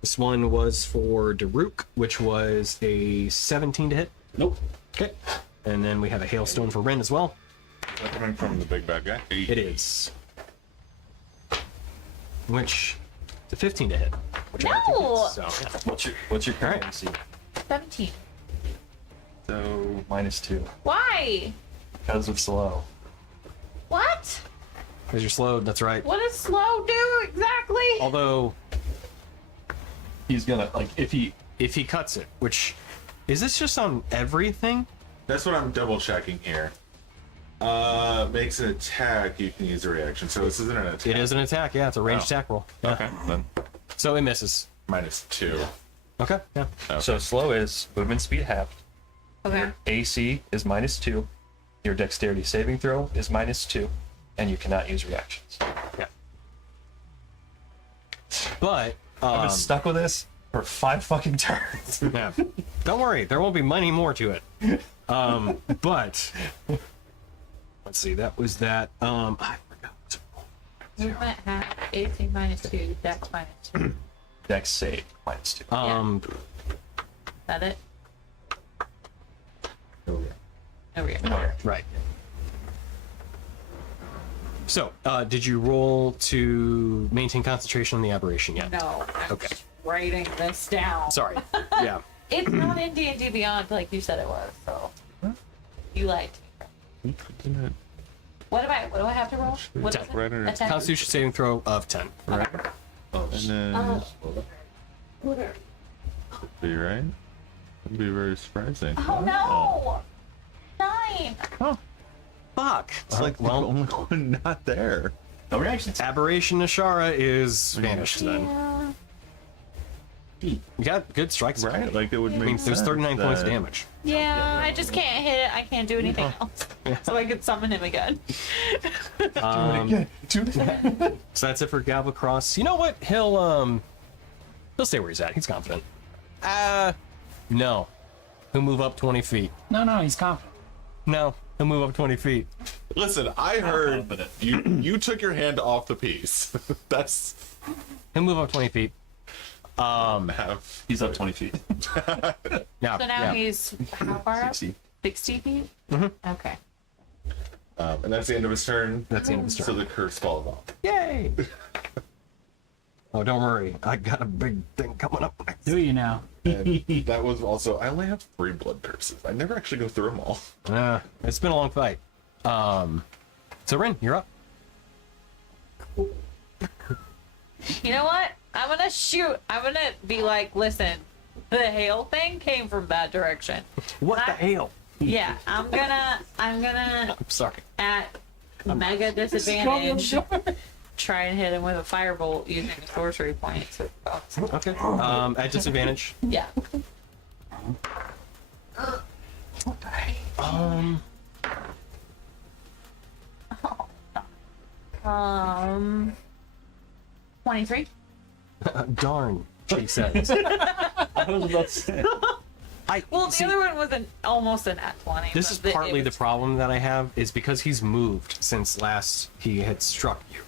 This one was for Daruk, which was a 17 to hit. Nope. Okay. And then we have a hailstone for Rin as well. Is that coming from the big bad guy? It is. Which, it's a 15 to hit. Which I think No! is, so, What's your All right. currency? 17. So -2 Why? because of slow. What? Because you're slowed, that's right. What does slow do exactly? Although, He's gonna like if he if he cuts it, which is this just on everything? That's what I'm double checking here. Makes an attack, you can use a reaction. So this isn't an attack. It is an attack, yeah, it's a ranged Oh. attack roll. Yeah. okay then. So it misses. -2. Okay, yeah. So slow is movement speed halved. Okay. AC is -2. Your dexterity saving throw is -2, and you cannot use reactions. But, I've been stuck with this for 5 fucking turns. yeah. Don't worry, there won't be many more to it. But, let's see, that was that. I forgot. Movement half, 18 -2, dex -2. Dex save -2. Is that it? Over here. Right. So, did you roll to maintain concentration on the aberration yet? No. I'm Okay. writing this down. Sorry. Yeah. It's not in D&D Beyond like you said it was, so. You lied to me. What do I have to roll? What is it? Right under Attack? Constitution saving throw of 10. And then be right. That'd be very surprising. Oh no! 9! Fuck. It's like, The well, only one not there. No reactions. aberration Ashara is vanished then. Yeah. You got good strikes. Right? Like it would make I mean, there's sense 39 points of that- damage. Yeah, I just can't hit it. I can't do anything else. So I could summon him again. Do that. So that's it for Galvacross. You know what? He'll stay where he's at. He's confident. No. He'll move up 20 feet. No, he's confident. No, he'll move up 20 feet. Listen, I heard you took your hand off the piece. That's He'll move up 20 feet. have He's up 20 feet. Yeah. So now yeah. he's how far up? 60. 60 feet? Okay. and that's the end of his turn. That's the end of his So turn. the curse falls off. Yay! Oh, don't worry. I got a big thing coming up next. Do you now? And that was also I only have 3 blood curses. I never actually go through them all. It's been a long fight. So Rin, you're up. You know what? I'm gonna shoot. I'm gonna be like, listen, the hail thing came from that direction. What the hell? Yeah, I'm gonna I'm sorry. at mega disadvantage try and hit him with a firebolt using a sorcery point. So, Okay. At disadvantage. yeah. Um. 23. Darn, she says. I was about to say. Well, the See, other one was almost an at 20. this but is it partly the was- problem that I have is because he's moved since last he had struck you.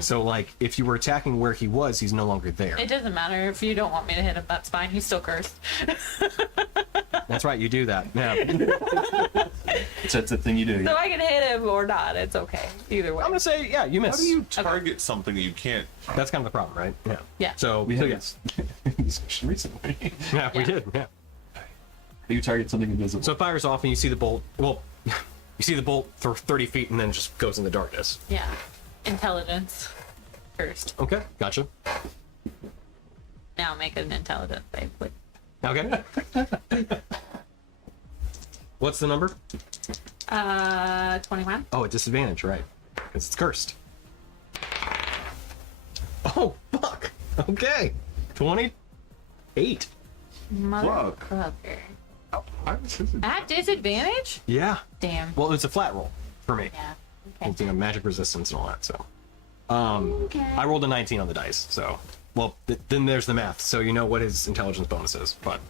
So, like, if you were attacking where he was, he's no longer there. It doesn't matter if you don't want me to hit him. That's fine. He's still cursed. That's right, you do that. Yeah. It's a thing you do. So I can hit him or not. It's okay. Either way. I'm gonna say, yeah, you How miss. do you target something that you can't? That's kind of the problem, right? Yeah. Yeah. So, We so had yes. this discussion recently. Yeah, we Yeah. did. Yeah. You target something invisible. So it fires off, and you see the bolt. Well, you see the bolt for 30 feet, and then just goes in the darkness. Yeah. Intelligence. Cursed. Okay, gotcha. Now make an intelligence save, please. Okay. What's the number? 21. Oh, at disadvantage, right? Because it's cursed. Oh, fuck. Okay. 28. Motherfucker. At disadvantage? Yeah. Damn. Well, it's a flat roll for me. Yeah. Okay. It's, magic resistance and all that, so. Okay. I rolled a 19 on the dice, so. Well, then there's the math, so you know what his intelligence bonus is, but.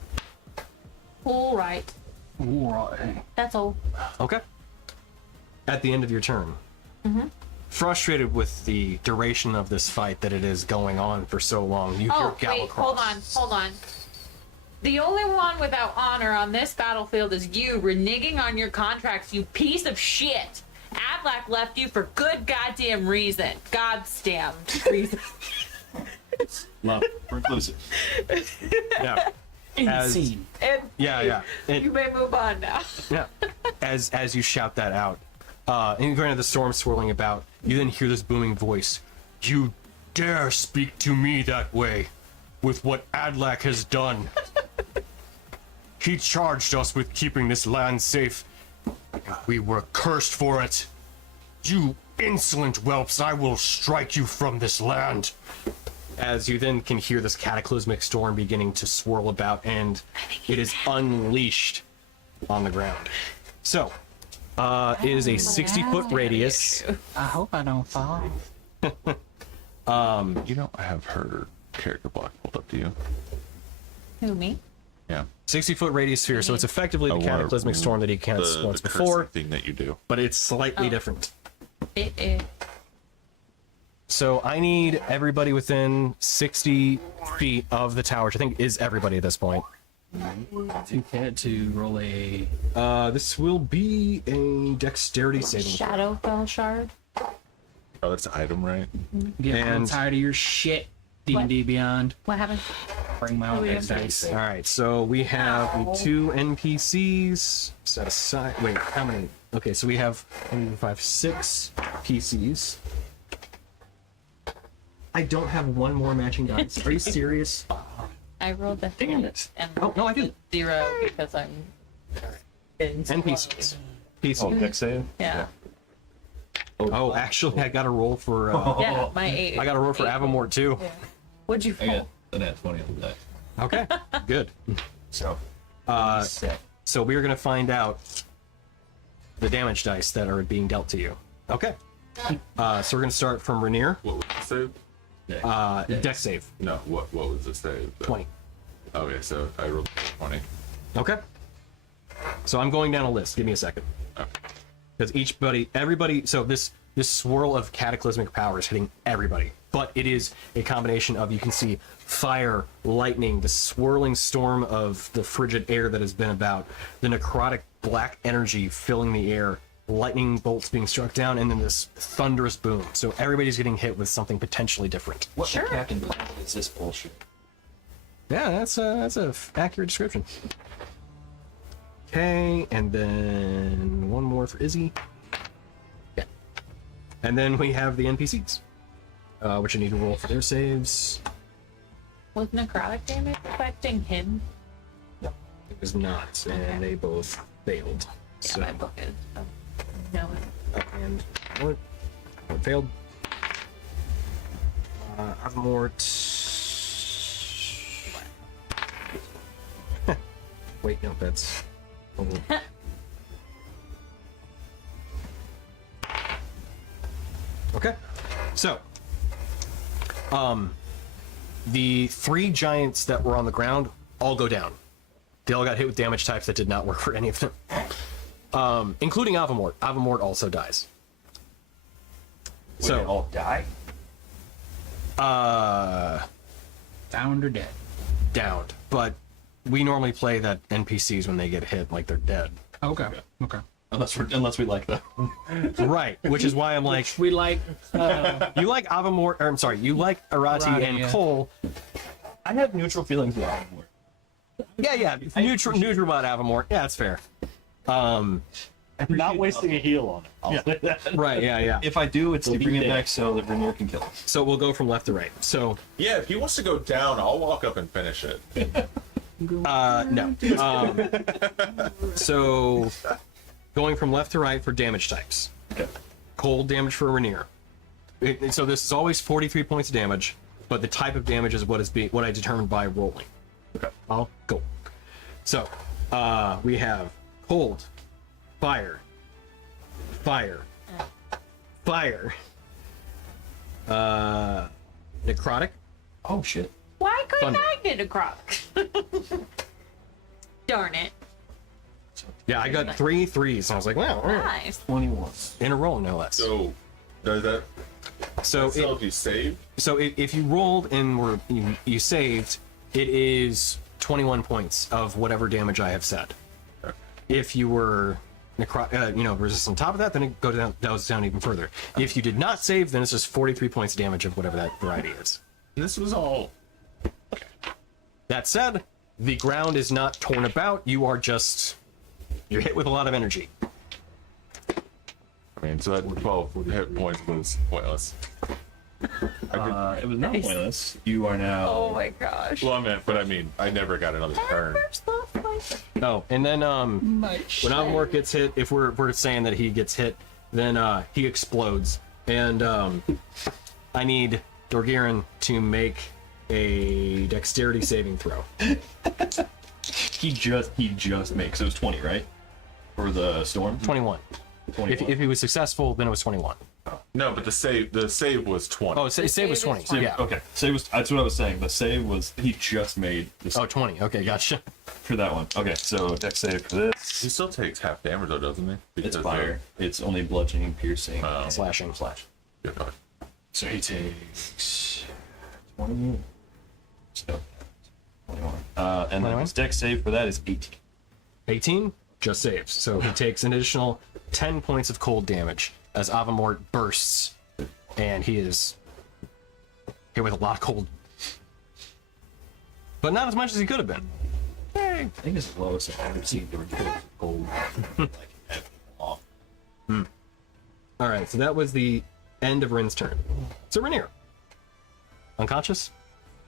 All right. Right. That's all. Okay. At the end of your turn, frustrated with the duration of this fight that it is going on for so long, you hear Oh, wait. Galacross. Hold on. The only one without honor on this battlefield is you, reneging on your contracts, you piece of shit. Adlac left you for good goddamn reason. Goddamn reason. Love. We're inclusive. Yeah. As- Insane. And Yeah, yeah. you may move on now. Yeah. As you shout that out, And granted, the storm's swirling about. You then hear this booming voice. You dare speak to me that way, with what Adlak has done. He charged us with keeping this land safe. We were cursed for it. You insolent whelps, I will strike you from this land. As you then can hear this cataclysmic storm beginning to swirl about, and it is unleashed on the ground. So, it is a 60-foot radius. I hope I don't fall. You don't have her character block pulled up, do you? Who, me? Yeah. 60-foot radius sphere, so it's effectively the Oh, cataclysmic storm that he cast once the before, cursing thing that you do. but it's slightly different. It. So I need everybody within 60 feet of the tower, which I think is everybody at this point. To roll a. This will be a dexterity saving. Shadowfell shard. Oh, that's an item, right? Get real And- tired of your shit. D&D Beyond. What happened? Bring my own yeah. dice. All right, so we have the 2 NPCs set aside. Wait, how many? Okay, so we have 1, 5, 6 PCs. I don't have one more matching dice. Are you serious? I rolled the Damn it. and Oh, no, I didn't. 0 because I'm in NPCs. PC. Oh, deck save? Yeah. Oh, actually, I got a roll for. Yeah, my 8. I got a roll for Avamort too. What'd you I got roll? the nat 20 on the die. Okay, good. So, So we are going to find out the damage dice that are being dealt to you. Okay. So we're going to start from Rainier. What was the save? Dex save, No, what was the save? 20. Okay, so I rolled 20. Okay. So I'm going down a list. Give me a second. Okay. Because everybody, so this swirl of cataclysmic power is hitting everybody. But it is a combination of, you can see fire, lightning, the swirling storm of the frigid air that has been about, the necrotic black energy filling the air, lightning bolts being struck down, and then this thunderous boom. So everybody's getting hit with something potentially different. what Sure. the captain is this bullshit? Yeah, that's a accurate description. Okay, and then one more for Izzy. Yeah. And then we have the NPCs, which I need to roll for their saves. Was necrotic damage affecting him? It was not, and they both failed. Yeah, So, my book is. No. and what? One failed. Avamort. Wait, no, that's. Oh. Okay, so, the 3 giants that were on the ground all go down. They all got hit with damage types that did not work for any of them, including Avamort. Avamort also dies. They So, all die? Found or dead. downed, but we normally play that NPCs when they get hit like they're dead. Okay. Okay. Unless we like them. Right, which is why I'm like, We like. you like Avamort, or I'm sorry, you like Arati Arati, and yeah. Cole. I have neutral feelings about Avamort. Yeah, neutral about Avamort. Yeah, that's fair. Not wasting a heal on it. I'll say that. Right, yeah. If I do, it's to bring it dead. back so that Rainier can kill him. So we'll go from left to right. So, Yeah, if he wants to go down, I'll walk up and finish it. no. So, going from left to right for damage types. Okay. Cold damage for Rainier. So this is always 43 points of damage, but the type of damage is what I determined by rolling. Okay. I'll go. So, we have cold, fire, fire, fire, necrotic. Oh shit. Why couldn't Thunder. I get a croc? Darn it. Yeah, I got 3 3s, and I was like, wow, all right. Nice. 21. In a row, no less. So, does that So, still if you saved? if you rolled and you saved, it is 21 points of whatever damage I have said. Okay. If you were resistant on top of that, then it goes down even further. If you did not save, then it's just 43 points of damage of whatever that variety is. This was all. That said, the ground is not torn about. You're hit with a lot of energy. I mean, so that 12 hit points was pointless. It was not pointless. You are now. Oh my gosh. Well, I mean, I never got another turn. Oh, and then when Avamort gets hit, if we're saying that he gets hit, then he explodes, and I need Dorgiran to make a dexterity saving throw. He just makes it was 20, right? For the storm. 21. 21. If he was successful, then it was 21. No, but the save was 20. Oh, save was 20. Save Yeah. Okay, that's what I was saying. The save was he just made this Oh, 20. Okay, gotcha. for that one. Okay, so dex save for this. He still takes half damage though, doesn't he? It's fire. It's only bludgeoning, piercing, Oh. and Slashing. slash. Good God. So he takes 20. So 21. And then 21? his dex save for that is 18. 18 just saves. So he takes an additional 10 points of cold damage as Avamort bursts, and he is hit with a lot of cold. But not as much as he could have been. Yay. I think it's the lowest I've ever seen during cold. Like ever long. All right, so that was the end of Rin's turn. So Rainier, unconscious?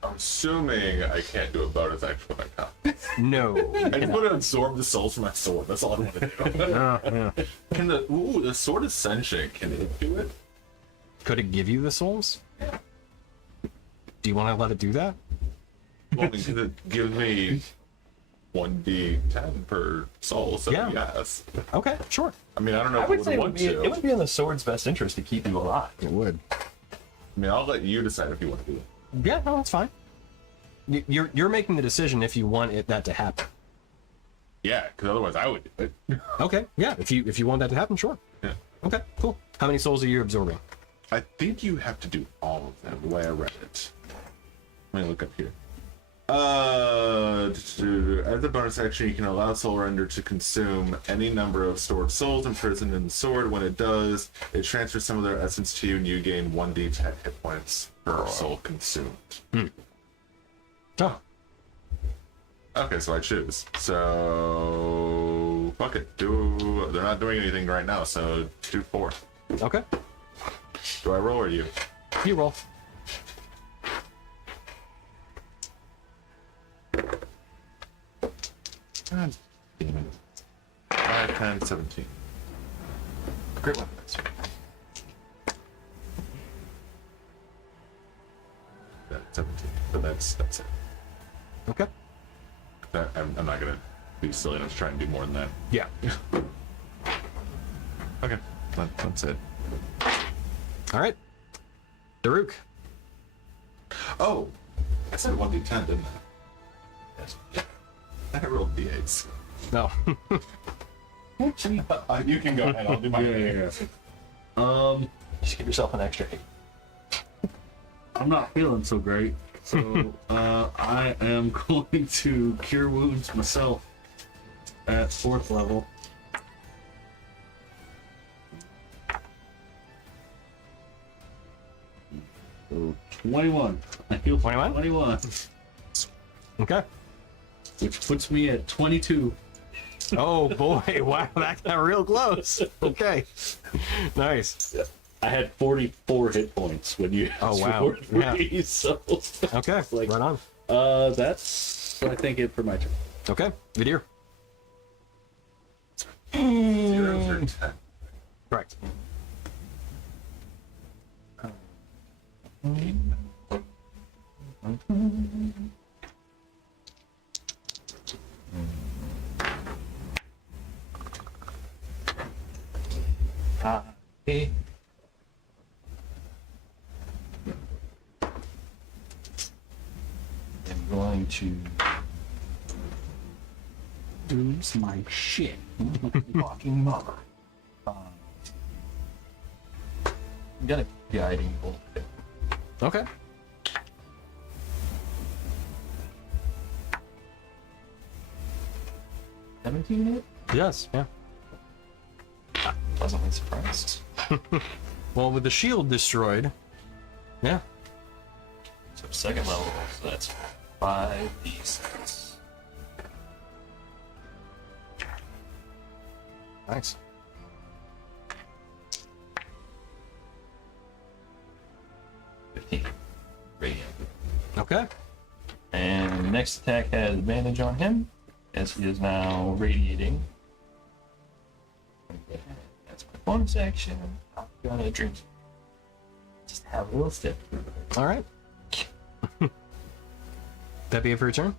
I'm assuming I can't do a bonus action with my cup. No. I just want to absorb the souls from my sword. That's all I want to do. Can the sword is sentient? Can it do it? Could it give you the souls? Do you want to let it do that? Well, because it gives me 1d10 per soul. So Yeah. yes. Okay, sure. I mean, I don't know I if would I say would want to. it would be in the sword's best interest to keep you alive. It would. I mean, I'll let you decide if you want to do it. Yeah, no, that's fine. You're making the decision if you want that to happen. Yeah, because otherwise I would do it. Okay, yeah. If you want that to happen, sure. Yeah. Okay, cool. How many souls are you absorbing? I think you have to do all of them, the way I read it. Let me look up here. As a bonus action, you can allow Soul Render to consume any number of stored souls imprisoned in the sword. When it does, it transfers some of their essence to you, and you gain 1d10 hit points per soul consumed. Oh, Okay, so I choose. So fuck it. They're not doing anything right now, so do 4. okay. Do I roll or you? You roll. God damn it. 5, 10, 17. Great weapons. That's 17. But that's it. Okay. I'm not gonna be silly enough to try and do more than that. Yeah. Okay, that's it. All right. Daruk. Oh, I said 1d10, didn't I? Yes. I rolled d8s. No. You can go ahead. I'll do my Just give yourself an extra 8. I'm not feeling so great, so I am going to cure wounds myself at 4th level. So 21. I feel 21? 21, Okay. which puts me at 22. Oh boy! Wow, that got real close. Okay. Nice. I had 44 hit points when you Oh, asked wow. for me, so Okay. Like- right on. that's I think it for my turn. Okay. Vidir. 0 or 10. Correct. Okay. I'm going to Lose my shit. fucking mother. I'm gonna guiding bolt. Okay. Hit? Yes. Yeah. Pleasantly surprised. Well, with the shield destroyed. Yeah. So second level, so that's 5d6. Nice. 15 radiant. Okay. And next attack has advantage on him, as he is now radiating. That's my bonus action. I'm gonna drink. Just have a little sip. All right. That be it for your turn?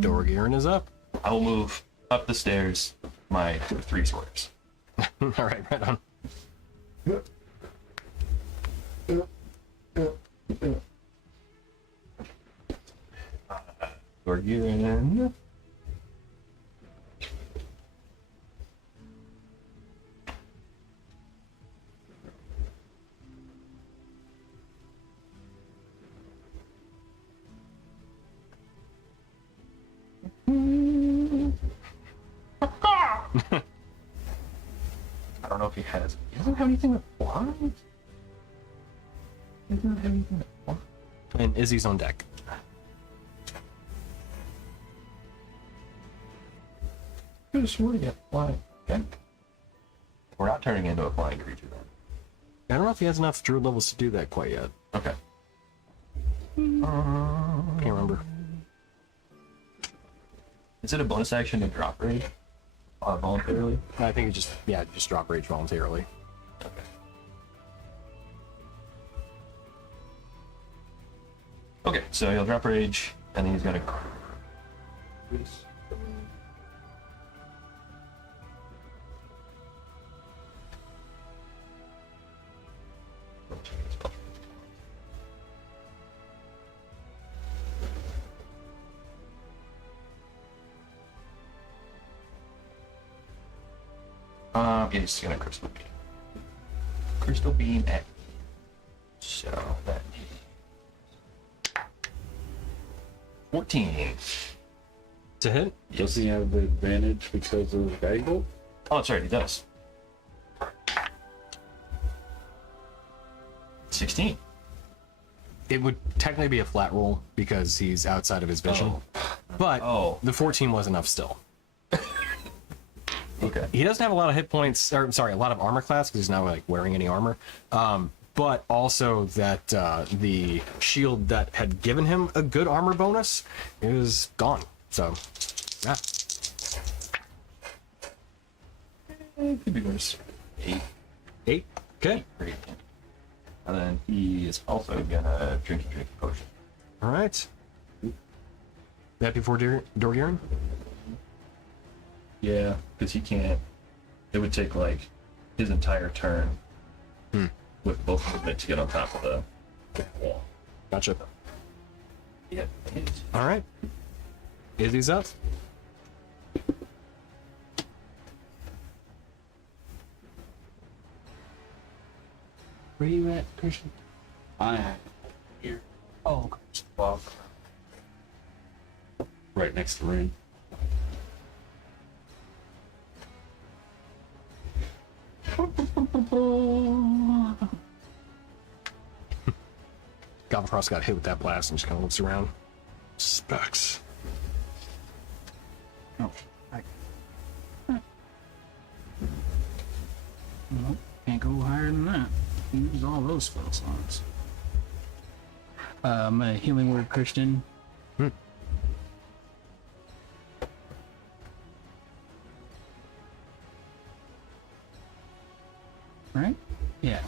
Dorgirin is up. I will move up the stairs my 3 squares. All right, right on. Dorgirin. I don't know if he has. He doesn't have anything that flies. He doesn't have anything that flies. And Izzy's on deck. Could have sworn to get flying. Okay. We're not turning into a flying creature then. I don't know if he has enough druid levels to do that quite yet. Okay. Can't remember. Is it a bonus action to drop rage? Voluntarily? I think you just drop rage voluntarily. Okay. Okay, so he'll drop rage, and then he's gonna. Yeah, he's gonna crystal beam. Crystal beam at. So that is 14. To hit? Does he have the advantage because of guiding bolt? Oh, that's right, he does. 16. It would technically be a flat roll because he's outside of his vision. But Oh. the 14 was enough still. Okay. He doesn't have a lot of hit points, or sorry, a lot of armor class because he's not like wearing any armor. But also that the shield that had given him a good armor bonus is gone. So, yeah. It could be worse. 8. 8. Okay. Great. And then he is also gonna drink a potion. All right. That before Dorgirin? Yeah, because he can't. It would take like his entire turn with both movement to get on top of the wall. Gotcha. Yeah. All right. Izzy's up. Where you at, Christian? I am here. Oh, Walk. Right next to Rin. Galvacross got hit with that blast and just kind of looks around. Specs. oh, nope, can't go higher than that. Use all those spell slots. I'm a healing word Christian. Right? Yeah.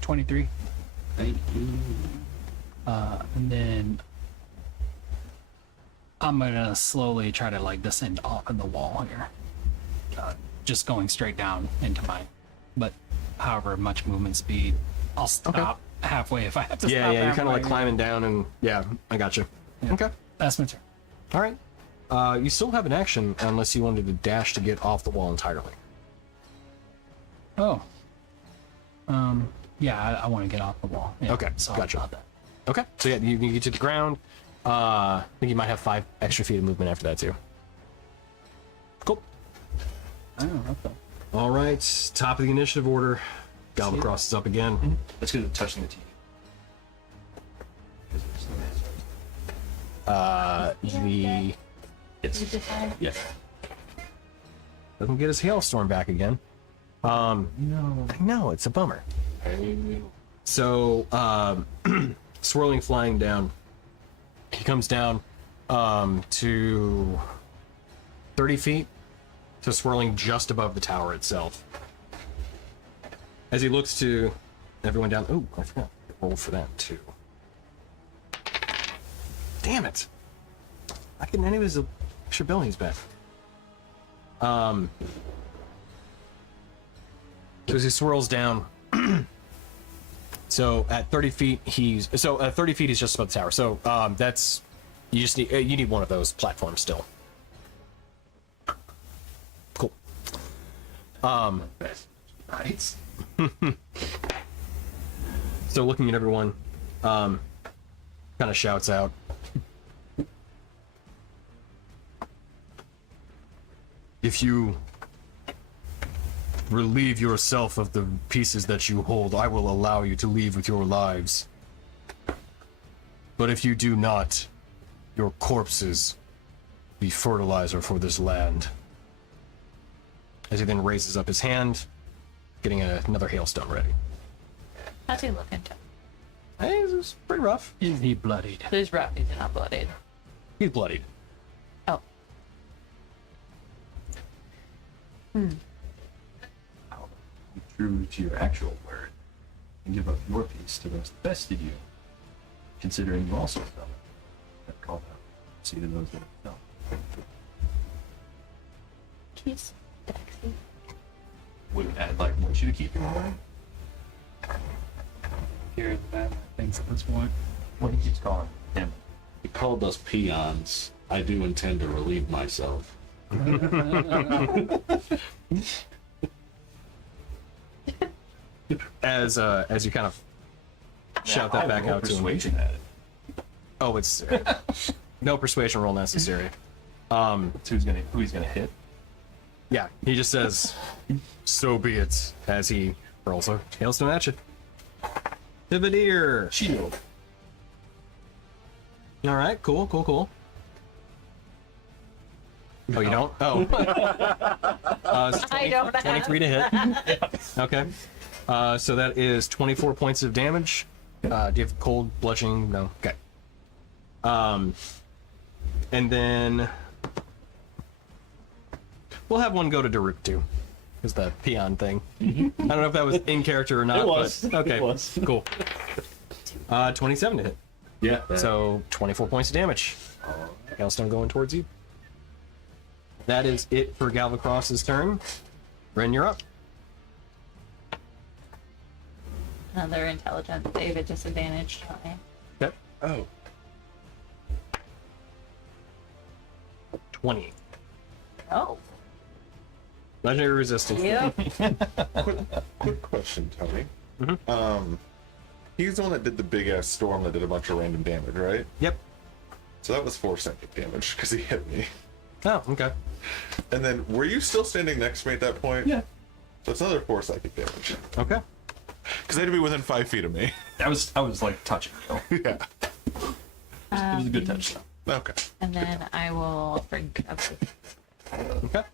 23. Thank you. And then I'm gonna slowly try to like descend off of the wall here. Just going straight down into my, but however much movement speed, I'll stop halfway if I have to Yeah, stop yeah, you're kind of halfway. like climbing down and yeah, I got you. Yeah. Okay. That's my turn. All right. You still have an action unless you wanted to dash to get off the wall entirely. Oh. Yeah, I want to get off the wall. Yeah, Okay, so gotcha. I'll do that. Okay. So yeah, you can get to the ground. I think you might have 5 extra feet of movement after that too. Cool. Oh, okay. All right. Top of the initiative order. Galvacross is up again. Let's go to touching the teeth. The Yes. Yes. doesn't get his hailstorm back again. I know, it's a bummer. So, swirling, flying down. He comes down to 30 feet, so swirling just above the tower itself. As he looks to everyone down. Oh, I forgot to roll for that too. Damn it! I can any of his extra abilities back. So as he swirls down, so at 30 feet he's 30 feet he's just above the tower. So that's you need one of those platforms still. Cool. Nice. So looking at everyone, kind of shouts out. If you relieve yourself of the pieces that you hold, I will allow you to leave with your lives. But if you do not, your corpses be fertilizer for this land. As he then raises up his hand, getting another hailstone ready. How's he looking? Hey, this is pretty rough. Is he bloodied? He's rough. He's not bloodied. He's bloodied. Oh. True to your actual word and give up your piece to those that bested you, considering you also fell. That called out. See to those that fell. He's Dexy. Would I'd like want you to keep your word. Hear the bad things at this point. What he keeps calling him. He called us peons. I do intend to relieve myself. As you kind of shout that back out to him. Persuasion at it. Oh, it's no persuasion roll necessary. So who he's gonna hit? Yeah, he just says, "So be it." As he rolls a hailstone at you. Thibodeer. Shield. All right, cool. Oh, you don't? Oh. It's I don't have 23 to hit. Okay. So that is 24 points of damage. Do you have cold, bludgeoning? No. Okay. And then we'll have one go to Daruk too. Is the peon thing. I don't know if that was in character or not. It was. But, okay. It was. Cool. 27 to hit. Yeah. So 24 points of damage. Hailstone going towards you. That is it for Galvacross's turn. Ren, you're up. Another intelligence save at disadvantage. Okay. Okay. Oh, 20. Oh. Legendary resistance. Yep. Quick question, Tony. Mm-hmm. He's the one that did the big ass storm that did a bunch of random damage, right? Yep. So that was 4 psychic damage because he hit me. Oh, okay. And then were you still standing next to me at that point? Yeah. So it's another 4 psychic damage. Okay. Because they had to be within 5 feet of me. I was like touching you. Yeah. It was a good touch. Okay. And then I will bring up. Okay.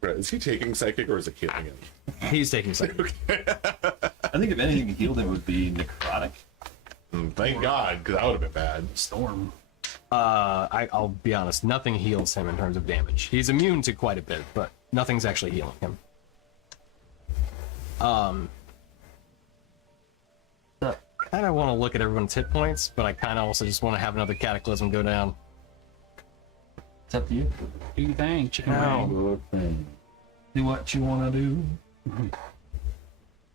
Right. Is he taking psychic or is it healing him? He's taking psychic. I think if anything healed him would be necrotic. Thank God, because that would have been bad. Storm. I'll be honest, nothing heals him in terms of damage. He's immune to quite a bit, but nothing's actually healing him. I kind of want to look at everyone's hit points, but I kind of also just want to have another cataclysm go down. It's up to you. Do you think? Chicken Ow. wing? Do what you want to do.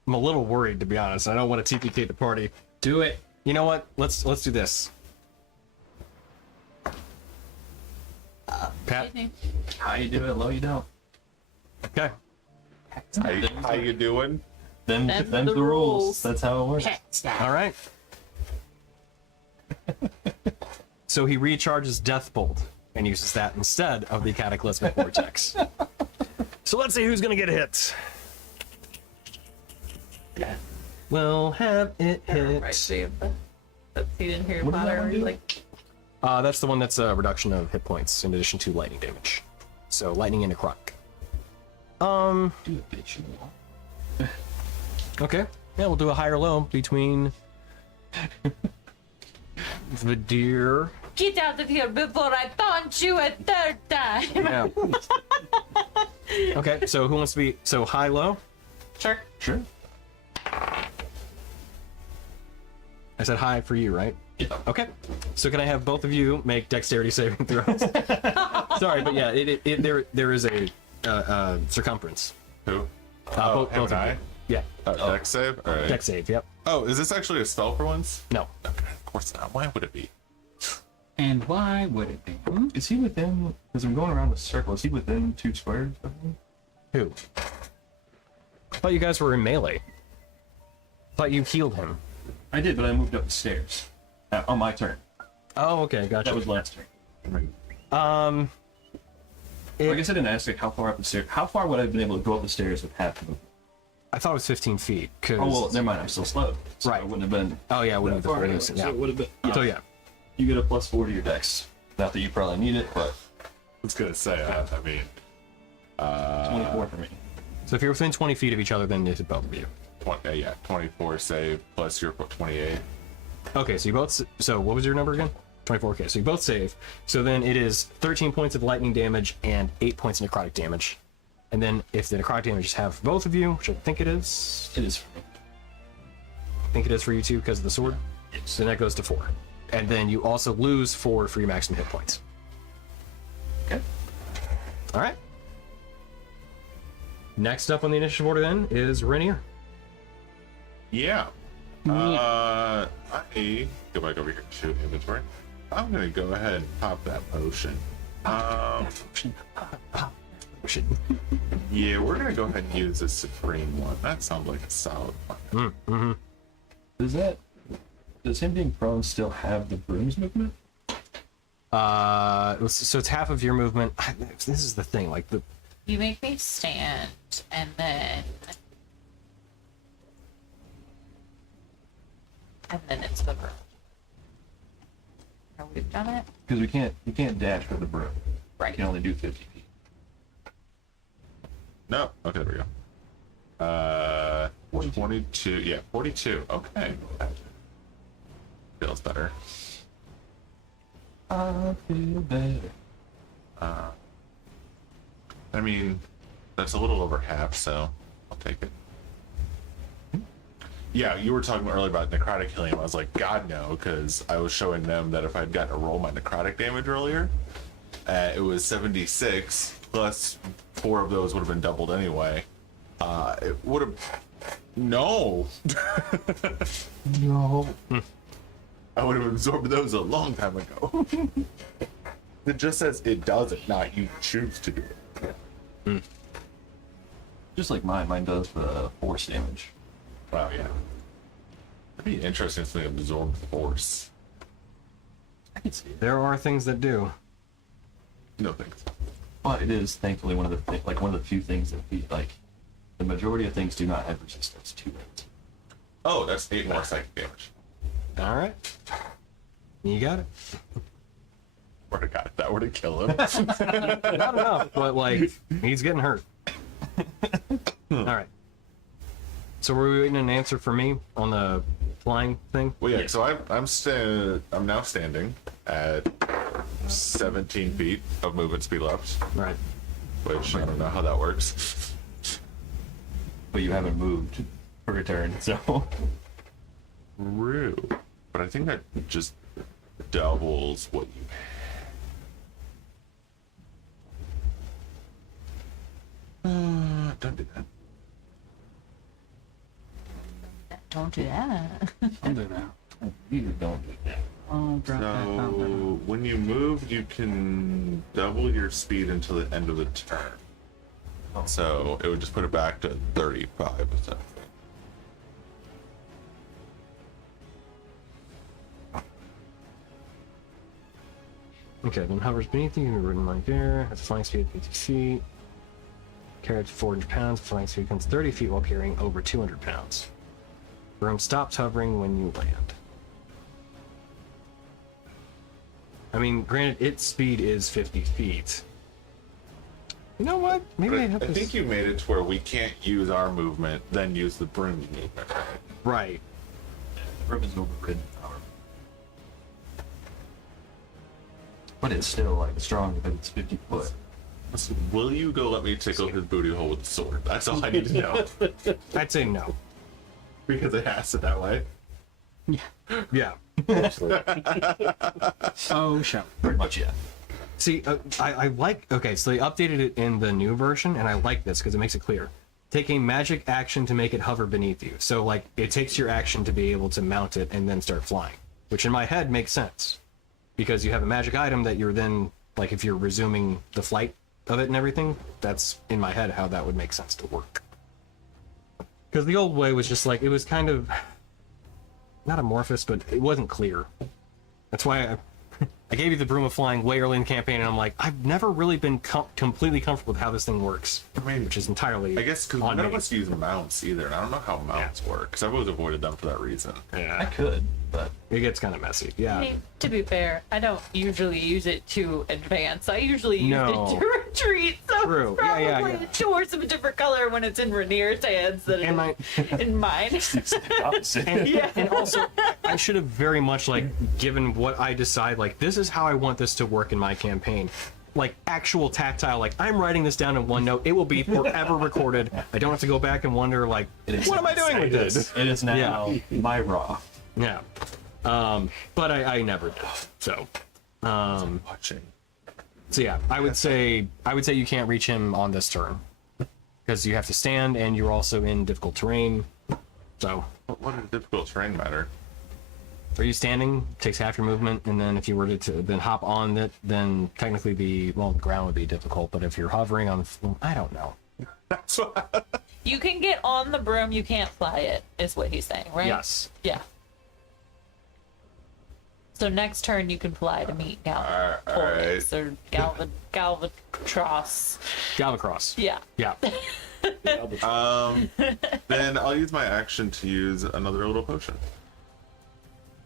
I'm a little worried, to be honest. I don't want to TPK the party. Do it. You know what? Let's do this. Pat. High you do it, low you don't. Okay. How you doing? Them's the the rules. rules. That's how it works. All right. So he recharges Death Bolt and uses that instead of the Cataclysmic Vortex. So let's see who's gonna get hit. We'll have it hit. Right, Dave. That's he didn't hear What does that Potter. one do? Like, That's the one that's a reduction of hit points in addition to lightning damage. So lightning and necrotic. Do it, bitch. You know. Okay. Yeah, we'll do a high or low between the deer. Get out of here before I taunt you a third time. Yeah. Okay, so who wants to be so high low? Sure. Sure. I said high for you, right? Yeah. Okay. So can I have both of you make dexterity saving throws? Sorry, but yeah, there is a circumference. Who? Both him of and I? you. Yeah. Dex save? All right. Dex save. Yep. Oh, is this actually a spell for once? No. Okay, of course not. Why would it be? And why would it be? Is he within? Because I'm going around the circle. Is he within 2 squares of me? Who? I thought you guys were in melee. I thought you healed him. I did, but I moved up the stairs on my turn. Oh, okay, gotcha. That was last turn. Um, I guess I didn't ask like how far up the stairs. How far would I have been able to go up the stairs with half movement? I thought it was 15 feet. Cause... Oh well, never mind. I'm still slow. So Right. It wouldn't have been. Oh yeah, wouldn't that have far been. anyway. Yeah. So it would have been. So yeah. You get a +4 to your dex. Not that you probably need it, but I was gonna say, I mean, 24 for me. So if you're within 20 feet of each other, then it's both of you. 24 save plus your 28. Okay, so you both. So what was your number again? 24. Okay, so you both save. So then it is 13 points of lightning damage and 8 points of necrotic damage. And then if the necrotic damage is half for both of you, which I think it is. It is for me. I think it is for you too because of the sword. So then that goes to 4. And then you also lose 4 for your maximum hit points. Okay. All right. Next up on the initiative order then is Rainier. Yeah. I go back over here to inventory. I'm gonna go ahead and pop that potion. Yeah, we're gonna go ahead and use the supreme one. That sounds like a solid one. Does him being prone still have the broom's movement? So it's half of your movement. This is the thing, like the. You make me stand, and then it's the broom. How we've done it, Because you can't dash with the broom. right? You can only do 50 feet. No. Okay, there we go. 22. Yeah, 42. Okay. Feels better. I feel better. I mean, that's a little over half, so I'll take it. Yeah, you were talking earlier about necrotic healing. I was like, God, no, because I was showing them that if I'd gotten to roll my necrotic damage earlier, it was 76, plus 4 of those would have been doubled anyway. It would have... No! No. I would have absorbed those a long time ago. It just says it does it, not you choose to do it. Just like mine does the force damage. Wow, yeah. It'd be interesting to absorb force. I can see it. There are things that do. No thanks. But it is thankfully one of the few things that like the majority of things do not have resistance to it. Oh, that's 8 more psychic damage. All right. You got it. Would've got it. That would've killed him. Not enough, but like he's getting hurt. All right. So were we waiting an answer for me on the flying thing? Well, yeah. So I'm now standing at 17 feet of movement speed left, Right. which I don't know how that works. But you haven't moved for a turn, so True, but I think that just doubles what you. Don't do that. Don't do that. I'll do that. you don't do that. I'll drop that down. So when you move, you can double your speed until the end of the turn. So it would just put it back to 35. Okay, then hovers beneath you, you're ridden like there, has a flying speed of 50 feet. Carried 400 pounds, flying speed becomes 30 feet while carrying over 200 pounds. Broom stops hovering when you land. I mean, granted, its speed is 50 feet. You know what? Maybe I have I this. think you made it to where we can't use our movement, then use the broom movement, right? Right. Broom is overridden power. But it's still like strong because it's 50 foot. So will you go let me tickle his booty hole with the sword? That's all I need to know. I'd say no. Because it has it that way. Yeah. Oh, show. Pretty much, yeah. See, I like. Okay, so they updated it in the new version, and I like this because it makes it clear. Take a magic action to make it hover beneath you. So, like, it takes your action to be able to mount it and then start flying, which in my head makes sense because you have a magic item that you're then, like, if you're resuming the flight of it and everything, that's in my head how that would make sense to work. Because the old way was just like, it was kind of not amorphous, but it wasn't clear. That's why I gave you the Broom of Flying way early in the campaign, and I'm like, I've never really been completely comfortable with how this thing works, which is entirely I guess because on none me. of us use mounts either, and I don't know how mounts work, because I've always avoided them for that reason. I Yeah, could, but it gets kind of messy. Yeah, I mean, to be fair, I don't usually use it to advance. I usually use No. it to retreat. So True. it's Yeah, probably yeah, yeah. a choice of a different color when it's in Rainier's hands than and my in mine. opposite. and also I should have very much like given what I decide, like this is how I want this to work in my campaign, like actual tactile, like I'm writing this down in OneNote, it will be forever recorded. I don't have to go back and wonder like what am I doing with this. It is now my raw. Yeah, but I never did. So Watching. so yeah, I would say you can't reach him on this turn because you have to stand and you're also in difficult terrain. So What does difficult terrain matter? are you standing? Takes half your movement, and then if you were to then hop on it, then technically the ground would be difficult. But if you're hovering on, I don't know. That's what. You can get on the broom, you can't fly it, is what he's saying, right? Yes. Yeah. So next turn you can fly to meet Galvators or Galvatros. Galvacross. Yeah. Yeah. Then I'll use my action to use another little potion.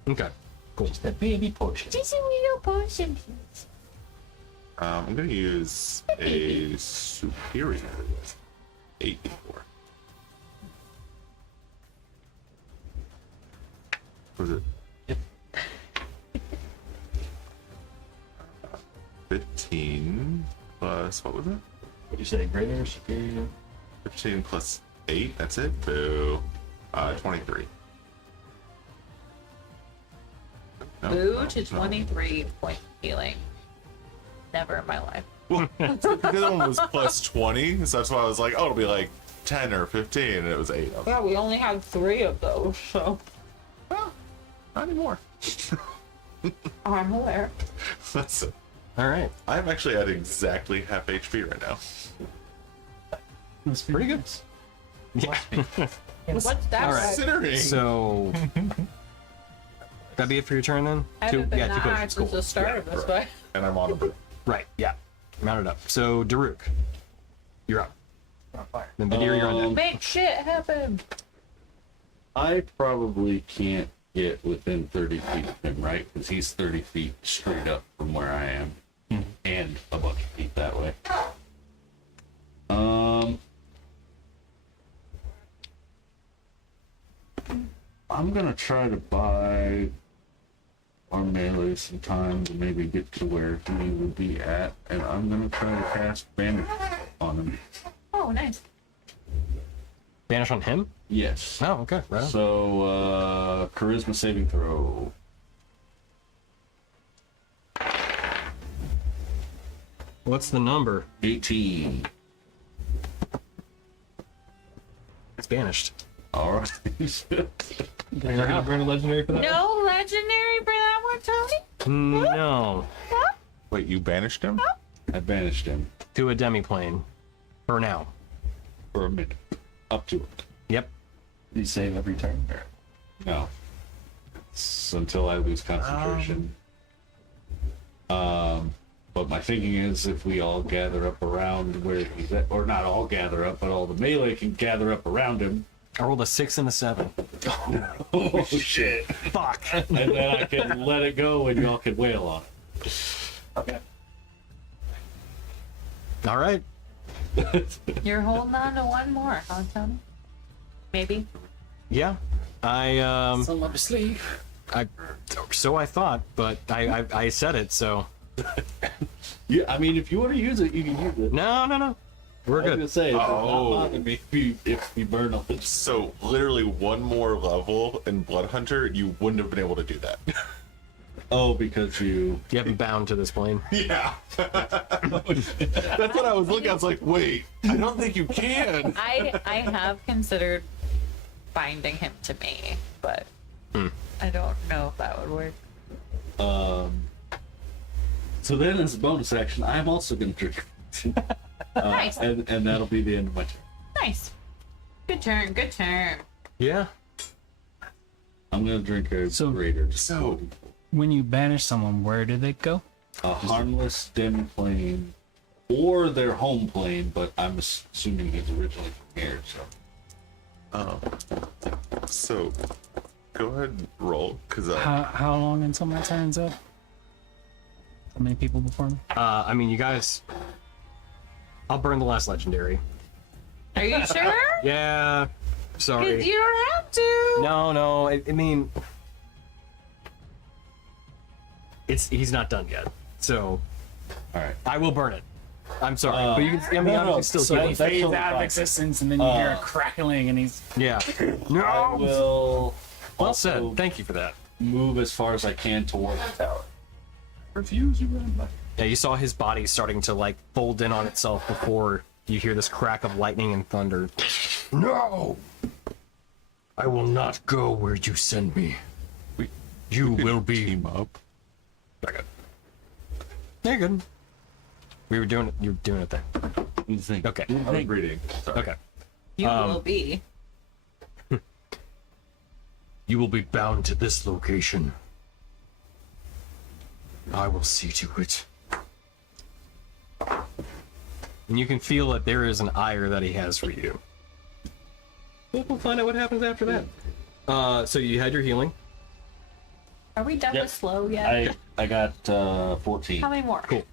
Okay. Cool. The baby potion. Just a little potion. I'm gonna use a superior 8d4. Was it? Yep. 15 plus what was it? What'd you say? Greater, superior? 15 plus 8. That's it. Boo. 23. No, Boo no, to no. 23 point healing. Never in my life. Well, the other one was plus 20, so that's why I was like, oh, it'll be like 10 or 15, and it was 8. Yeah, we only have 3 of those, so Well, not anymore. I'm aware. That's it. All right. I'm actually at exactly half HP right now. That's pretty good. Yeah. What's that? All right. Considering. So that'd be it for your turn then. I haven't been that high potions. Cool. since the start of this, but And I'm on a boot. Right. Yeah. Mount it up. So Daruk, you're up. On fire. Then Vidir, you're on deck. make shit happen. I probably can't get within 30 feet of him, right? Because he's 30 feet straight up from where I am. And a bunch of feet that way. I'm gonna try to buy our melee some time to maybe get to where he would be at, and I'm gonna try to cast Bandit on him. Oh, nice. Banish on him? Yes. Oh, okay. Right on. So, charisma saving throw. What's the number? 18. It's banished. All right. You're gonna burn a legendary for that? No legendary for that one, Tony? No. Wait, you banished him? I banished him To a demi-plane. For now. for a minute. Up to it. Yep. You save every turn? Or? No. It's until I lose concentration. But my thinking is if we all gather up around where he's at, or not all gather up, but all the melee can gather up around him. I rolled a 6 and a 7. Oh, shit. Fuck. And then I can let it go and y'all can wail on it. Okay. All right. You're holding on to one more, huh, Tony? Maybe. Yeah, I Some up your sleeve. so I thought, but I said it, so Yeah, I mean, if you want to use it, you can use it. no, we're I was gonna good. say, it's not Oh. bothering me if we burn up it. So literally one more level in Blood Hunter, you wouldn't have been able to do that. Oh, because you. You haven't bound to this plane. Yeah. That's what I was looking at. I was like, wait, I don't think you can. I have considered binding him to me, but I don't know if that would work. So then, as a bonus action, I'm also gonna drink. Nice. And that'll be the end of my turn. Nice. Good turn. Good turn. Yeah. I'm gonna drink a So- greater. So When you banish someone, where do they go? A harmless dim plane, or their home plane, but I'm assuming he's originally from here, so. so go ahead and roll, because How long until my turn's up? How many people before me? I mean, you guys. I'll burn the last legendary. Are you sure? Yeah. Sorry. 'Cause you don't have to. No. I mean, he's not done yet, so All right. I will burn it. I'm sorry, but you can. I mean, no, I'm still so keeping. that's Fades totally out of fine. existence, and then you hear a crackling, and he's Yeah. I No. will Well also said. Thank you for that. move as far as I can toward the tower. Refuse, you run back. Yeah, you saw his body starting to like fold in on itself before you hear this crack of lightning and thunder. No! I will not go where you send me. You will be. team up. Okay. Yeah, you're good. We were doing it. You were doing it then. You think? Okay. I was reading. Sorry. Okay. You will be. You will be bound to this location. I will see to it. And you can feel that there is an ire that he has for you. But we'll find out what happens after that. So you had your healing. Are we done Yep. with slow yet? I got 14. How many more? Cool.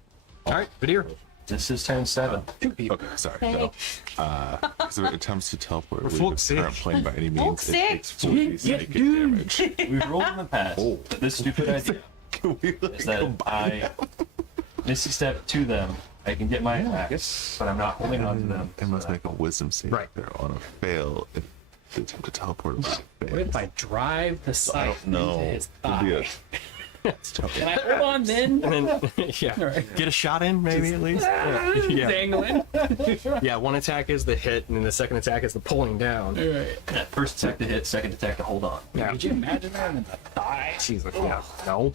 All right, Vidir. This is turn 7. Okay, sorry. Okay. No. Because if it attempts to teleport For with fuck's the current sake. plane by any means, it sake. takes 40 psychic damage. We've rolled in the past that this stupid idea Can we like is that I Misty Step to them. I can get my attacks, but I'm not holding on to them. They must make a wisdom save Right. throw on a fail if the attempt to teleport will what fail. if I drive the sight No. into his It'd be thigh? it's tough. Can I hold on then? And then, yeah, get a shot in maybe at least. Yeah. Dangling. Yeah, one attack is the hit, and then the second attack is the pulling down. Yeah, first attack to hit, second attack to hold on. Yeah. Could you imagine that in the thigh? Jesus, yeah. No.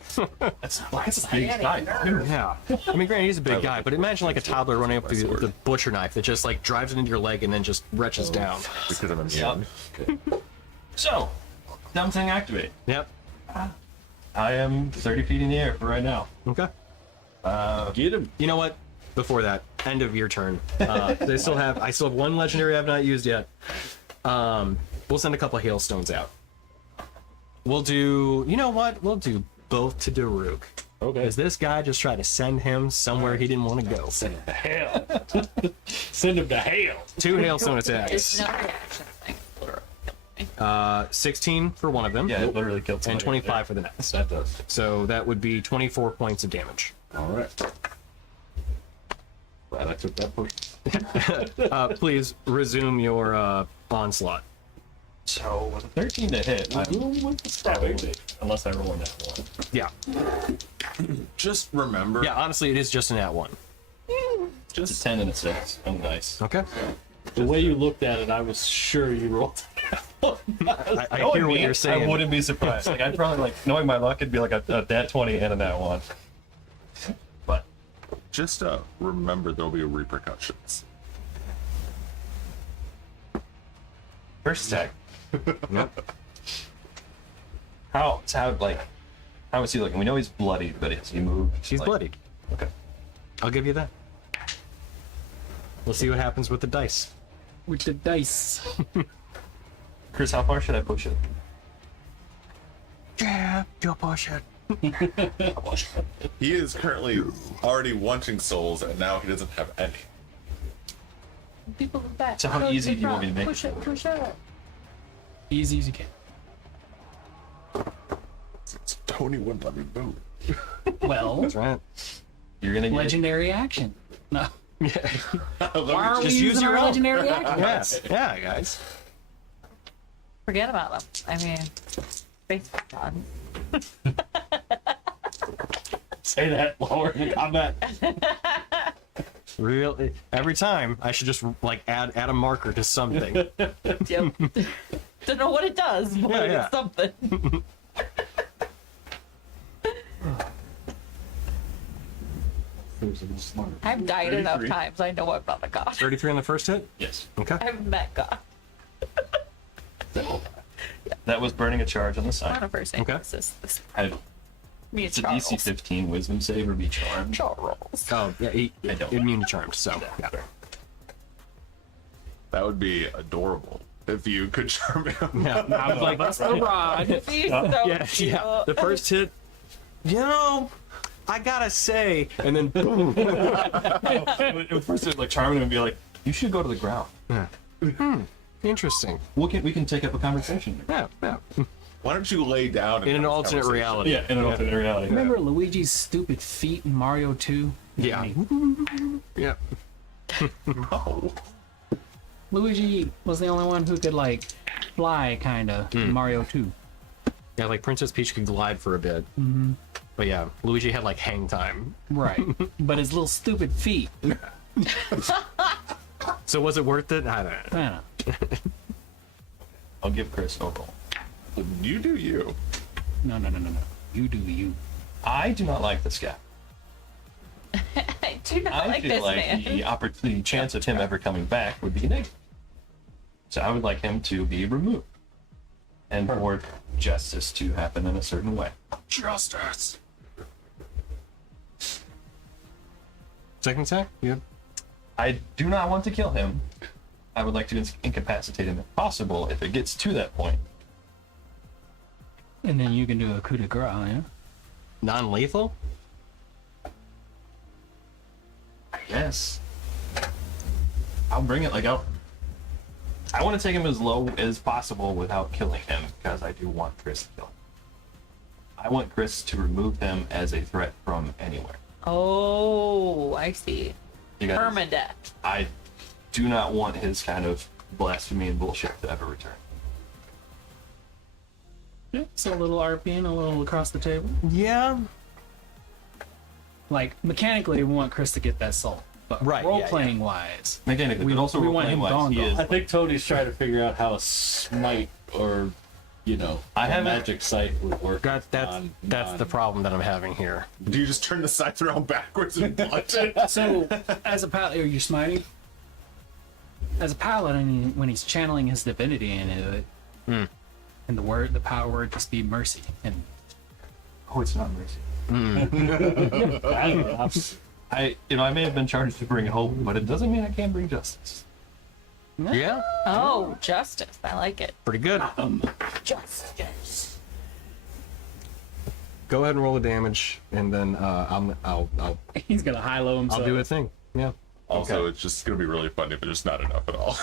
That's a big guy. Yeah. I mean, granted, he's a big guy, but imagine like a toddler running up with the butcher knife that just like drives it into your leg and then just wrenches down. Because I'm immune. So, dumb thing activate. Yep. I am 30 feet in the air for right now. Okay. Get him. You know what? Before that, end of your turn. I still have one legendary I've not used yet. We'll send a couple hailstones out. We'll do. You know what? We'll do both to Daruk. Okay. Because this guy just tried to send him somewhere he didn't want to go. Send him to hell. Send him to hell. 2 hailstone It's attacks. no reaction thing. 16 for one of them. Yeah, it literally killed And somebody. 25 for the next. That does. So that would be 24 points of damage. All right. Glad I took that push. Please resume your onslaught. So, with a 13 to hit, I'm stabbing, unless I roll in that one. Yeah. Just remember. Yeah, honestly, it is just an at one. It's a 10 and a 6. Oh, nice. Okay. The way you looked at it, I was sure you rolled. I hear what you're saying. I wouldn't be surprised. Like, I'd probably, like, knowing my luck, it'd be like a nat 20 and a nat 1. But, Just remember there'll be repercussions. first attack. How is he looking? We know he's bloodied, but has he moved? She's Like- bloodied. Okay. I'll give you that. We'll see what happens with the dice. With the dice. Chris, how far should I push it? Yeah, you'll push it. He is currently already wanting souls, and now he doesn't have any. People in the back. So how Go to easy the do you want me to front. make Push it, push it. Easy as you can. Tony wouldn't let me move. Well, That's right. You're gonna get legendary action. No. Yeah. Why are we Just use using your our own. legendary action? Yes. Yeah, guys. Forget about them. I mean, baseball fun. Say that while we're in combat. Really, every time I should just like add a marker to something. Yep. Don't know what it does, but Yeah, it's something. I've died enough 33. times. I know I'm not a god. 33 on the first hit. Yes. Okay. I'm that god. that was burning a charge on the On side. a first name Okay. basis. This It's me and a Charles. DC 15 Wisdom save or be charmed. Charles. Oh yeah, I don't. immune to charmed. So yeah. That would be adorable if you could charm him. Yeah. I was like, that's the rod. He's so Yeah, cute. yeah. The first hit, I gotta say, and then boom. At first, it like charming him and be like, "You should go to the ground. Interesting. We can take up a conversation." Yeah, yeah. Why don't you lay down and In an have this alternate conversation? reality. Yeah, in an alternate reality. Remember Luigi's stupid feet in Mario 2? Yeah. Yeah. No. Luigi was the only one who could like fly, kinda, in Mario 2. Yeah, like Princess Peach could glide for a bit. Mm-hmm. But yeah, Luigi had like hang time. Right. But his little stupid feet. So was it worth it? I don't know. I don't know. I'll give Chris a roll. You do you. No. You do you. I do not like this guy. I do not I like feel this like man. the opportunity chance of him ever coming back would be negative. So I would like him to be removed. And for justice to happen in a certain way. Justice. Second attack? Yeah. I do not want to kill him. I would like to incapacitate him if possible, if it gets to that point. And then you can do a coup de grace, yeah? Non-lethal? Yes. I'll bring it like out. I want to take him as low as possible without killing him because I do want Chris to kill him. I want Chris to remove him as a threat from anywhere. Oh, I see. You guys, Permadeath. I do not want his kind of blasphemy and bullshit to ever return. Yeah. So a little RPing, a little across the table. Yeah. Like, mechanically, we want Chris to get that soul. But Right, yeah, role-playing wise, Mechanically, but also we want him role-playing-wise, gone, he gone. is I think Tony's trying to figure out how a smite or, I a haven't- magic sight would work. That's the problem that I'm having here. Do you just turn the sights around backwards and punch it? So, as a paladin, are you smiting? As a paladin, when he's channeling his divinity into it, and the power word just be mercy. And Oh, it's not mercy. I may have been charged to bring hope, but it doesn't mean I can't bring justice. Yeah. Oh, justice. I like it. Pretty good. Justice. Go ahead and roll the damage, and then I'll he's gonna high-low himself. do a thing. Yeah. Also, it's just gonna be really funny, but just not enough at all.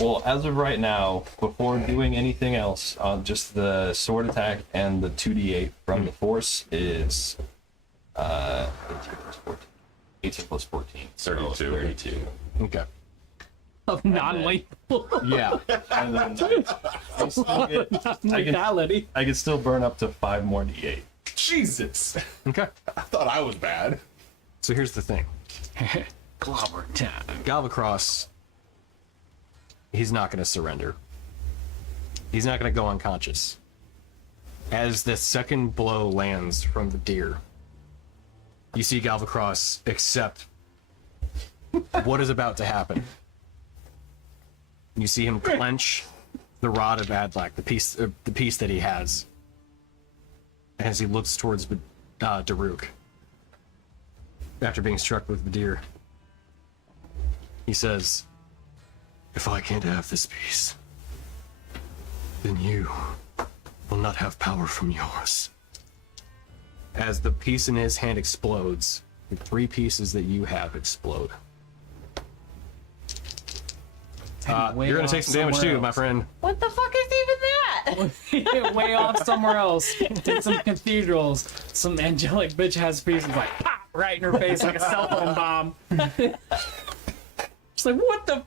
Well, as of right now, before doing anything else, just the sword attack and the 2d8 from the force is 18 plus 14. 18 plus 14. So 32. 32. Okay. Of non-lethal Yeah. And then I still get, lethality. I can still burn up to 5 more d8. Jesus. Okay. I thought I was bad. So here's the thing. Clobber time. Galvacross, he's not going to surrender. He's not going to go unconscious. As the second blow lands from the deer, you see Galvacross accept what is about to happen. You see him clench the rod of Adlac, the piece that he has, as he looks towards Daruk. After being struck with the deer, he says, "If I can't have this piece, then you will not have power from yours." As the piece in his hand explodes, the 3 pieces that you have explode. Way You're gonna off take some damage somewhere too, my else. friend. What the fuck is even that? Way off somewhere else. Did some cathedrals. Some angelic bitch has pieces like pop right in her face like a cell phone bomb. She's like, what the?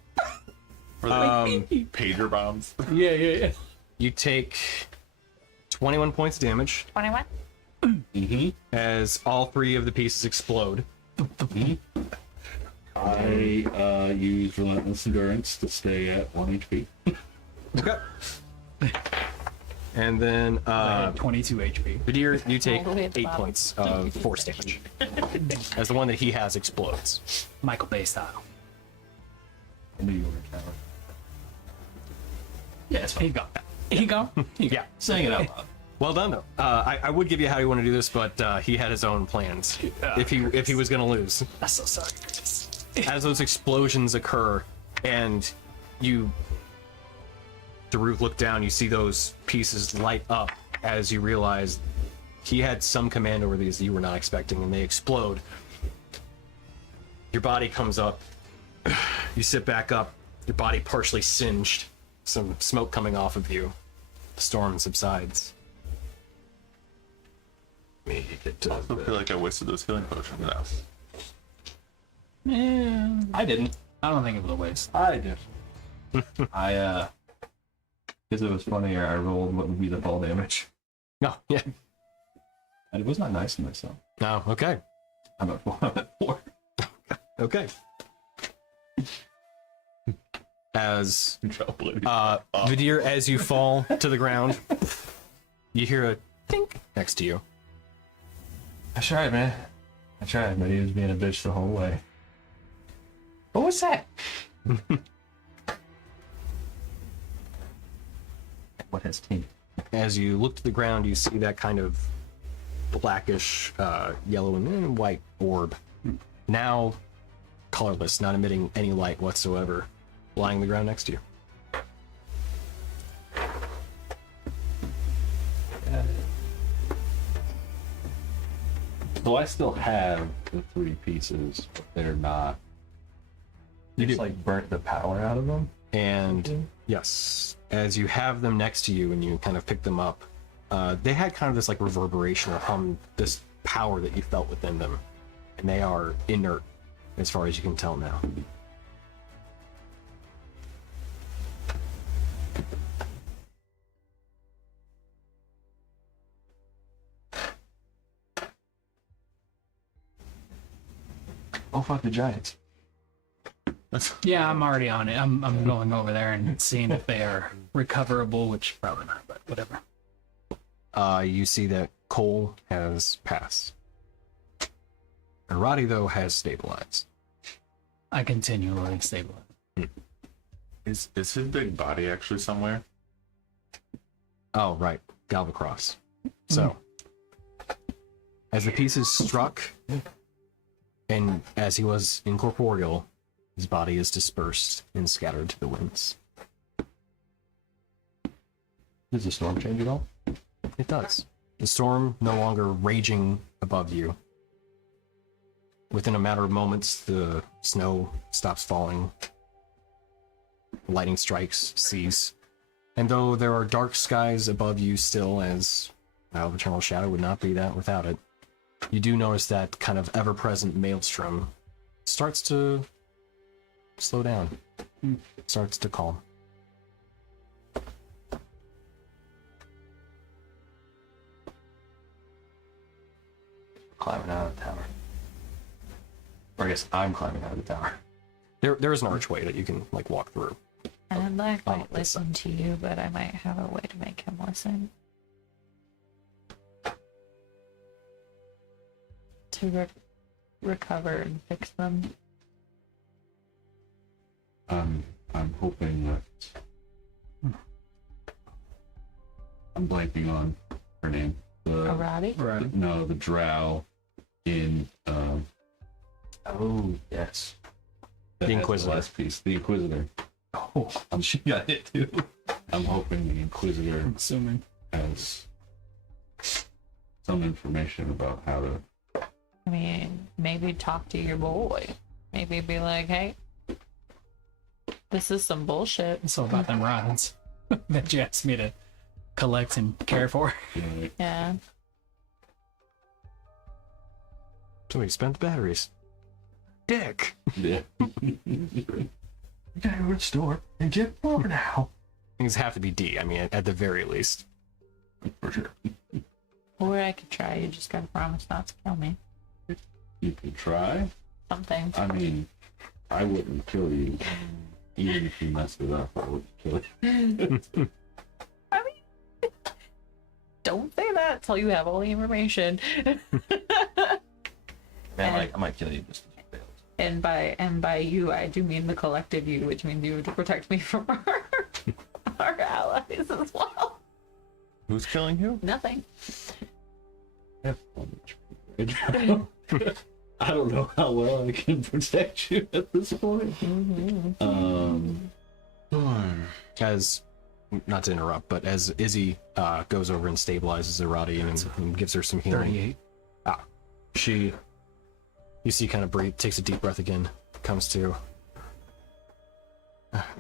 Or the pager bombs. Yeah. You take 21 points of damage 21? as all 3 of the pieces explode. I use Relentless Endurance to stay at 1 HP. Okay. And then 22 HP. Vidir, you take All the way at the 8 bottom. points of force damage as the one that he has explodes. Michael Bay style. I knew you were a coward. Yeah, it's Here fine. you go. Yeah. Saying it out loud. Well done though. I would give you how you want to do this, but he had his own plans. If he was gonna lose. That's so sorry. As those explosions occur, and Daruk look down, you see those pieces light up as you realize he had some command over these that you were not expecting, and they explode. Your body comes up. You sit back up. Your body partially singed. Some smoke coming off of you. The storm subsides. Me get to I feel like I wasted those healing potions now. I didn't. I don't think it was a waste. I did. I because it was funnier, I rolled what would be the fall damage. No, yeah. And it was not nice to myself. No, okay. I'm at 4. I'm at 4. Okay. As Trouble. Vidir, as you fall to the ground, you hear a tink next to you. I tried, man. I tried, but he was being a bitch the whole way. What was that? What has teeth? As you look to the ground, you see that kind of blackish, yellow and white orb. Now colorless, not emitting any light whatsoever, lying on the ground next to you. So I still have the 3 pieces, but they're not. You Just do. like burnt the power out of them. And yes, as you have them next to you and you kind of pick them up, they had kind of this like reverberation or hum, this power that you felt within them. And they are inert as far as you can tell now. Oh fuck the Giants. Yeah, I'm already on it. I'm going over there and seeing if they are recoverable, which probably not, but whatever. You see that Cole has passed. Arati, though, has stabilized. I continually stabilize. Is his big body actually somewhere? Oh, right. Galvacross. So, as the pieces struck, and as he was incorporeal, his body is dispersed and scattered to the winds. Does the storm change at all? It does. The storm no longer raging above you. Within a matter of moments, the snow stops falling. Lightning strikes cease. And though there are dark skies above you still, as well, Eternal Shadow would not be that without it, you do notice that kind of ever-present maelstrom starts to slow down. Starts to calm. Climbing out of the tower. Or I guess I'm climbing out of the tower. There is an archway that you can like walk through. And I Oh, might this listen to you, but I might have a way to make him listen. To recover and fix them. I'm hoping that. I'm blanking on her name. Arati? Right. No, the drow in. Oh, yes. That The has Inquisitor. The last piece, the Inquisitor. Oh, she got hit too. I'm hoping the Inquisitor I'm assuming. has some information about how to. I mean, maybe talk to your boy. Maybe be like, hey, This is some bullshit. So about them rods that you asked me to collect and care for. Yeah. So we spent the batteries. Dick. Yeah. We gotta go to the store and get more now. Things have to be D. I mean, at the very least. For sure. Or I could try. You just gotta promise not to kill me. You can try. Something. I mean, I wouldn't kill you. Even if you messed it up, I wouldn't kill you. I mean, don't say that till you have all the information. Man, like, I might kill you just as you failed. And by you, I do mean the collective you, which means you to protect me from our allies as well. Who's killing who? Nothing. I don't know how well I can protect you at this point. As, not to interrupt, but as Izzy goes over and stabilizes Irati and gives her some healing. 38. You see, kind of breathe, takes a deep breath again, comes to.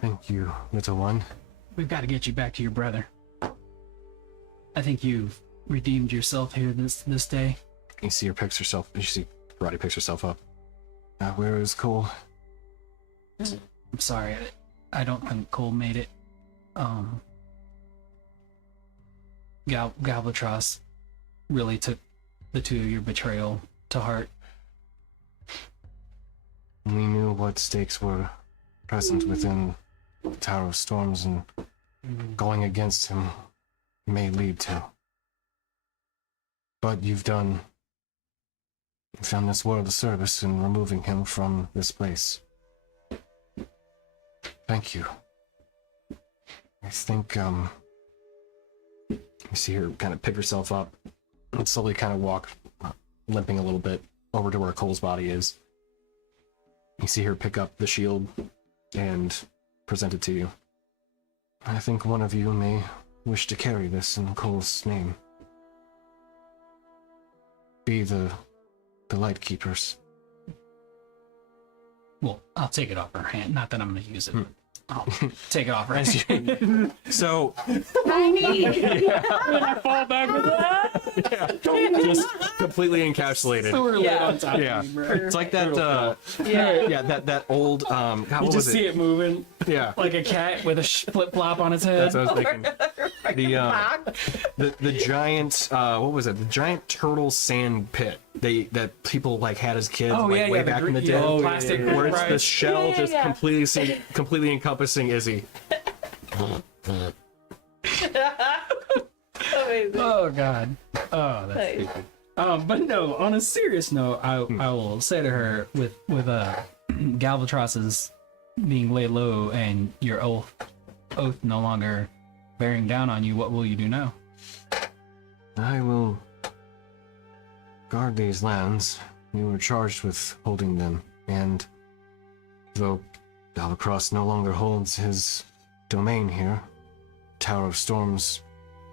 Thank you, little one. We've got to get you back to your brother. I think you've redeemed yourself here this day. You see her picks herself. You see Irati picks herself up. Where is Cole? I'm sorry, I don't think Cole made it. Galvatros really took the two of your betrayal to heart. We knew what stakes were present within the Tower of Storms, and going against him may lead to. But you've done this world a service in removing him from this place. Thank you. I think, you see her kind of pick herself up and slowly kind of walk, limping a little bit, over to where Cole's body is. You see her pick up the shield and present it to you. I think one of you may wish to carry this in Cole's name. Be the light keepers. Well, I'll take it off her hand. Not that I'm going to use it. But I'll take it off her hand. So, Fall back with that. just completely encapsulated. Yeah. On top Yeah, of me, bro. it's like that. Yeah. That old. God, You what just was see it moving Yeah, like a cat with a flip flop on its head. that's what I was thinking. The giant. What was it? The giant turtle sand pit. That people like had as kids. Oh, like, yeah, way yeah, the back in the gr- day. yeah, plastic Where it's the right. shell Yeah, just yeah. completely encompassing Izzy. Amazing. Oh god. Oh, that's Nice. stupid. But no. On a serious note, I will say to her with Galvatros's being laid low and your oath no longer bearing down on you. What will you do now? I will guard these lands. You were charged with holding them, and though Galacross no longer holds his domain here, Tower of Storms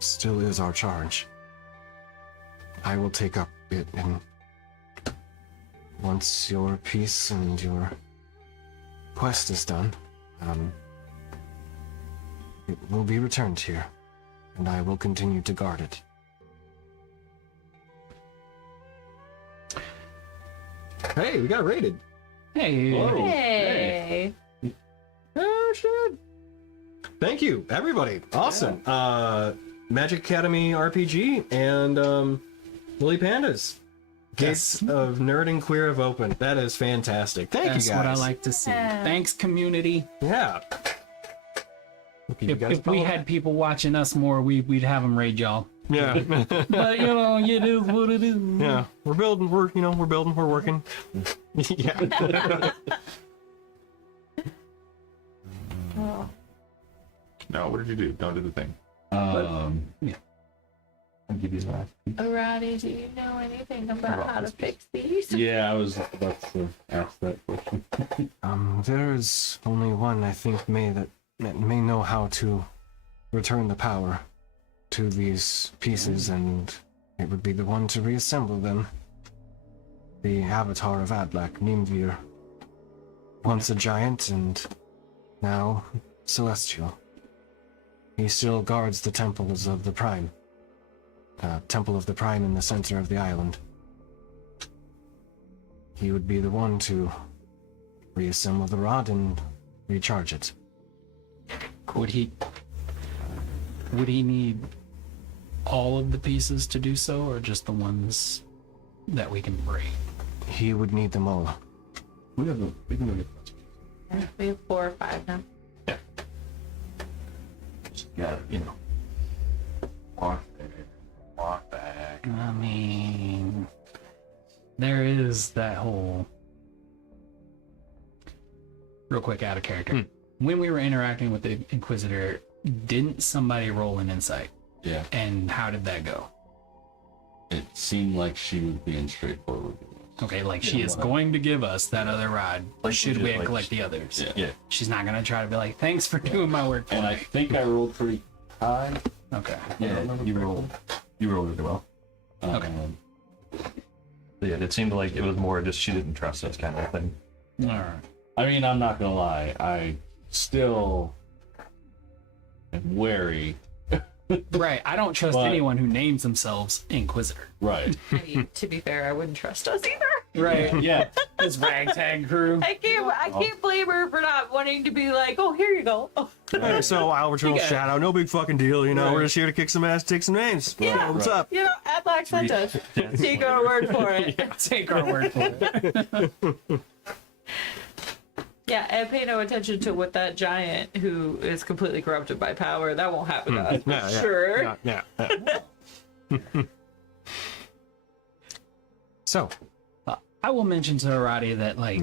still is our charge. I will take up it, and once your peace and your quest is done, it will be returned here, and I will continue to guard it. Hey, we got rated. Hey. Hey. Oh shit! Thank you, everybody. Awesome. Magic Academy RPG and Lily Pandas. Gates of Nerd and Queer have opened. That is fantastic. Thank That's you guys. what I like to see. Yeah. Thanks, community. Yeah. You guys If we follow had people watching us more, we'd have them raid y'all. that? Yeah. But it is what it is. Yeah. We're building. We're building. We're working. Yeah. Oh. No, what did you do? Don't do the thing. I'll give you that. Arati, do you know anything about how to fix these? Yeah, I was about to ask that question. There is only one I think that may know how to return the power to these pieces, and it would be the one to reassemble them. The Avatar of Adlak, Nimvir. Once a giant and now celestial. He still guards the temples of the Prime. Temple of the Prime in the center of the island. He would be the one to reassemble the rod and recharge it. Would he need all of the pieces to do so, or just the ones that we can break? He would need them all. We can go get We have 4 or 5 now. got walk there, walk back. I mean, there is that whole... Real quick, out of character. When we were interacting with the Inquisitor, didn't somebody roll an insight? Yeah, And how did that go? it seemed like she was being straightforward. Okay, like she is going to give us that other rod. Like, should legit, we like, collect the others? Yeah. She's not gonna try to be like, thanks for doing my work for And I me. think I rolled pretty high. Okay. Yeah, you rolled really well. Okay. Yeah, it seemed like it was more just she didn't trust us kind of thing. All right. I mean, I'm not gonna lie. I still am wary. Right. I don't trust But- anyone who names themselves Inquisitor. Right. I mean, to be fair, I wouldn't trust us either. Right. Yeah. This ragtag crew. I can't blame her for not wanting to be like, oh, here you go. Hey, so Albertine Okay. shout out, no big fucking deal, you know, Right. we're just here to kick some ass, take some names. Yeah. What's up? You know, at Black sent us. Take our word for it. Take our word for it. Yeah, and pay no attention to what that giant who is completely corrupted by power. That won't happen to us. Yeah, yeah, Sure. Yeah. So, I will mention to Arati that, like,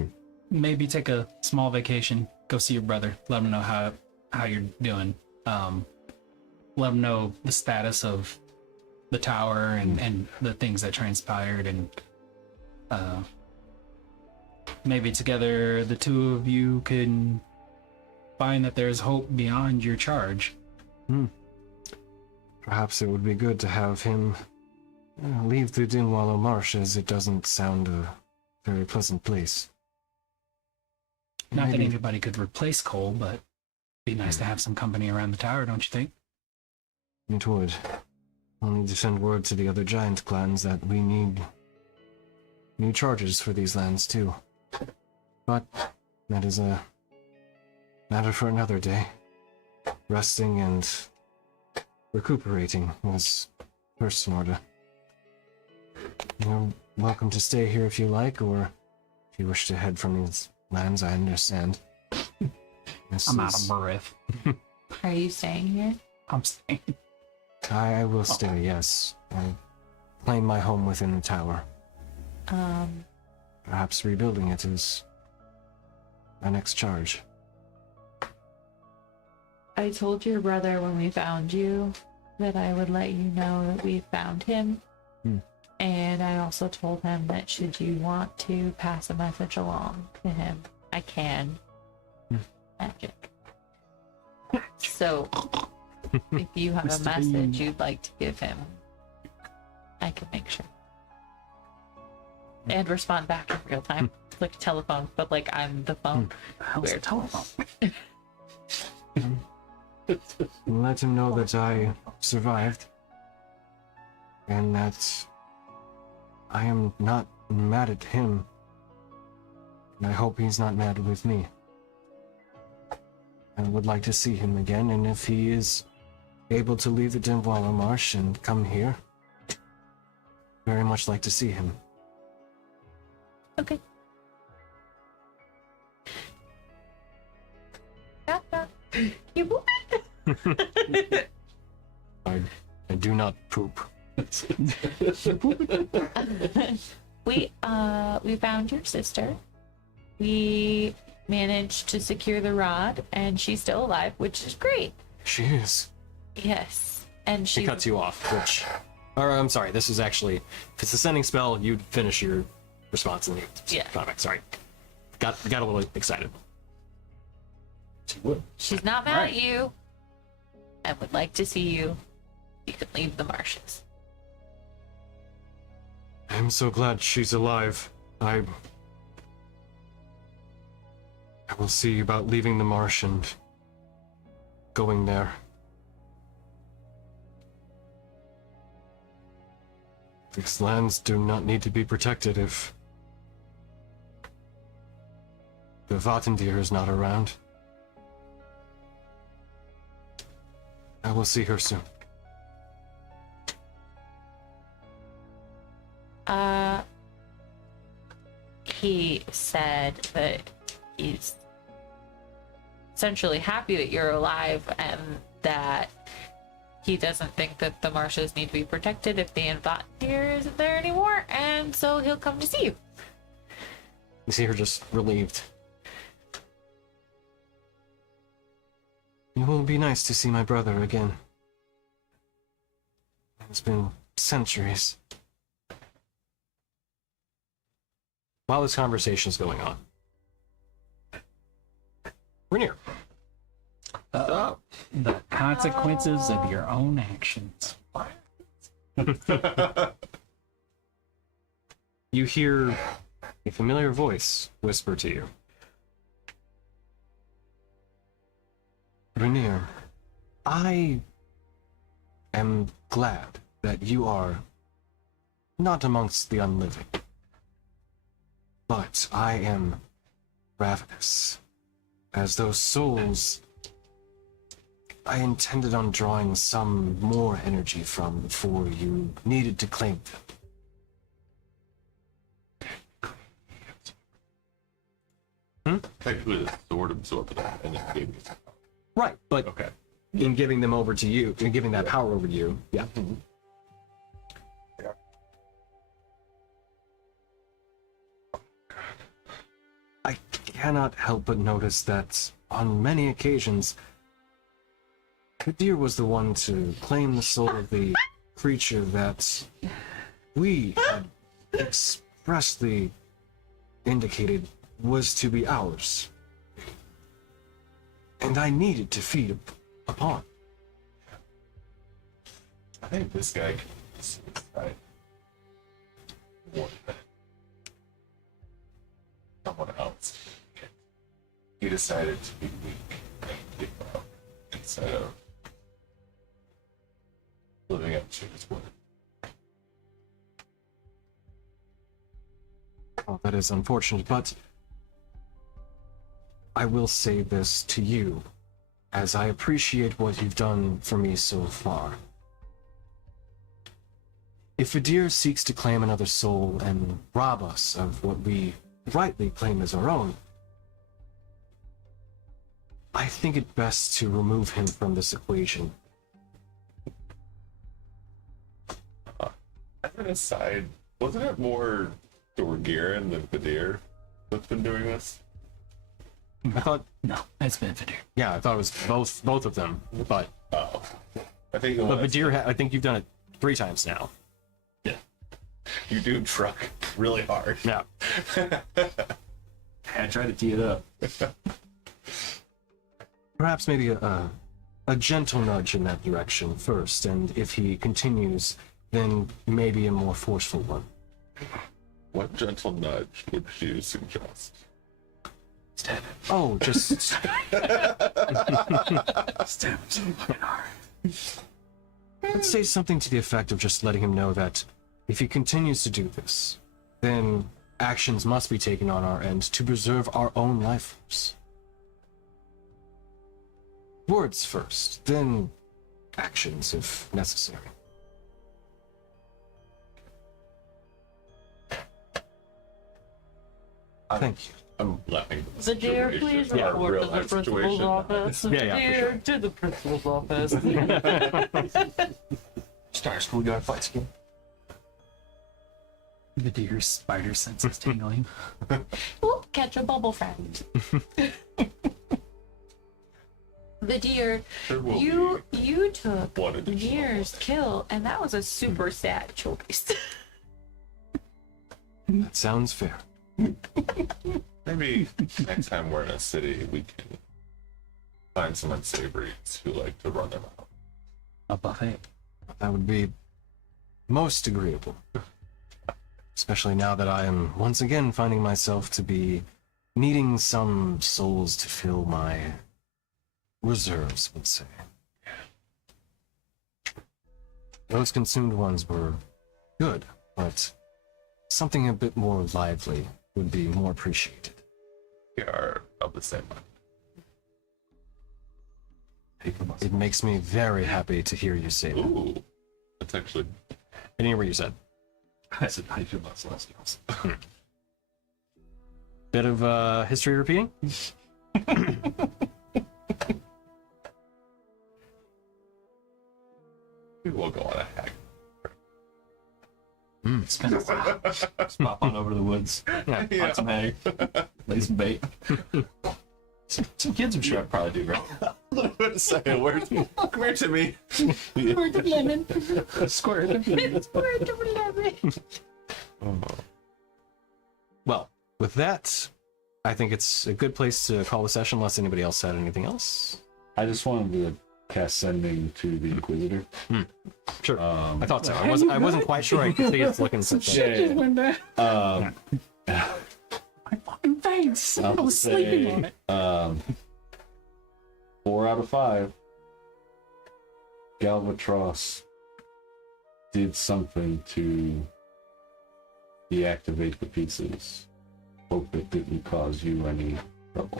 maybe take a small vacation, go see your brother, let him know how you're doing. Let him know the status of the tower and the things that transpired, and maybe together the two of you can find that there's hope beyond your charge. perhaps it would be good to have him leave the Dinwallow Marsh, as it doesn't sound a very pleasant place. Not that Maybe- anybody could replace Cole, but be nice to have some company around the tower, don't you think? It would. I'll need to send word to the other giant clans that we need new charges for these lands too. But that is a matter for another day. Resting and recuperating was first in order. You're welcome to stay here if you like, or if you wish to head from these lands, I understand. This I'm out is- of breath. Are you staying here? I'm staying. I will stay, yes. I claim my home within the tower. Perhaps rebuilding it is my next charge. I told your brother when we found you that I would let you know that we found him. And I also told him that should you want to pass a message along to him, I can. Magic. So, if you have a Mr. message Bean. you'd like to give him, I can make sure. And respond back in real time. Like a telephone, but like I'm the phone. How's the Weird. telephone? Let him know that I survived. And that I am not mad at him. And I hope he's not mad with me. I would like to see him again, and if he is able to leave the Dinwallow Marsh and come here, very much like to see him. Okay. Knock, knock. You pooping? I do not poop. We found your sister. We managed to secure the rod, and she's still alive, which is great. She is. Yes, and She she cuts you off, which... Or, I'm sorry, this is actually... If it's a sending spell, you'd finish your response in the... Yeah. Sorry. Got a little excited. she's not mad at you, and would like to see you. You can leave the marshes. I'm so glad she's alive. I will see about leaving the marsh and going there. These lands do not need to be protected if the Vattendir is not around. I will see her soon. He said that he's essentially happy that you're alive and that he doesn't think that the marshes need to be protected if the Vattendir isn't there anymore, and so he'll come to see you. You see her just relieved. It will be nice to see my brother again. It's been centuries. While this conversation is going on, Rainier. The consequences of your own actions. You hear a familiar voice whisper to you. Rainier, I am glad that you are not amongst the unliving. But I am ravenous, as those souls I intended on drawing some more energy from before you needed to claim them. Technically, the sword absorbed that and it gave me some. Right, but Okay. in giving them over to you, in giving that power over to you, yeah. I cannot help but notice that on many occasions, Kadir was the one to claim the soul of the creature that we had expressly indicated was to be ours. And I needed to feed upon. I think this guy can suicide more than someone else. He decided to be weak and give up instead of living up to his word. Oh, that is unfortunate, but I will say this to you, as I appreciate what you've done for me so far. If Adir seeks to claim another soul and rob us of what we rightly claim as our own, I think it best to remove him from this equation. As an aside, wasn't it more Dorgiran than Kadir that's been doing this? I thought, No, it's been Vidir. yeah, I thought it was both of them, but Oh. I think the but one that's- Adir, I think you've done it 3 times now. you do truck really hard. Yeah. I try to tee it up. Perhaps maybe a gentle nudge in that direction first, and if he continues, then maybe a more forceful one. What gentle nudge would you suggest? Stab him. Oh, just Stab him so fucking hard. let's say something to the effect of just letting him know that if he continues to do this, then actions must be taken on our end to preserve our own life force. Words first, then actions if necessary. Thank you. I'm laughing. at the Vidir, situation, please our report real to the life principal's situation. office. Yeah, for Vidir, to the principal's office. Star School Guard fight scheme. Vidir's spider sense is tingling. Ooh, catch a bubble friend. Vidir, There will you took one additional Vir's kill, and that was a super sad choice. That sounds fair. Maybe next time we're in a city, we can find some unsavories who like to run them out. A buffet. That would be most agreeable. Especially now that I am once again finding myself to be needing some souls to fill my reserves, would say. Those consumed ones were good, but something a bit more lively would be more appreciated. We are of the same mind. It makes me very happy to hear you say that. Ooh, that's actually I didn't hear what you said. I said, how do you feel about Celestials? Bit of history repeating? we will go on a hack. It's been a while. Just pop on over to the woods, find some hay, lay some bait. Some kids I'm sure I'd probably do, right? Wait a second, come here to me. Squirt of lemon. Squirt. Squirt of lemon. Well, with that, I think it's a good place to call the session unless anybody else had anything else. I just wanted to cast Sending to the Inquisitor. Sure. I thought so. I wasn't quite sure. I could see it's looking something. Yeah. My fucking face. I I'll was sleeping say, on it. 4 out of 5. Galvatros did something to deactivate the pieces. Hope it didn't cause you any trouble.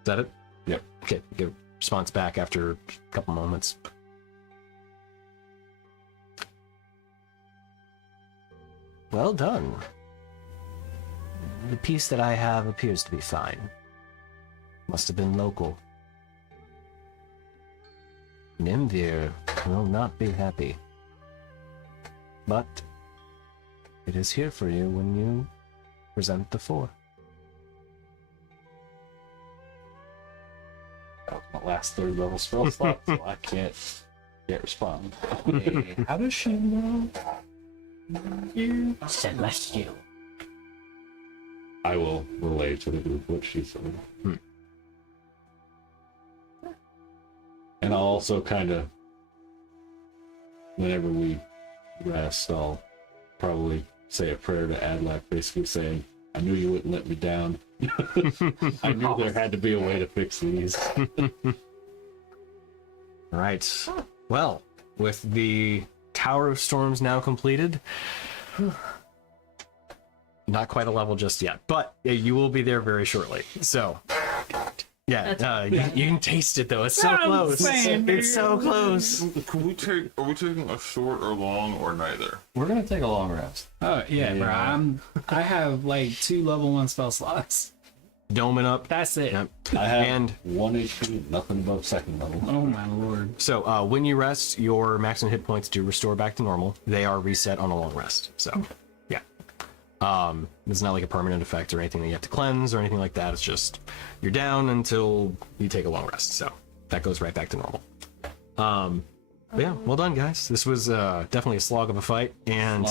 Is that it? Yep. Okay, give a response back after a couple moments. Well done. The piece that I have appears to be fine. Must have been local. Nimvir will not be happy. But it is here for you when you present the 4. That was my last 3rd level spell slot, so I can't respond. How does she know? Celestial. I will relay to the group what she said. And I'll also kind of, whenever we rest, I'll probably say a prayer to Adlac, basically saying, I knew you wouldn't let me down. I knew there had to be a way to fix these. Right. Well, with the Tower of Storms now completed, not quite a level just yet, but you will be there very shortly. So, yeah, you can taste it though. It's so close. It's so close. Can we take? Are we taking a short or long or neither? We're gonna take a long rest. Oh yeah, bro. I have like 2 level 1 spell slots. Doming up. That's it. Yep. I have And 1 HP, nothing above 2nd level. Oh my lord. so when you rest, your maximum hit points do restore back to normal. They are reset on a long rest. So, yeah. It's not like a permanent effect or anything that you have to cleanse or anything like that. It's just you're down until you take a long rest. So that goes right back to normal. But yeah, well done, guys. This was definitely a slog of a fight, and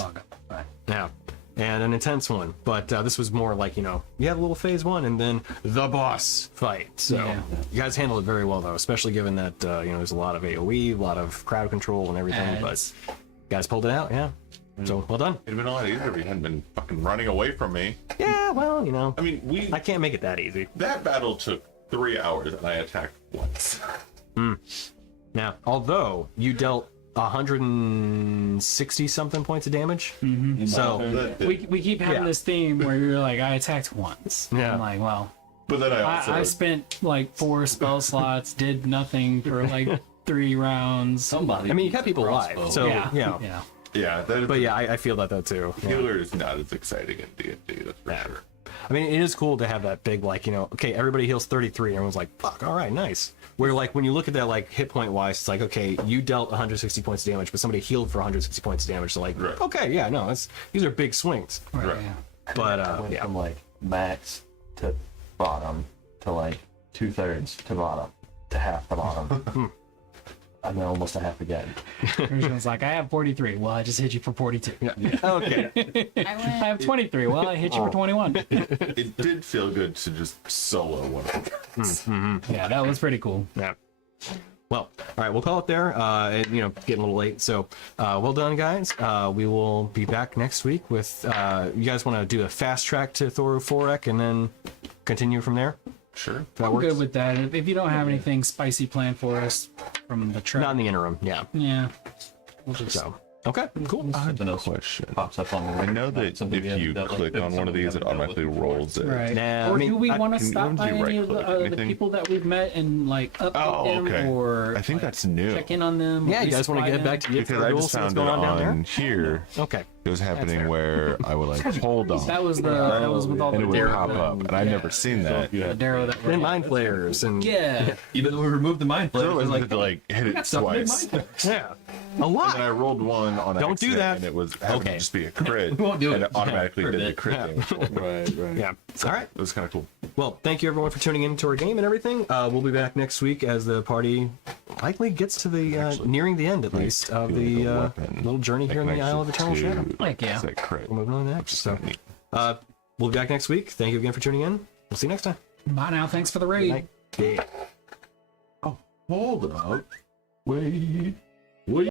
yeah, and an intense one. But this was more like, you had a little phase 1 and then the boss fight. So you guys handled it very well, though, especially given that there's a lot of AOE, a lot of crowd control and everything. But you guys pulled it out, yeah. So well done. It'd been a lot easier if you hadn't been fucking running away from me. Yeah, well, I mean, I can't make it that easy. that battle took 3 hours and I attacked once. Now, although you dealt 160 something points of damage, so We keep having this theme where you're like, I attacked once. Yeah. I'm like, well, But then I also I spent like 4 spell slots, did nothing for like 3 rounds. Somebody. I mean, you kept people alive, so Yeah. But yeah, I feel that though too. Yeah. healer is not as exciting in D&D, that's for sure. I mean, it is cool to have that big, like, okay, everybody heals 33. Everyone's like, fuck, all right, nice. Where, like, when you look at that, like, hit point wise, it's like, okay, you dealt 160 points of damage, but somebody healed for 160 points of damage. So, like, Right. okay, yeah, no, these are big swings. Right. But, Went yeah. from like max to bottom to like 2/3 to bottom to half the bottom. And then almost a half again. It's like, I have 43. Well, I just hit you for 42. Okay. I I went. have 23. Well, I hit you for 21. It did feel good to just solo one of them. Yeah, that was pretty cool. Yeah. Well, all All right, we'll call it there. You know, getting a little late, so well done, guys. We will be back next week with. You guys want to do a fast track to Thoru Forek and then continue from there? Sure. If that I'm works. good with that. If you don't have anything spicy planned for us from the trip, Not in the interim. Yeah. yeah, we'll just So okay, cool. Something else Question. pops up on the I know that something if we haven't you dealt- like, click on one of these, it something we haven't automatically dealt with rolls it. right. Nah, or I mean, do we want to can- stop when do by you any of right-click? the Anything? people that we've met and like update Oh, them, okay. or I think like, that's new. check in on them? Yeah, or you guys want resupply to get them? back to the Because I rules, just see what's found it going on down on here. there? Okay. It was happening where I would like hold on, That was with all and the it would Darrow pop that- up, and I'd never seen that. Yeah. the Darrow that were And mind flayers and yeah. Even though we removed the mind So flayer, I it was had to like, like hit it got stuff in twice. mind flayer. yeah, a And lot. then I rolled one on Don't do accident, that. and it was happened Okay. to just be a crit. We won't do and it. it automatically Yeah, for a did the bit. crit damage. right. Yeah. All right. It was kind of cool. Well, thank you everyone for tuning in to our game and everything. We'll be back next week as the party likely gets to the nearing the end at least of the little journey here in the Isle of Eternal Shadow. Heck yeah. That crit. We're moving on to the next. So, Neat. we'll be back next week. Thank you again for tuning in. We'll see you next time. Bye now. Thanks for the raid. Good night. Yeah. Hold up. Wait.